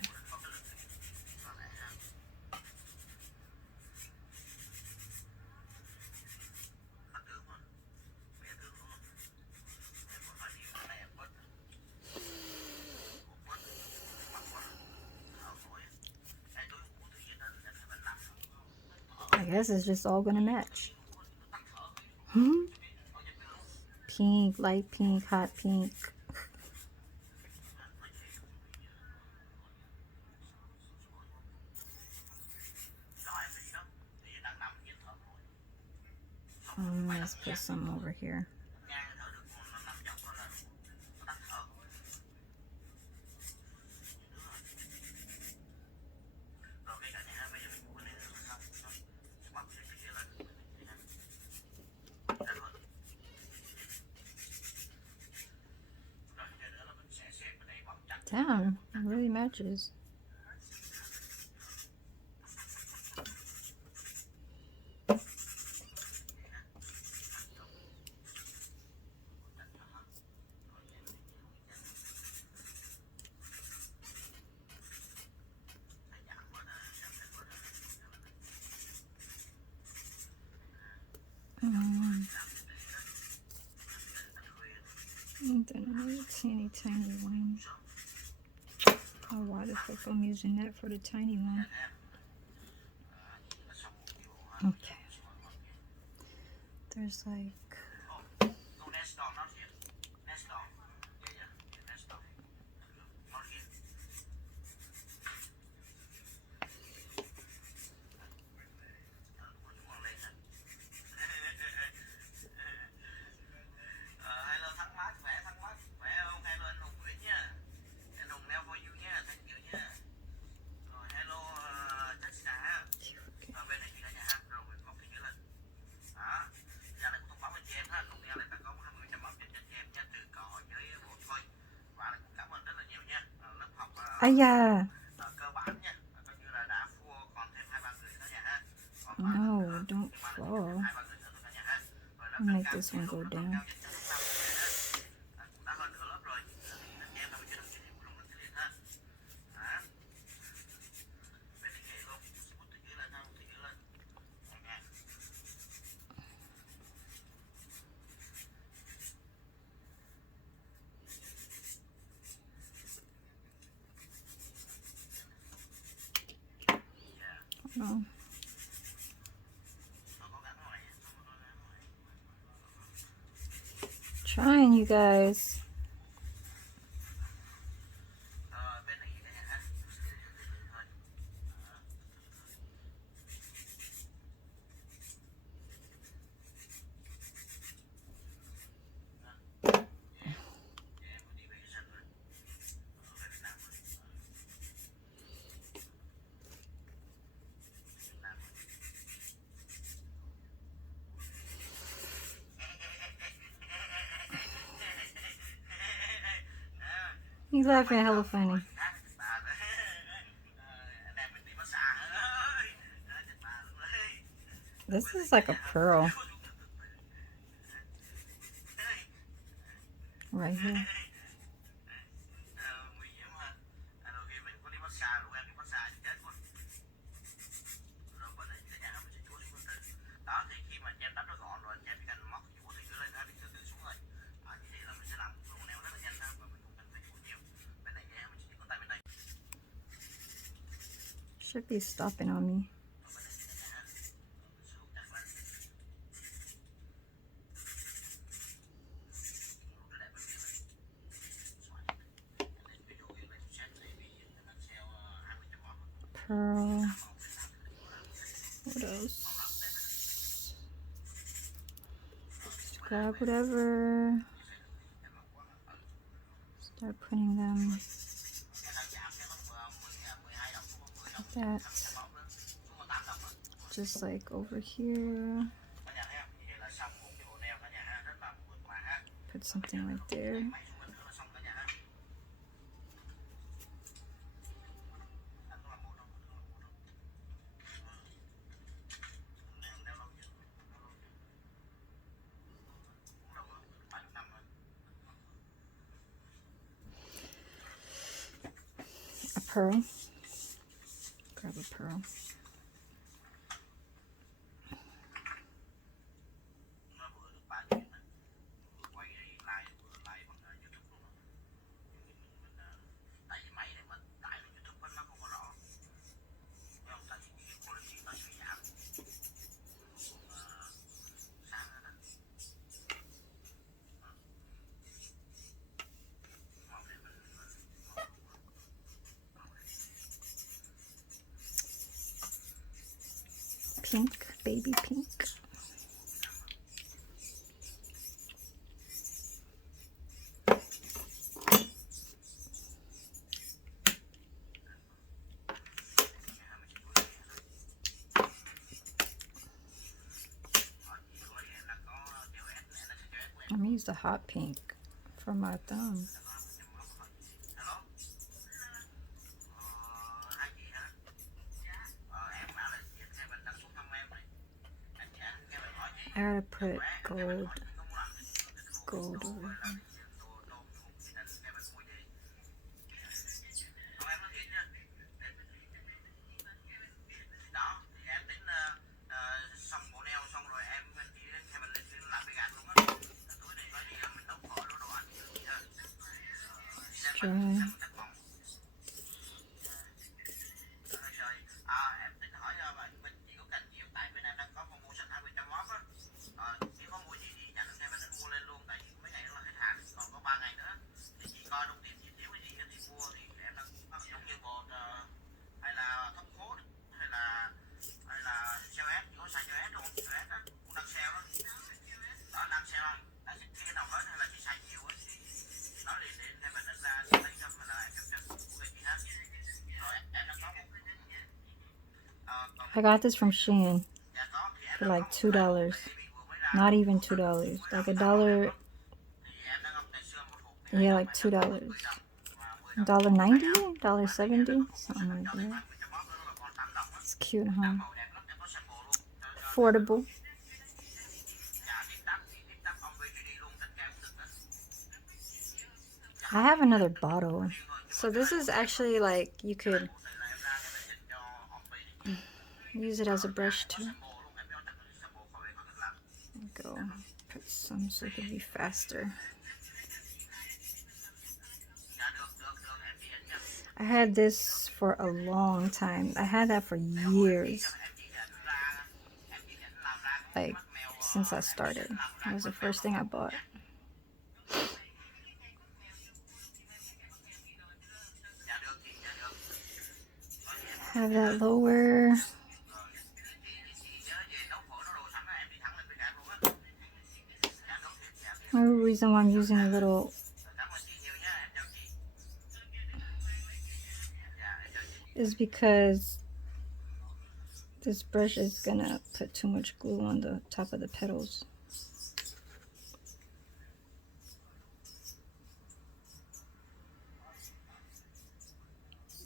I guess it's just all gonna match. Pink, light pink, hot pink. Let's put some over here. Damn, it really matches. And then another teeny tiny one. Oh, why the fuck I'm using that for the tiny one? Okay. There's like... yeah. No, don't fall. I'll make this one go down. Oh. Trying, you guys. He's laughing hella funny. This is like a pearl. Right here. Should be stopping on me. Pearl. What else? Just grab whatever. Start putting them like that. Just like over here. Put something right there. A pearl. Grab a pearl. Pink, baby pink. I'm gonna use the hot pink for my thumb. I gotta put gold over here. I got this from Shein for like $2. Not even $2. Like $1. Yeah, like $2. $1.90? $1.70? Something like that. It's cute, huh? Affordable. I have another bottle. So this is actually like, you could use it as a brush too. Go put some so it can be faster. I had this for a long time. I had that for years. Like, since I started. That was the first thing I bought. Have that lower. Another reason why I'm using a little is because this brush is gonna put too much glue on the top of the petals.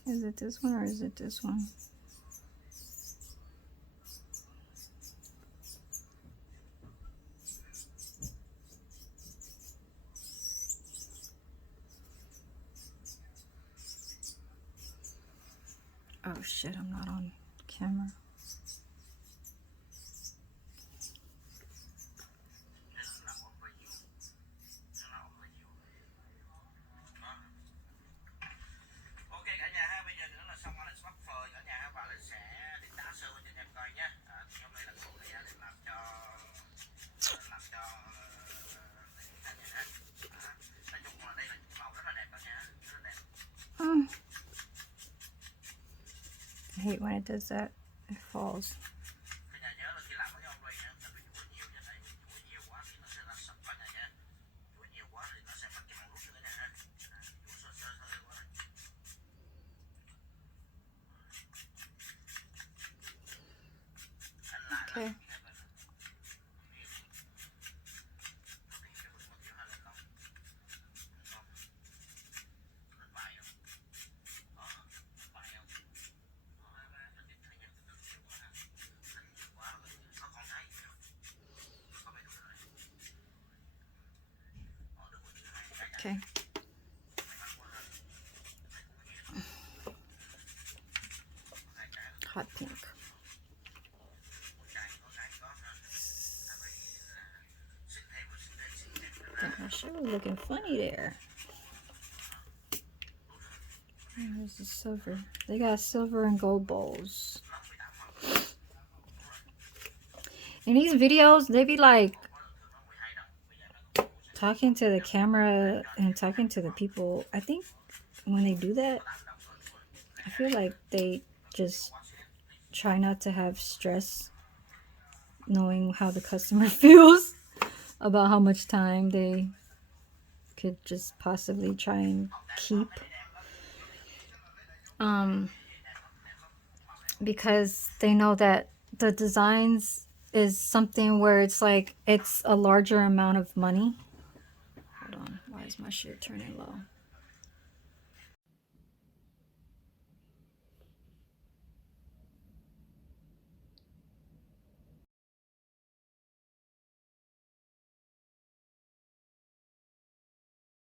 Is it this one or is it this one? Oh shit, I'm not on camera. I hate when it does that. It falls. Okay. Okay. Hot pink. Damn, my shit was looking funny there. Where's the silver? They got silver and gold bowls. In these videos, they be like talking to the camera and talking to the people. I think when they do that, I feel like they just try not to have stress knowing how the customer feels about how much time they could just possibly try and keep. Because they know that the designs is something where it's like it's a larger amount of money. Hold on, why is my shit turning low?